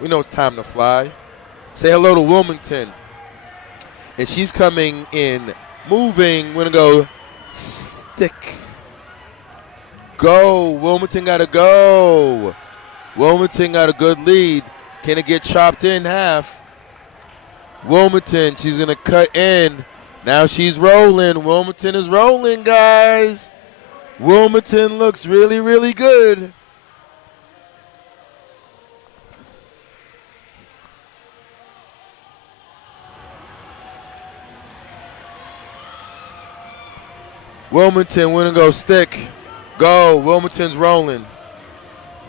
We know it's time to fly. Say hello to Wilmington. And she's coming in, moving. We're going to go stick. Go. Wilmington got to go. Wilmington got a good lead. Can it get chopped in half? Wilmington, she's going to cut in. Now she's rolling. Wilmington is rolling, guys. Wilmington looks really, really good. Wilmington, we're going to go stick. Go. Wilmington's rolling.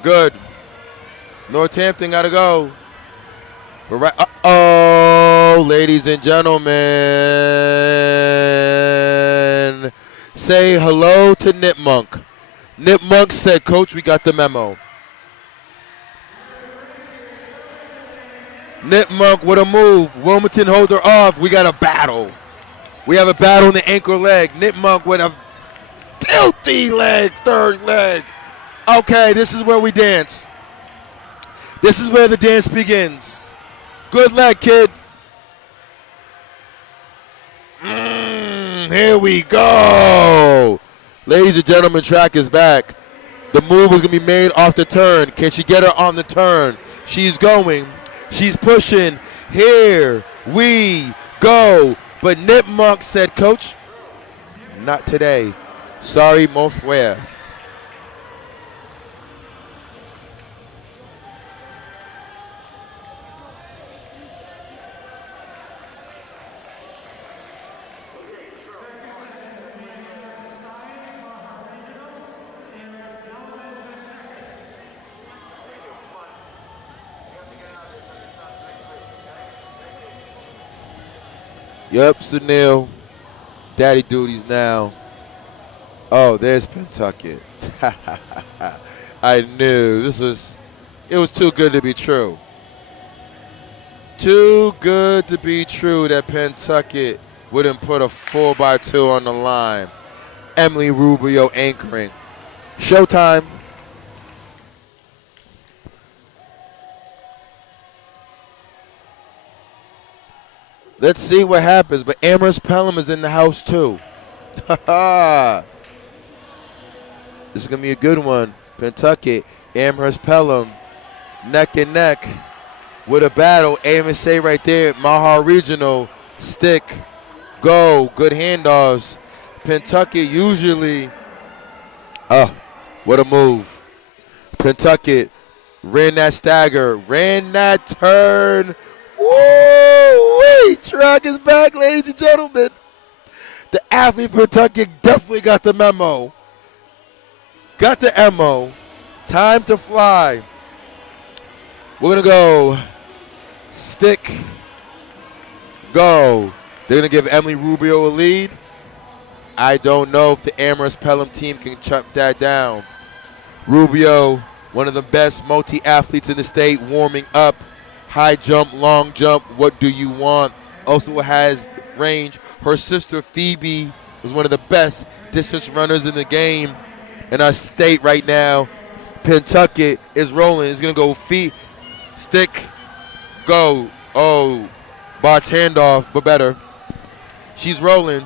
Good. Northampton got to go. We're right. Uh-oh, ladies and gentlemen. Say hello to Nip Monk. Nip Monk said, Coach, we got the memo. Nip Monk with a move. Wilmington hold her off. We got a battle. We have a battle in the ankle leg. Nip Monk with a filthy leg, third leg. Okay, this is where we dance. This is where the dance begins. Good leg, kid. Here we go. Ladies and gentlemen, track is back. The move is going to be made off the turn. Can she get her on the turn? She's going. She's pushing. Here we go. But Nip Monk said, Coach, not today. Sorry, mon frère. Yep, Sunil. Daddy duties now. Oh, there's Pentucket. I knew it was too good to be true. Too good to be true that Pentucket wouldn't put a 4x2 on the line. Emily Rubio anchoring. Showtime. Let's see what happens, but Amherst Pelham is in the house too. This is going to be a good one. Pentucket, Amherst Pelham, neck and neck with a battle. AMSA right there, Mahar Regional, stick, go, good handoffs. Pentucket usually, what a move. Pentucket ran that stagger, ran that turn. Woo! Track is back, ladies and gentlemen. The athlete from Pentucket definitely got the memo. Got the MO. Time to fly. We're going to go stick, go. They're going to give Emily Rubio a lead. I don't know if the Amherst Pelham team can chop that down. Rubio, one of the best multi-athletes in the state, warming up. High jump, long jump, what do you want? Also has range. Her sister Phoebe is one of the best distance runners in the game in our state right now. Pentucket is rolling. It's going to go feet, stick, go. Oh, botch handoff, but better. She's rolling.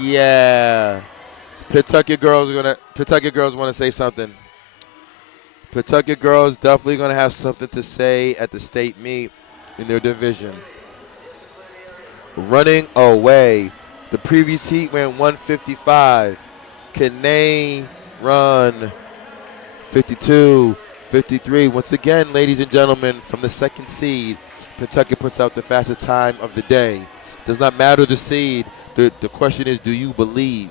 Yeah. Pentucket girls want to say something. Pentucket girls definitely going to have something to say at the state meet in their division. Running away. The previous heat went 155. Can they run 52, 53? Once again, ladies and gentlemen, from the second seed, Pentucket puts out the fastest time of the day. Does not matter the seed. The question is, do you believe?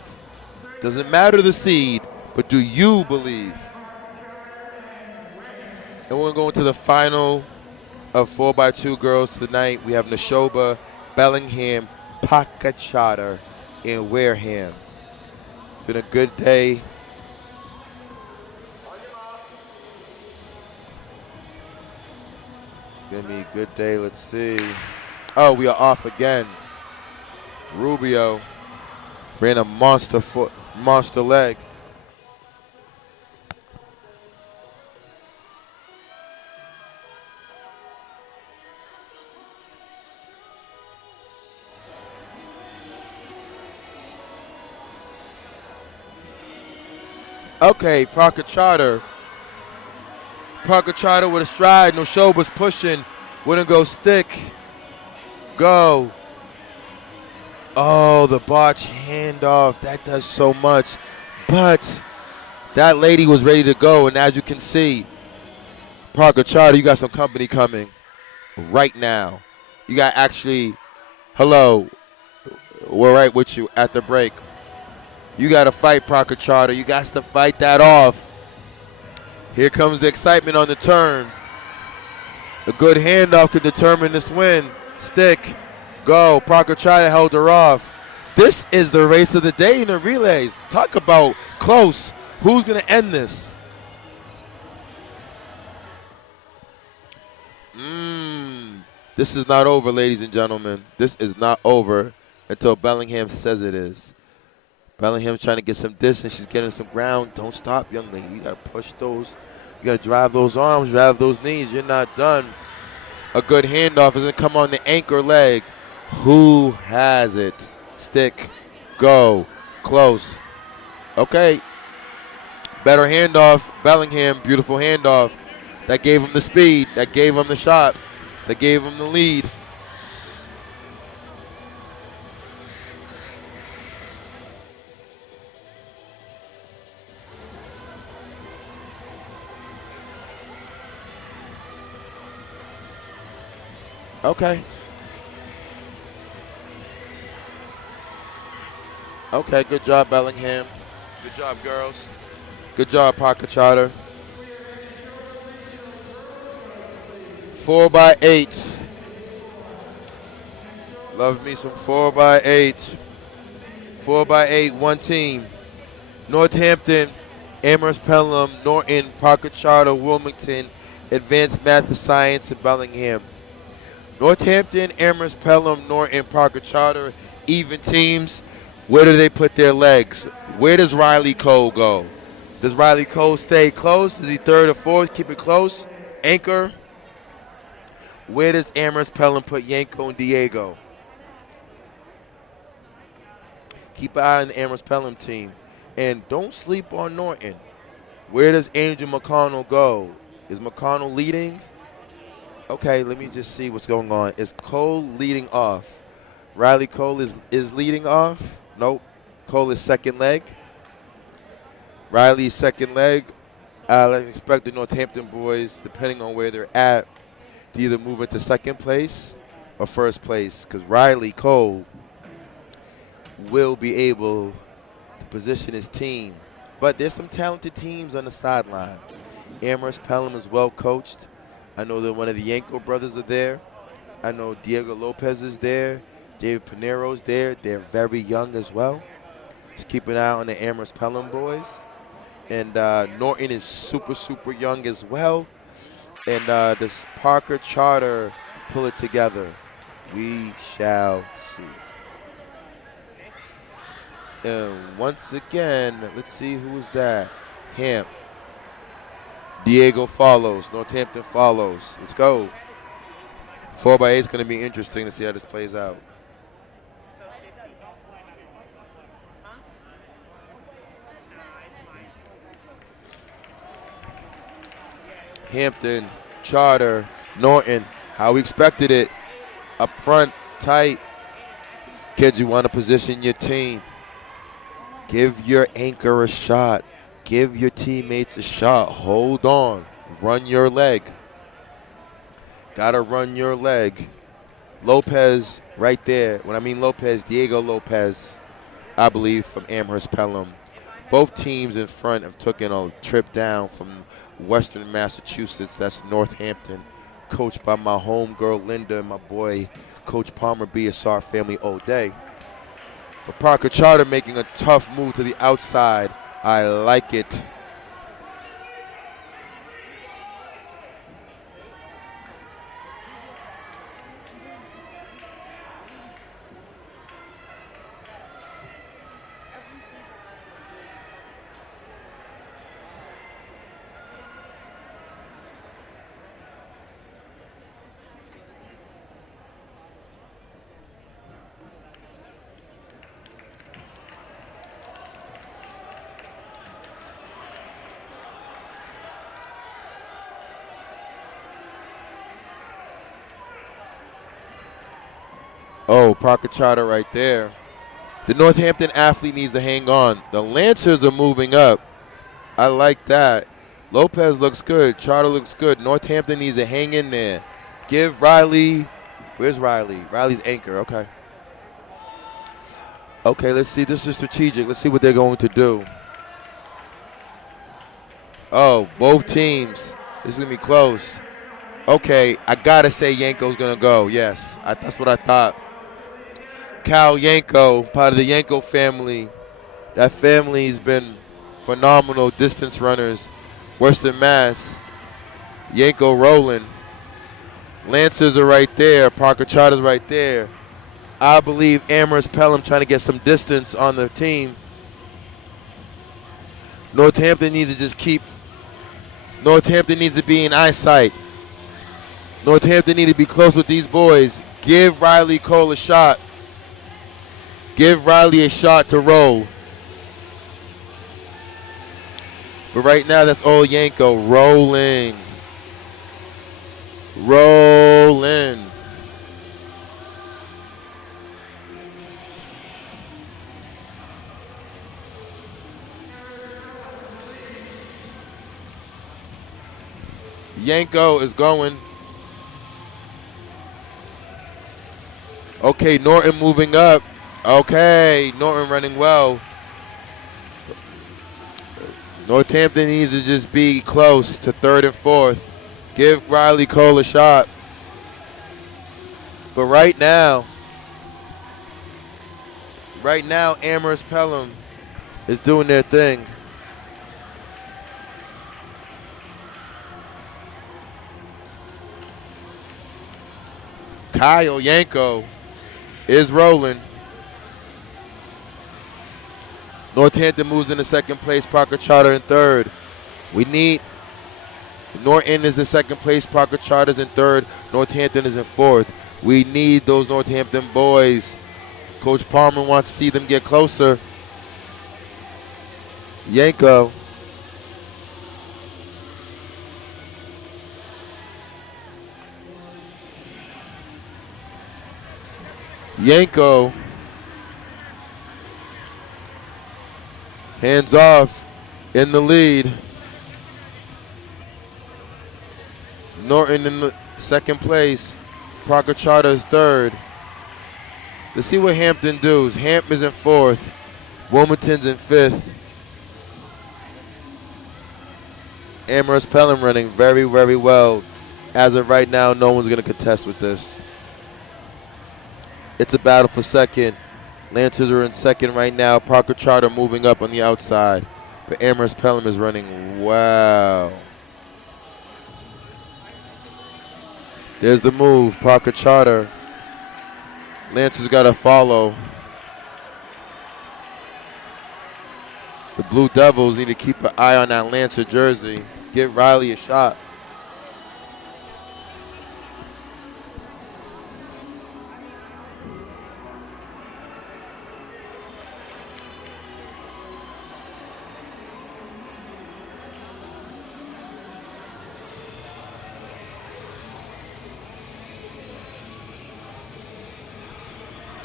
Doesn't matter the seed, but do you believe? And we're going to the final of 4x2 girls tonight. We have Neshoba, Bellingham, Pakachata, and Wareham. Been a good day. It's going to be a good day. Let's see. Oh, we are off again. Rubio ran a monster leg. Okay, Pakachata. Pakachata with a stride. Noshoba's pushing. Wouldn't go stick. Go. Oh, the botch handoff. That does so much. But that lady was ready to go. And as you can see, Pakachata, you got some company coming right now. You got actually, hello. We're right with you at the break. You got to fight, Parker Charter. You got to fight that off. Here comes the excitement on the turn. A good handoff could determine this win. Stick, go. Parker Charter held her off. This is the race of the day in the relays. Talk about close. Who's going to end this? This is not over, ladies and gentlemen. This is not over until Bellingham says it is. Bellingham's trying to get some distance. She's getting some ground. Don't stop, young lady. You got to push those. You got to drive those arms, drive those knees. You're not done. A good handoff is going to come on the anchor leg. Who has it? Stick, go, close. Okay. Better handoff. Bellingham, beautiful handoff. That gave him the speed. That gave him the shot. That gave him the lead. Okay. Okay, good job, Bellingham. Good job, girls. Good job, Parker Charter. 4x8. Love me some 4x8. 4x8, one team. Northampton, Amherst Pelham, Norton, Parker Charter, Wilmington, Advanced Math and Science, and Bellingham. Northampton, Amherst Pelham, Norton, Parker Charter, even teams. Where do they put their legs? Where does Riley Cole go? Does Riley Cole stay close? Is he third or fourth? Keep it close. Anchor. Where does Amherst Pelham put Yanko and Diego? Keep an eye on the Amherst Pelham team. And don't sleep on Norton. Where does Angel McConnell go? Is McConnell leading? Okay, let me just see what's going on. Is Cole leading off? Riley Cole is leading off? Nope. Cole is second leg. Riley's second leg. I expect the Northampton boys, depending on where they're at, to either move into second place or first place, because Riley Cole will be able to position his team. But there's some talented teams on the sideline. Amherst Pelham is well coached. I know that one of the Yanko brothers are there. I know Diego Lopez is there. David Pinero's there. They're very young as well. Just keep an eye on the Amherst Pelham boys. And Norton is super, super young as well. And does Parker Charter pull it together? We shall see. And once again, let's see who is that. Hamp. Diego follows. Northampton follows. Let's go. 4x8 is going to be interesting to see how this plays out. Hampton, Charter, Norton, how we expected it. Up front, tight. Kids, you want to position your team. Give your anchor a shot. Give your teammates a shot. Hold on. Run your leg. Gotta run your leg. Lopez right there. When I mean Lopez, Diego Lopez, I believe, from Amherst Pelham. Both teams in front have taken a trip down from Western Massachusetts. That's Northampton, coached by my homegirl Linda and my boy, Coach Palmer BSR family all day. But Parker Charter making a tough move to the outside. I like it. Oh, Parker Charter right there. The Northampton athlete needs to hang on. The Lancers are moving up. I like that. Lopez looks good. Charter looks good. Northampton needs to hang in there. Give Riley. Where's Riley? Riley's anchor. Okay. Okay, let's see. This is strategic. Let's see what they're going to do. Oh, both teams. This is going to be close. Okay, I got to say Yanko's going to go. Yes, that's what I thought. Cal Yanko, part of the Yanko family. That family's been phenomenal distance runners. Western Mass. Yanko rolling. Lancers are right there. Parker Charter's right there. I believe Amherst Pelham trying to get some distance on the team. Northampton needs to just keep. Northampton needs to be in eyesight. Northampton need to be close with these boys. Give Riley Cole a shot. Give Riley a shot to roll. But right now, that's all Yanko rolling. Rolling. Yanko is going. Okay, Norton moving up. Okay, Norton running well. Northampton needs to just be close to third and fourth. Give Riley Cole a shot. But right now, Amherst Pelham is doing their thing. Kyle Yanko is rolling. Northampton moves into second place. Parker Charter in third. We need Norton is in second place. Parker Charter's in third. Northampton is in fourth. We need those Northampton boys. Coach Palmer wants to see them get closer. Yanko. Yanko. Hands off in the lead. Norton in the second place. Parker Charter is third. Let's see what Hampton does. Hampton's in fourth. Wilmington's in fifth. Amherst Pelham running very, very well. As of right now, no one's going to contest with this. It's a battle for second. Lancers are in second right now. Parker Charter moving up on the outside. But Amherst Pelham is running well. There's the move. Parker Charter. Lancers got to follow. The Blue Devils need to keep an eye on that Lancer jersey. Give Riley a shot.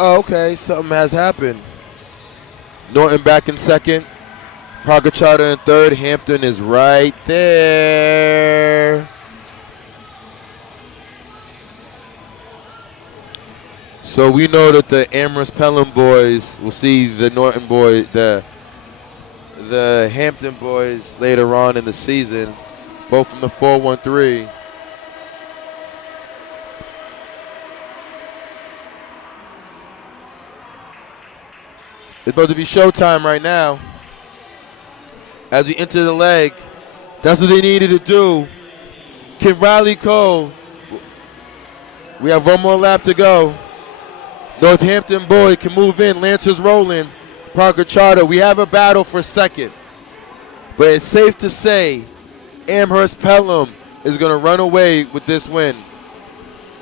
Oh, okay, something has happened. Norton back in second. Parker Charter in third. Hampton is right there. So we know that the Amherst Pelham boys will see the Norton boys, the Hampton boys later on in the season, both from the 413. It's about to be showtime right now. As we enter the leg, that's what they needed to do. Can Riley Cole, we have one more lap to go. Northampton boy can move in. Lancers rolling. Parker Charter, we have a battle for second. But it's safe to say Amherst Pelham is going to run away with this win.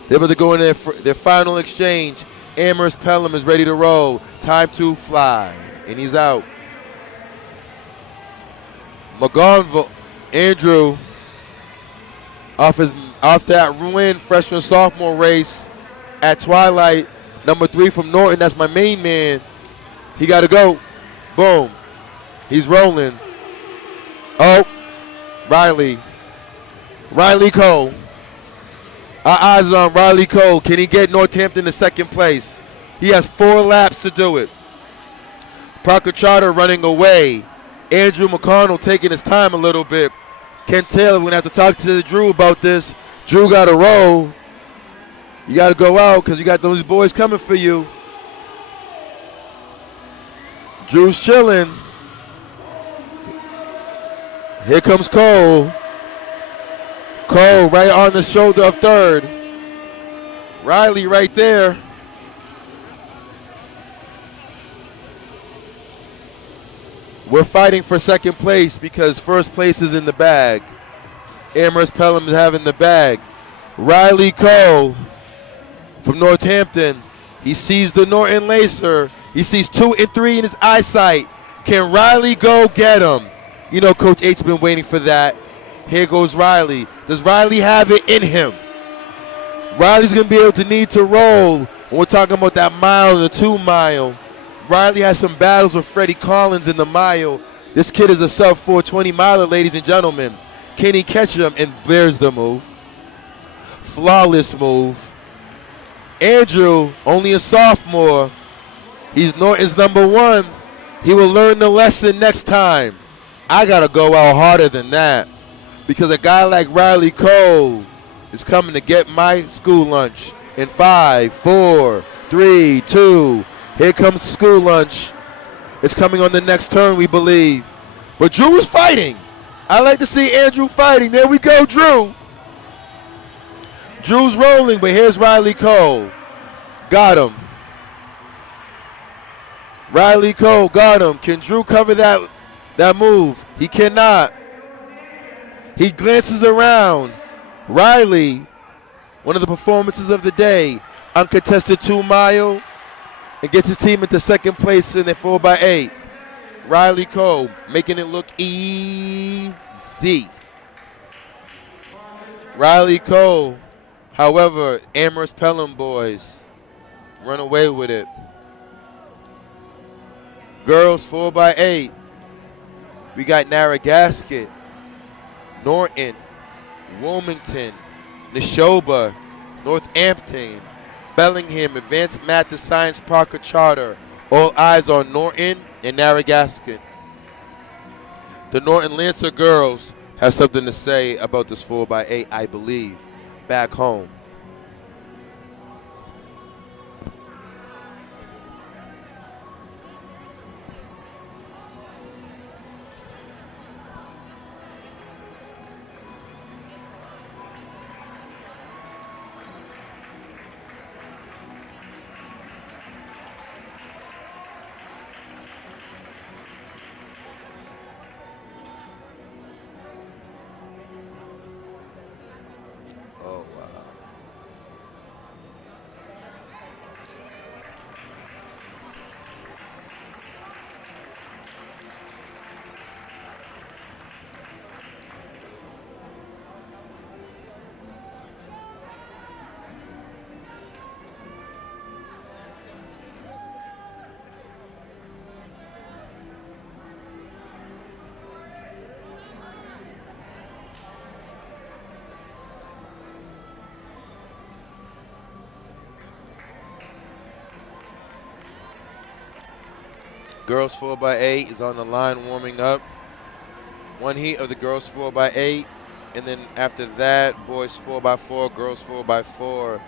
They're about to go in their final exchange. Amherst Pelham is ready to roll. Time to fly. And he's out. McGonville, Andrew, off that win, freshman sophomore race at Twilight. Number 3 from Norton, that's my main man. He got to go. Boom. He's rolling. Oh, Riley Cole. Our eyes are on Riley Cole. Can he get Northampton to second place? He has 4 laps to do it. Parker Trotter running away. Andrew McConnell taking his time a little bit. Ken Taylor, we're going to have to talk to Drew about this. Drew got to roll. You got to go out because you got those boys coming for you. Drew's chilling. Here comes Cole. Cole right on the shoulder of third. Riley right there. We're fighting for second place because first place is in the bag. Amherst Pelham is having the bag. Riley Cole from Northampton. He sees the Norton Lacer. He sees 2 and 3 in his eyesight. Can Riley go get him? You know Coach H's been waiting for that. Here goes Riley. Does Riley have it in him? Riley's going to be able to need to roll when we're talking about that mile and the 2 mile. Riley has some battles with Freddie Collins in the mile. This kid is a sub-420 miler, ladies and gentlemen. Can he catch him? And there's the move. Flawless move. Andrew, only a sophomore. He's Norton's number 1. He will learn the lesson next time. I got to go out harder than that because a guy like Riley Cole is coming to get my school lunch in 5, 4, 3, 2. Here comes school lunch. It's coming on the next turn, we believe. But Drew is fighting. I like to see Andrew fighting. There we go, Drew. Drew's rolling, but here's Riley Cole. Got him. Riley Cole got him. Can Drew cover that move? He cannot. He glances around. Riley, one of the performances of the day, uncontested 2 mile, and gets his team into second place in the 4x8. Riley Cole making it look easy. Riley Cole, however, Amherst Pelham boys run away with it. Girls 4x8. We got Narragansett, Norton, Wilmington, Neshoba, Northampton, Bellingham, Advanced Math and Science Parker Charter. All eyes on Norton and Narragansett. The Norton Lancer girls have something to say about this 4x8, I believe, back home. Girls 4x8 is on the line warming up. One heat of the girls 4x8, and then after that, boys 4x4, girls 4x4.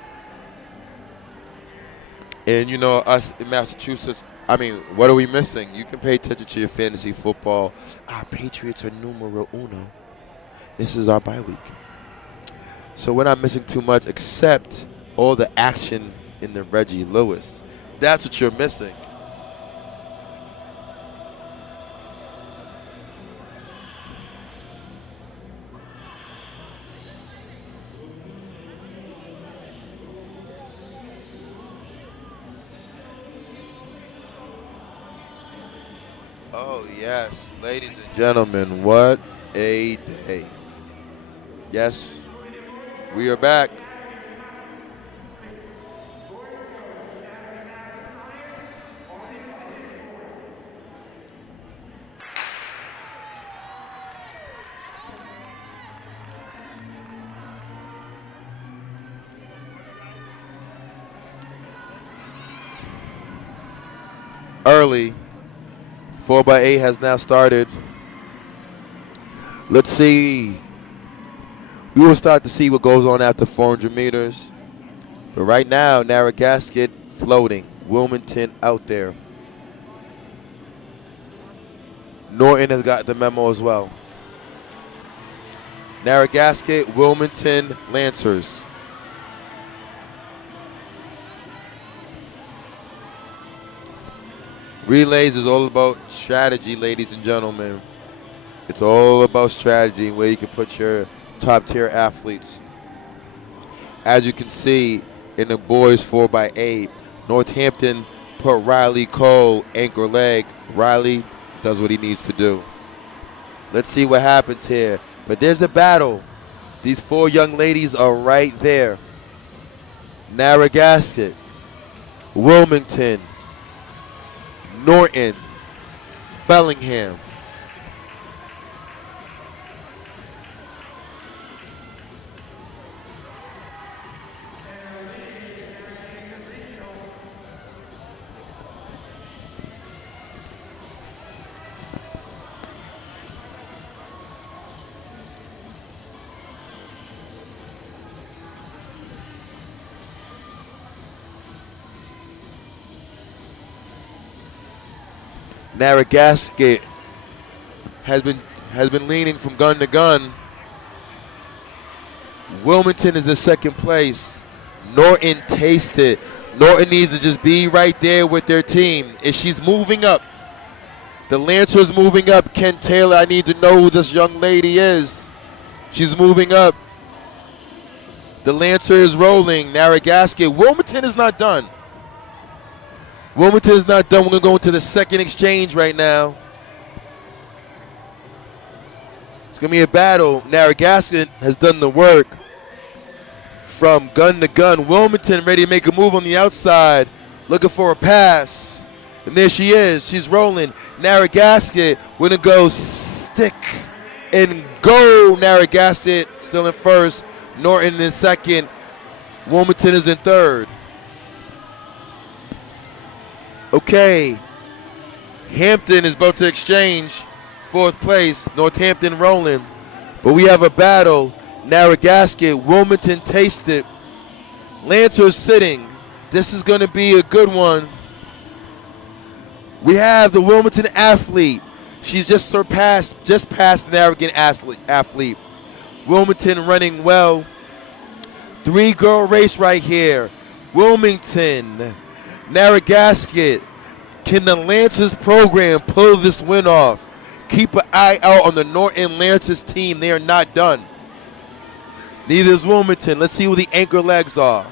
And you know, us in Massachusetts, I mean, what are we missing? You can pay attention to your fantasy football. Our Patriots are numero uno. This is our bye week. So we're not missing too much except all the action in the Reggie Lewis. That's what you're missing. Oh, yes, ladies and gentlemen, what a day. Yes, we are back. Early. 4x8 has now started. Let's see. We will start to see what goes on after 400 meters. But right now, Narragansett floating. Wilmington out there. Norton has got the memo as well. Narragansett, Wilmington, Lancers. Relays is all about strategy, ladies and gentlemen. It's all about strategy and where you can put your top tier athletes. As you can see in the boys 4x8, Northampton put Riley Cole anchor leg. Riley does what he needs to do. Let's see what happens here. But there's a battle. These 4 young ladies are right there. Narragansett, Wilmington, Norton, Bellingham. Narragansett has been leaning from gun to gun. Wilmington is in second place. Norton tasted. Norton needs to just be right there with their team. If she's moving up, the Lancers moving up. Ken Taylor, I need to know who this young lady is. She's moving up. The Lancer is rolling. Narragansett. Wilmington is not done. Wilmington is not done. We're going to go into the second exchange right now. It's going to be a battle. Narragansett has done the work from gun to gun. Wilmington ready to make a move on the outside, looking for a pass. And there she is. She's rolling. Narragansett going to go stick and go. Narragansett still in first. Norton in second. Wilmington is in third. Okay, Hampton is about to exchange fourth place. Northampton rolling. But we have a battle. Narragansett, Wilmington tasted. Lancers sitting. This is going to be a good one. We have the Wilmington athlete. She's just past the Narragansett athlete. Wilmington running well. 3-girl race right here. Wilmington, Narragansett. Can the Lancers program pull this win off? Keep an eye out on the Norton Lancers team. They are not done. Neither is Wilmington. Let's see who the anchor legs are.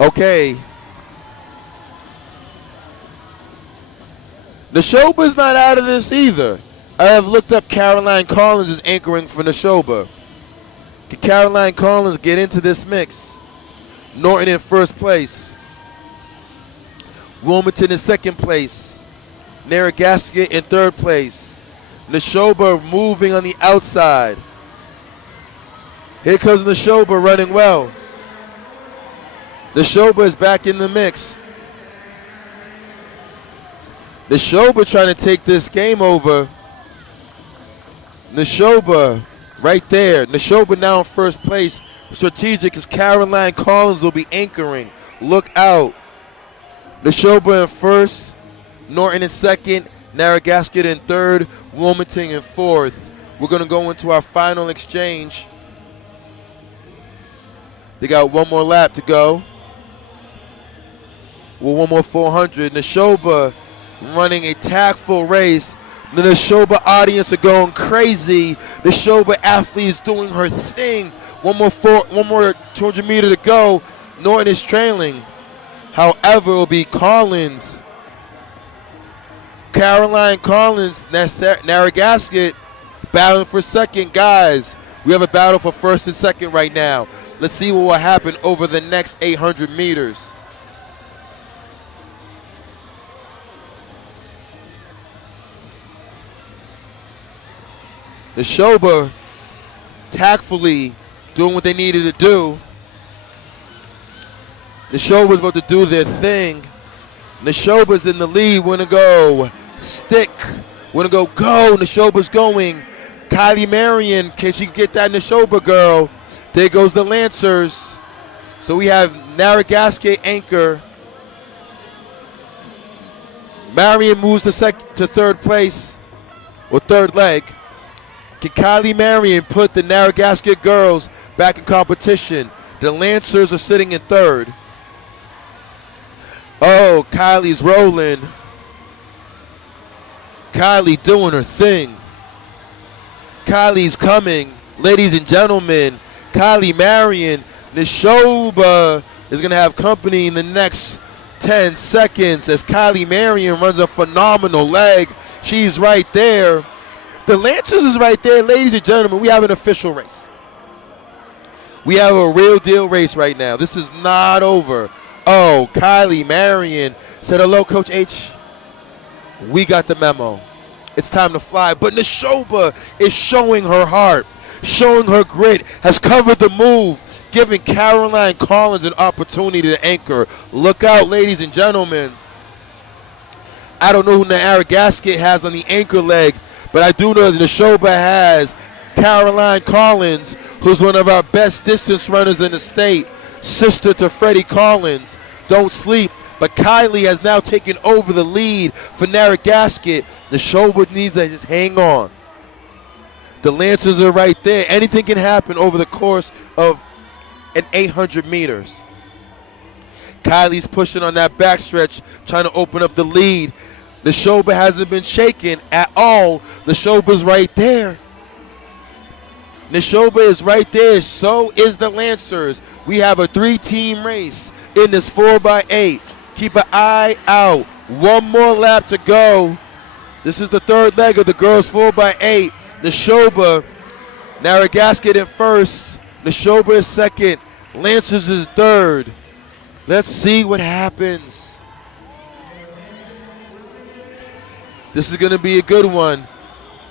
Okay. Neshoba's not out of this either. I have looked up Caroline Collins is anchoring for Neshoba. Can Caroline Collins get into this mix? Norton in first place. Wilmington in second place. Narragansett in third place. Neshoba moving on the outside. Here comes Neshoba running well. Neshoba is back in the mix. Neshoba trying to take this game over. Neshoba right there. Neshoba now in first place. Strategic as Caroline Collins will be anchoring. Look out. Neshoba in first. Norton in second. Narragansett in third. Wilmington in fourth. We're going to go into our final exchange. They got one more lap to go. Well, one more 400. Neshoba running a tactful race. The Neshoba audience are going crazy. The Neshoba athlete is doing her thing. One more 200 meter to go. Norton is trailing. However, it will be Collins. Caroline Collins, Narragansett battling for second. Guys, we have a battle for first and second right now. Let's see what will happen over the next 800 meters. Neshoba tactfully doing what they needed to do. Neshoba was about to do their thing. Neshoba's in the lead. We're gonna go stick. We're gonna go. Neshoba's going. Kylie Marion, can she get that Neshoba girl? There goes the Lancers. So we have Narragansett anchor. Marion moves to third place, or third leg. Can Kylie Marion put the Narragansett girls back in competition? The Lancers are sitting in third. Oh, Kylie's rolling. Kylie doing her thing. Kylie's coming. Ladies and gentlemen, Kylie Marion, Neshoba is going to have company in the next 10 seconds as Kylie Marion runs a phenomenal leg. She's right there. The Lancers is right there. Ladies and gentlemen, we have an official race. We have a real deal race right now. This is not over. Oh, Kylie Marion said, hello, Coach H. We got the memo. It's time to fly. But Neshoba is showing her heart, showing her grit, has covered the move, giving Caroline Collins an opportunity to anchor. Look out, ladies and gentlemen. I don't know who Narragansett has on the anchor leg, but I do know that Neshoba has Caroline Collins, who's one of our best distance runners in the state, sister to Freddie Collins. Don't sleep. But Kylie has now taken over the lead for Narragansett. Neshoba needs to just hang on. The Lancers are right there. Anything can happen over the course of an 800 meters. Kylie's pushing on that backstretch, trying to open up the lead. Neshoba hasn't been shaken at all. Neshoba's right there. Neshoba is right there. So is the Lancers. We have a 3-team race in this 4x8. Keep an eye out. One more lap to go. This is the third leg of the girls 4x8. Neshoba, Narragansett in first. Neshoba is second. Lancers is third. Let's see what happens. This is going to be a good one.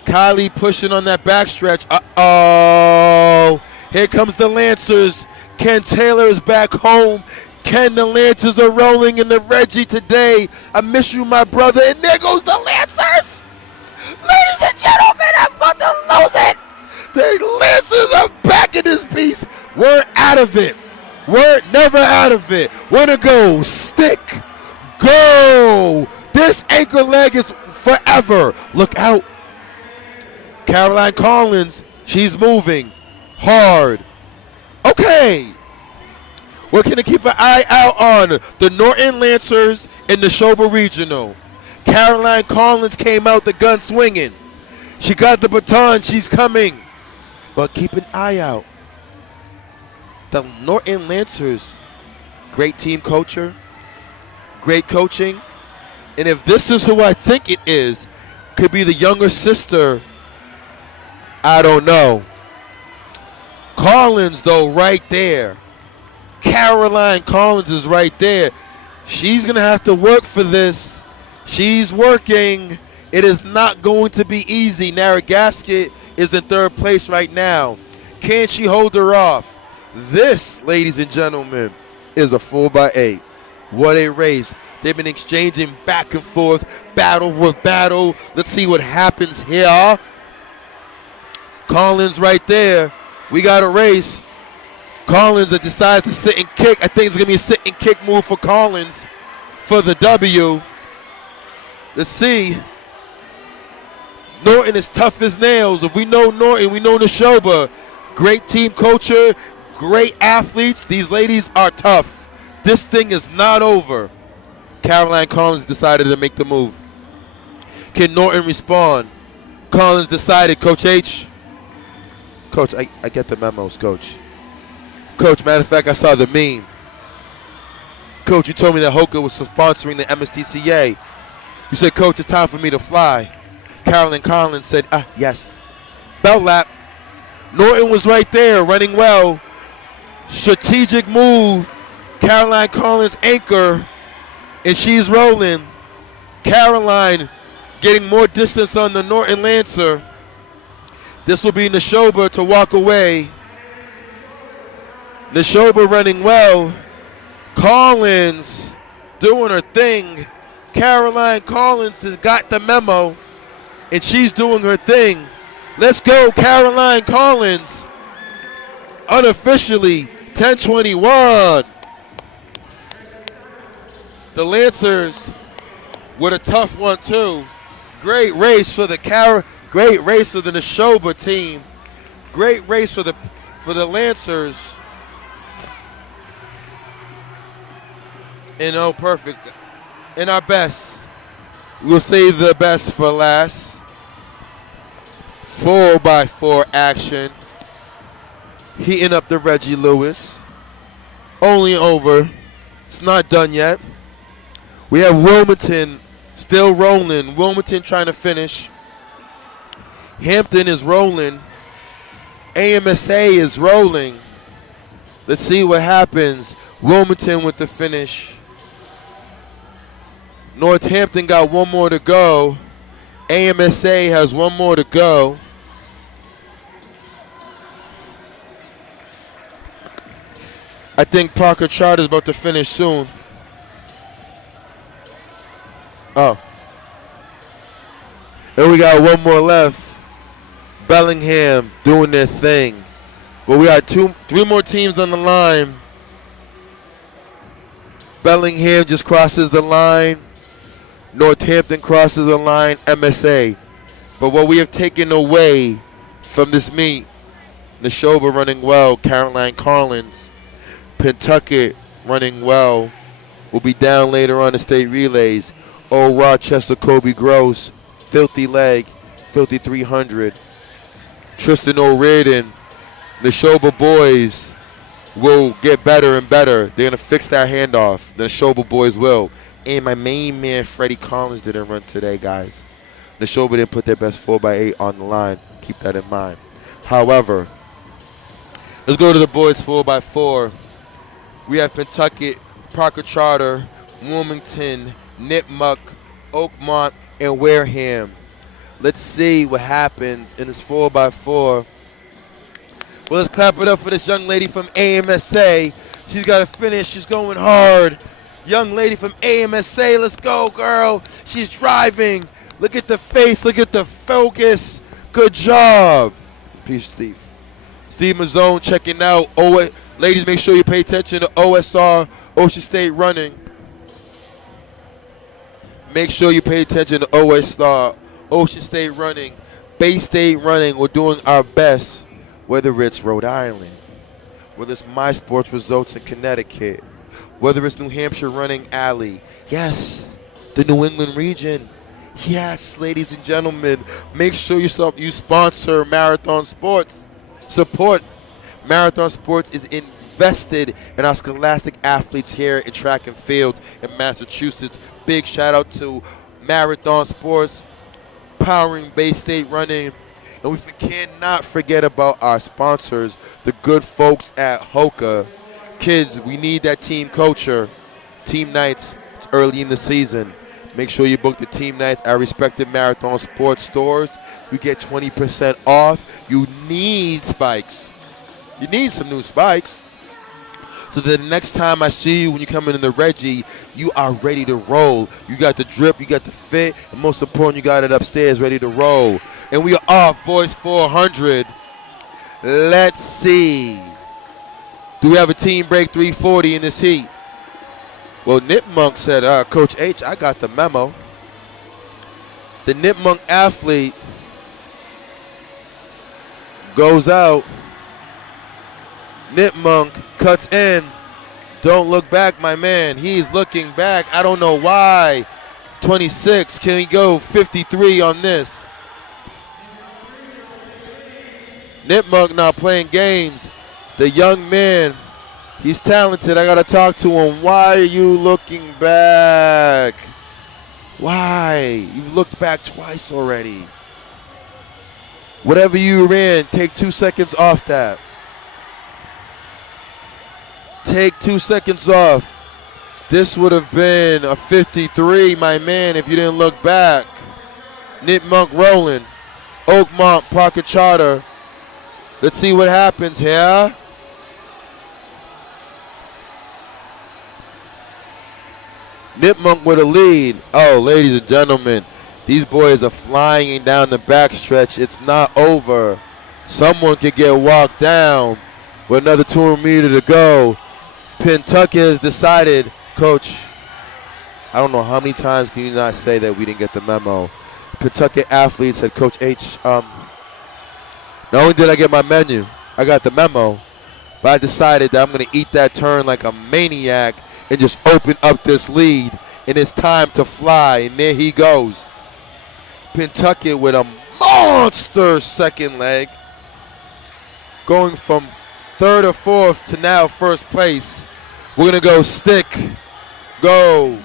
Kylie pushing on that backstretch. Uh-oh. Here comes the Lancers. Ken Taylor is back home. Ken, the Lancers are rolling in the Reggie today. I miss you, my brother. And there goes the Lancers. Ladies and gentlemen, I'm about to lose it. The Lancers are back in this piece. We're out of it. We're never out of it. We're going to go. Stick. Go. This anchor leg is forever. Look out. Caroline Collins, she's moving hard. Okay. We're going to keep an eye out on the Norton Lancers and the Neshoba Regional. Caroline Collins came out the gun swinging. She got the baton. She's coming. But keep an eye out. The Norton Lancers, great team culture, great coaching. And if this is who I think it is, could be the younger sister, I don't know. Collins, though, right there. Caroline Collins is right there. She's going to have to work for this. She's working. It is not going to be easy. Narragansett is in third place right now. Can she hold her off? This, ladies and gentlemen, is a 4x8. What a race. They've been exchanging back and forth, battle with battle. Let's see what happens here. Collins right there. We got a race. Collins that decides to sit and kick. I think it's going to be a sit and kick move for Collins for the W. Let's see. Norton is tough as nails. If we know Norton, we know Neshoba. Great team culture, great athletes. These ladies are tough. This thing is not over. Caroline Collins decided to make the move. Can Norton respond? Collins decided, Coach H. Coach, I get the memos, Coach. Coach, matter of fact, I saw the meme. Coach, you told me that Hoka was sponsoring the MSTCA. You said, Coach, it's time for me to fly. Caroline Collins said, yes. Belt lap. Norton was right there, running well. Strategic move. Caroline Collins anchor, and she's rolling. Caroline getting more distance on the Norton Lancer. This will be Neshoba to walk away. Neshoba running well. Collins doing her thing. Caroline Collins has got the memo, and she's doing her thing. Let's go, Caroline Collins. Unofficially, 10:21. The Lancers with a tough one too. Great race for the Neshoba team. Great race for the Lancers. And oh, perfect. In our best. We'll save the best for last. 4x4 action. Heating up the Reggie Lewis. Only over. It's not done yet. We have Wilmington still rolling. Wilmington trying to finish. Hampton is rolling. AMSA is rolling. Let's see what happens. Wilmington with the finish. Northampton got one more to go. AMSA has one more to go. I think Parker Charter is about to finish soon. Oh. And we got one more left. Bellingham doing their thing. But we got three more teams on the line. Bellingham just crosses the line. Northampton crosses the line. MSA. But what we have taken away from this meet, Neshoba running well. Caroline Collins. Pentucket running well. Will be down later on the state relays. Old Rochester, Kobe Gross, filthy leg, filthy 300. Tristan O'Riordan, the Neshoba boys will get better and better. They're going to fix that handoff. The Neshoba boys will. And my main man, Freddie Collins, didn't run today, guys. Neshoba didn't put their best 4x8 on the line. Keep that in mind. However, let's go to the boys 4x4. We have Pentucket, Parker Charter, Wilmington, Nipmuc, Oakmont, and Wareham. Let's see what happens in this 4x4. Well, let's clap it up for this young lady from AMSA. She's got to finish. She's going hard. Young lady from AMSA, let's go, girl. She's driving. Look at the face. Look at the focus. Good job. Peace, Steve. Steve Mazzone checking out. Ladies, make sure you pay attention to OSR, Ocean State Running. Make sure you pay attention to OSR, Ocean State Running, Bay State Running. We're doing our best, whether it's Rhode Island, whether it's My Sports Results in Connecticut, whether it's New Hampshire Running Alley. Yes, the New England region. Yes, ladies and gentlemen, make sure you sponsor Marathon Sports. Support Marathon Sports is invested in our scholastic athletes here in track and field in Massachusetts. Big shout out to Marathon Sports, powering Bay State Running. And we cannot forget about our sponsors, the good folks at Hoka. Kids, we need that team culture. Team nights, it's early in the season. Make sure you book the team nights at respective Marathon Sports stores. You get 20% off. You need spikes. You need some new spikes. So the next time I see you when you come in the Reggie, you are ready to roll. You got the drip, you got the fit, and most important, you got it upstairs ready to roll. And we are off, boys, 400. Let's see. Do we have a team break 340 in this heat? Well, Nipmuc said, Coach H, I got the memo. The Nipmuc athlete goes out. Nipmuc cuts in. Don't look back, my man. He's looking back. I don't know why. 26. Can we go 53 on this? Nipmuc now playing games. The young man, he's talented. I got to talk to him. Why are you looking back? Why? You've looked back twice already. Whatever you ran, take 2 seconds off that. Take 2 seconds off. This would have been a 53, my man, if you didn't look back. Nipmuc rolling. Oakmont, Parker Charter. Let's see what happens here. Nipmunk with a lead. Oh, ladies and gentlemen, these boys are flying down the backstretch. It's not over. Someone could get walked down with another 200 meters to go. Pentucket has decided, Coach, I don't know how many times can you not say that we didn't get the memo. Pentucket athletes said, Coach H, not only did I get my menu, I got the memo, but I decided that I'm going to eat that turn like a maniac and just open up this lead, and it's time to fly, and there he goes. Pentucket with a monster second leg, going from third or fourth to now first place. We're going to go stick, go.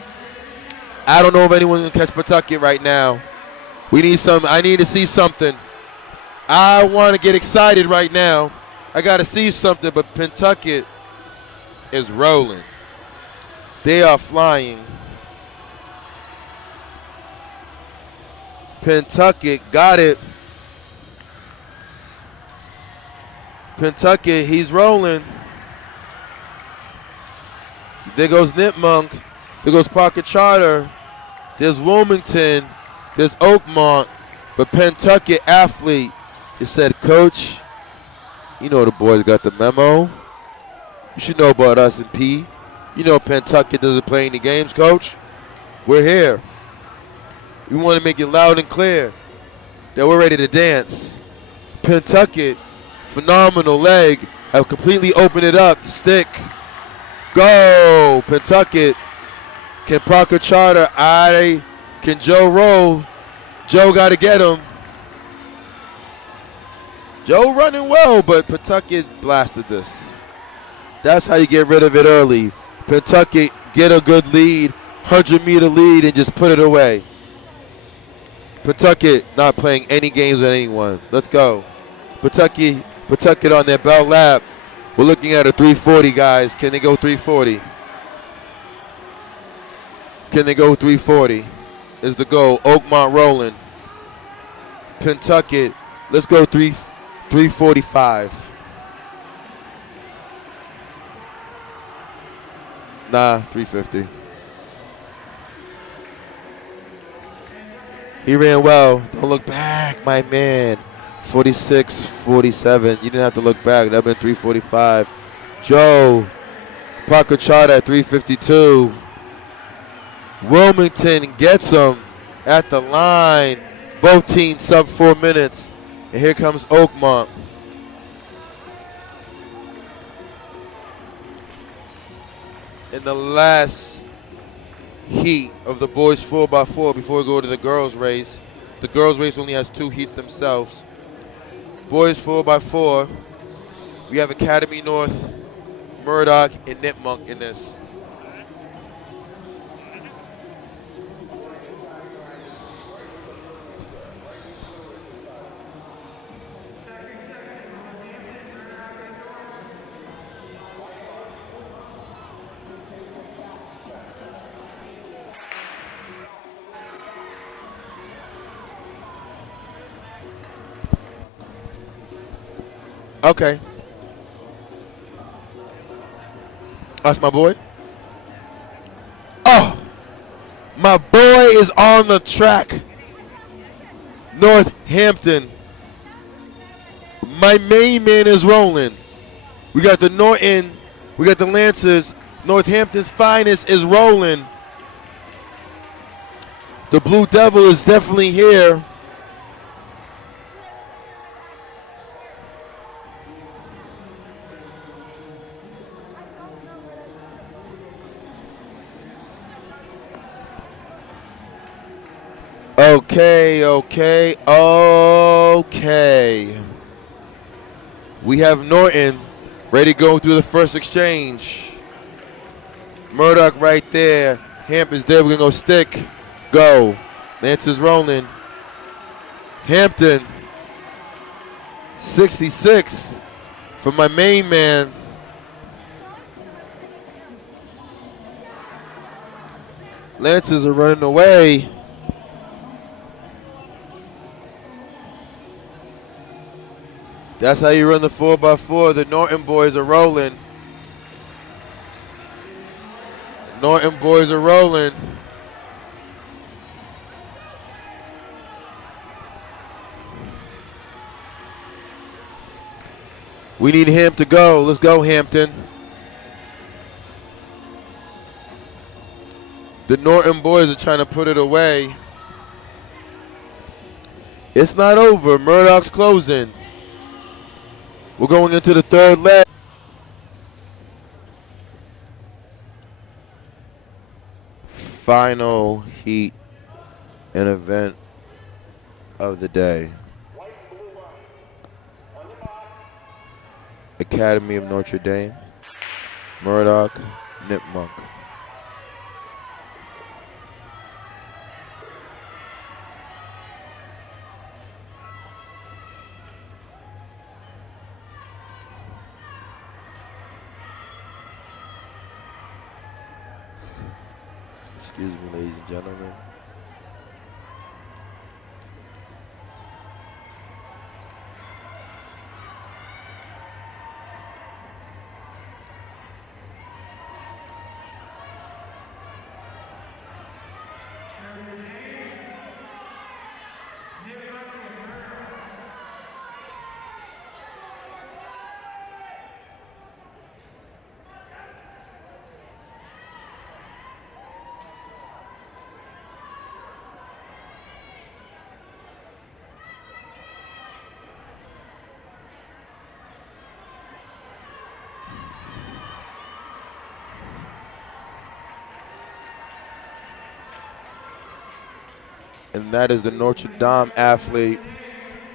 I don't know if anyone can catch Pentucket right now. I need to see something. I want to get excited right now. I got to see something, but Pentucket is rolling. They are flying. Pentucket got it. Pentucket, he's rolling. There goes Nipmunk. There goes Parker Charter. There's Wilmington. There's Oakmont. But Pentucket athlete, he said, Coach, you know the boys got the memo. You should know about us and P. You know Pentucket doesn't play any games, Coach. We're here. We want to make it loud and clear that we're ready to dance. Pentucket, phenomenal leg, have completely opened it up. Stick. Go. Pentucket. Can Parker Charter? Can Joe roll? Joe got to get him. Joe running well, but Pentucket blasted this. That's how you get rid of it early. Pentucket get a good lead, 100-meter lead, and just put it away. Pentucket not playing any games with anyone. Let's go. Pentucket on their belt lap. We're looking at a 340, guys. Can they go 340? Can they go 340? Is the goal. Oakmont rolling. Pentucket, let's go 345. Nah, 350. He ran well. Don't look back, my man. 46, 47. You didn't have to look back. That would have been 345. Joe, Parker Charter at 352. Wilmington gets him at the line. Both teams sub 4 minutes. And here comes Oakmont. In the last heat of the boys 4x4 before we go to the girls race. The girls race only has 2 heats themselves. Boys 4x4. We have Academy North, Murdoch, and Nipmunk in this. Okay. That's my boy. Oh, my boy is on the track. Northampton. My main man is rolling. We got the Norton. We got the Lancers. Northampton's finest is rolling. The Blue Devil is definitely here. Okay. We have Norton ready to go through the first exchange. Murdoch right there. Hampton's there. We're going to go stick. Go. Lance's rolling. Hampton. 66 for my main man. Lancers are running away. That's how you run the 4x4. The Norton boys are rolling. Norton boys are rolling. We need him to go. Let's go, Hampton. The Norton boys are trying to put it away. It's not over. Murdoch's closing. We're going into the third leg. Final heat and event of the day. Academy of Notre Dame, Murdoch, Nipmunk. Excuse me, ladies and gentlemen. And that is the Notre Dame athlete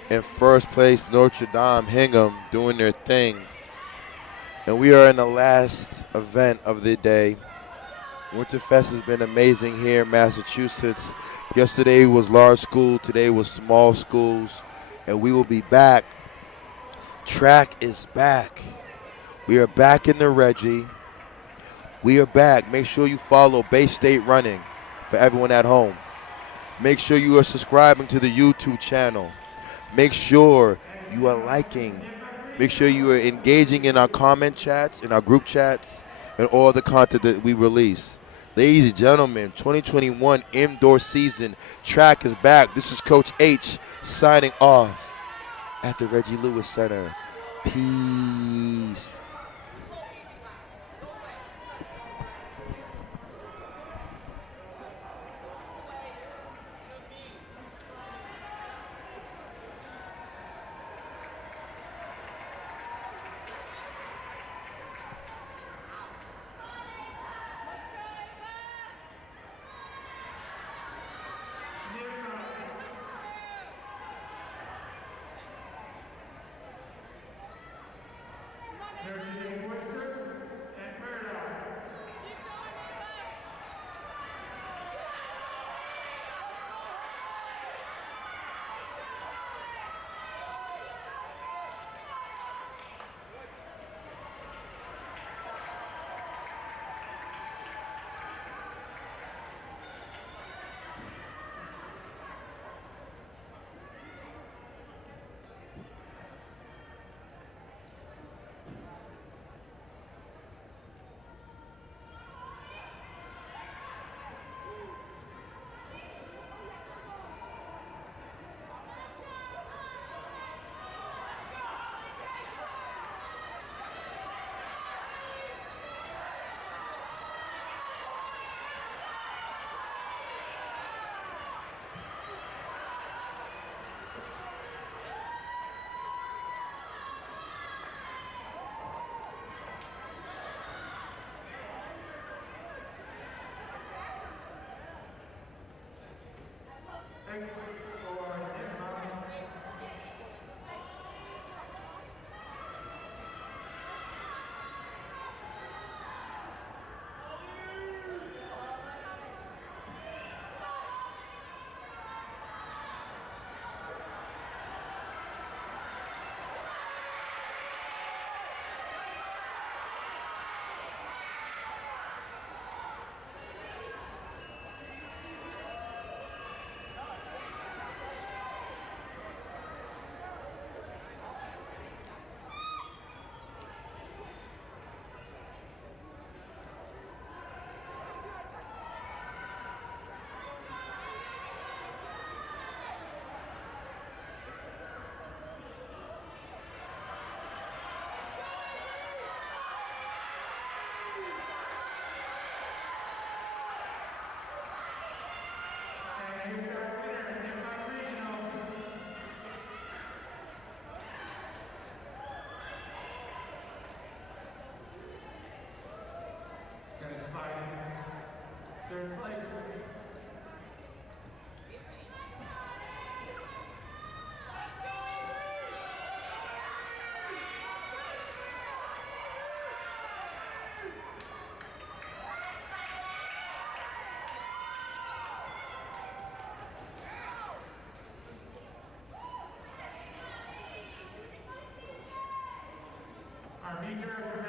in first place, Notre Dame Hingham doing their thing. And we are in the last event of the day. Winterfest has been amazing here in Massachusetts. Yesterday was large school, today was small schools, and we will be back. Track is back. We are back in the Reggie. We are back. Make sure you follow Bay State Running for everyone at home. Make sure you are subscribing to the YouTube channel. Make sure you are liking. Make sure you are engaging in our comment chats, in our group chats, and all the content that we release. Ladies and gentlemen, 2021 indoor season, track is back. This is Coach H signing off at the Reggie Lewis Center. Peace. meet director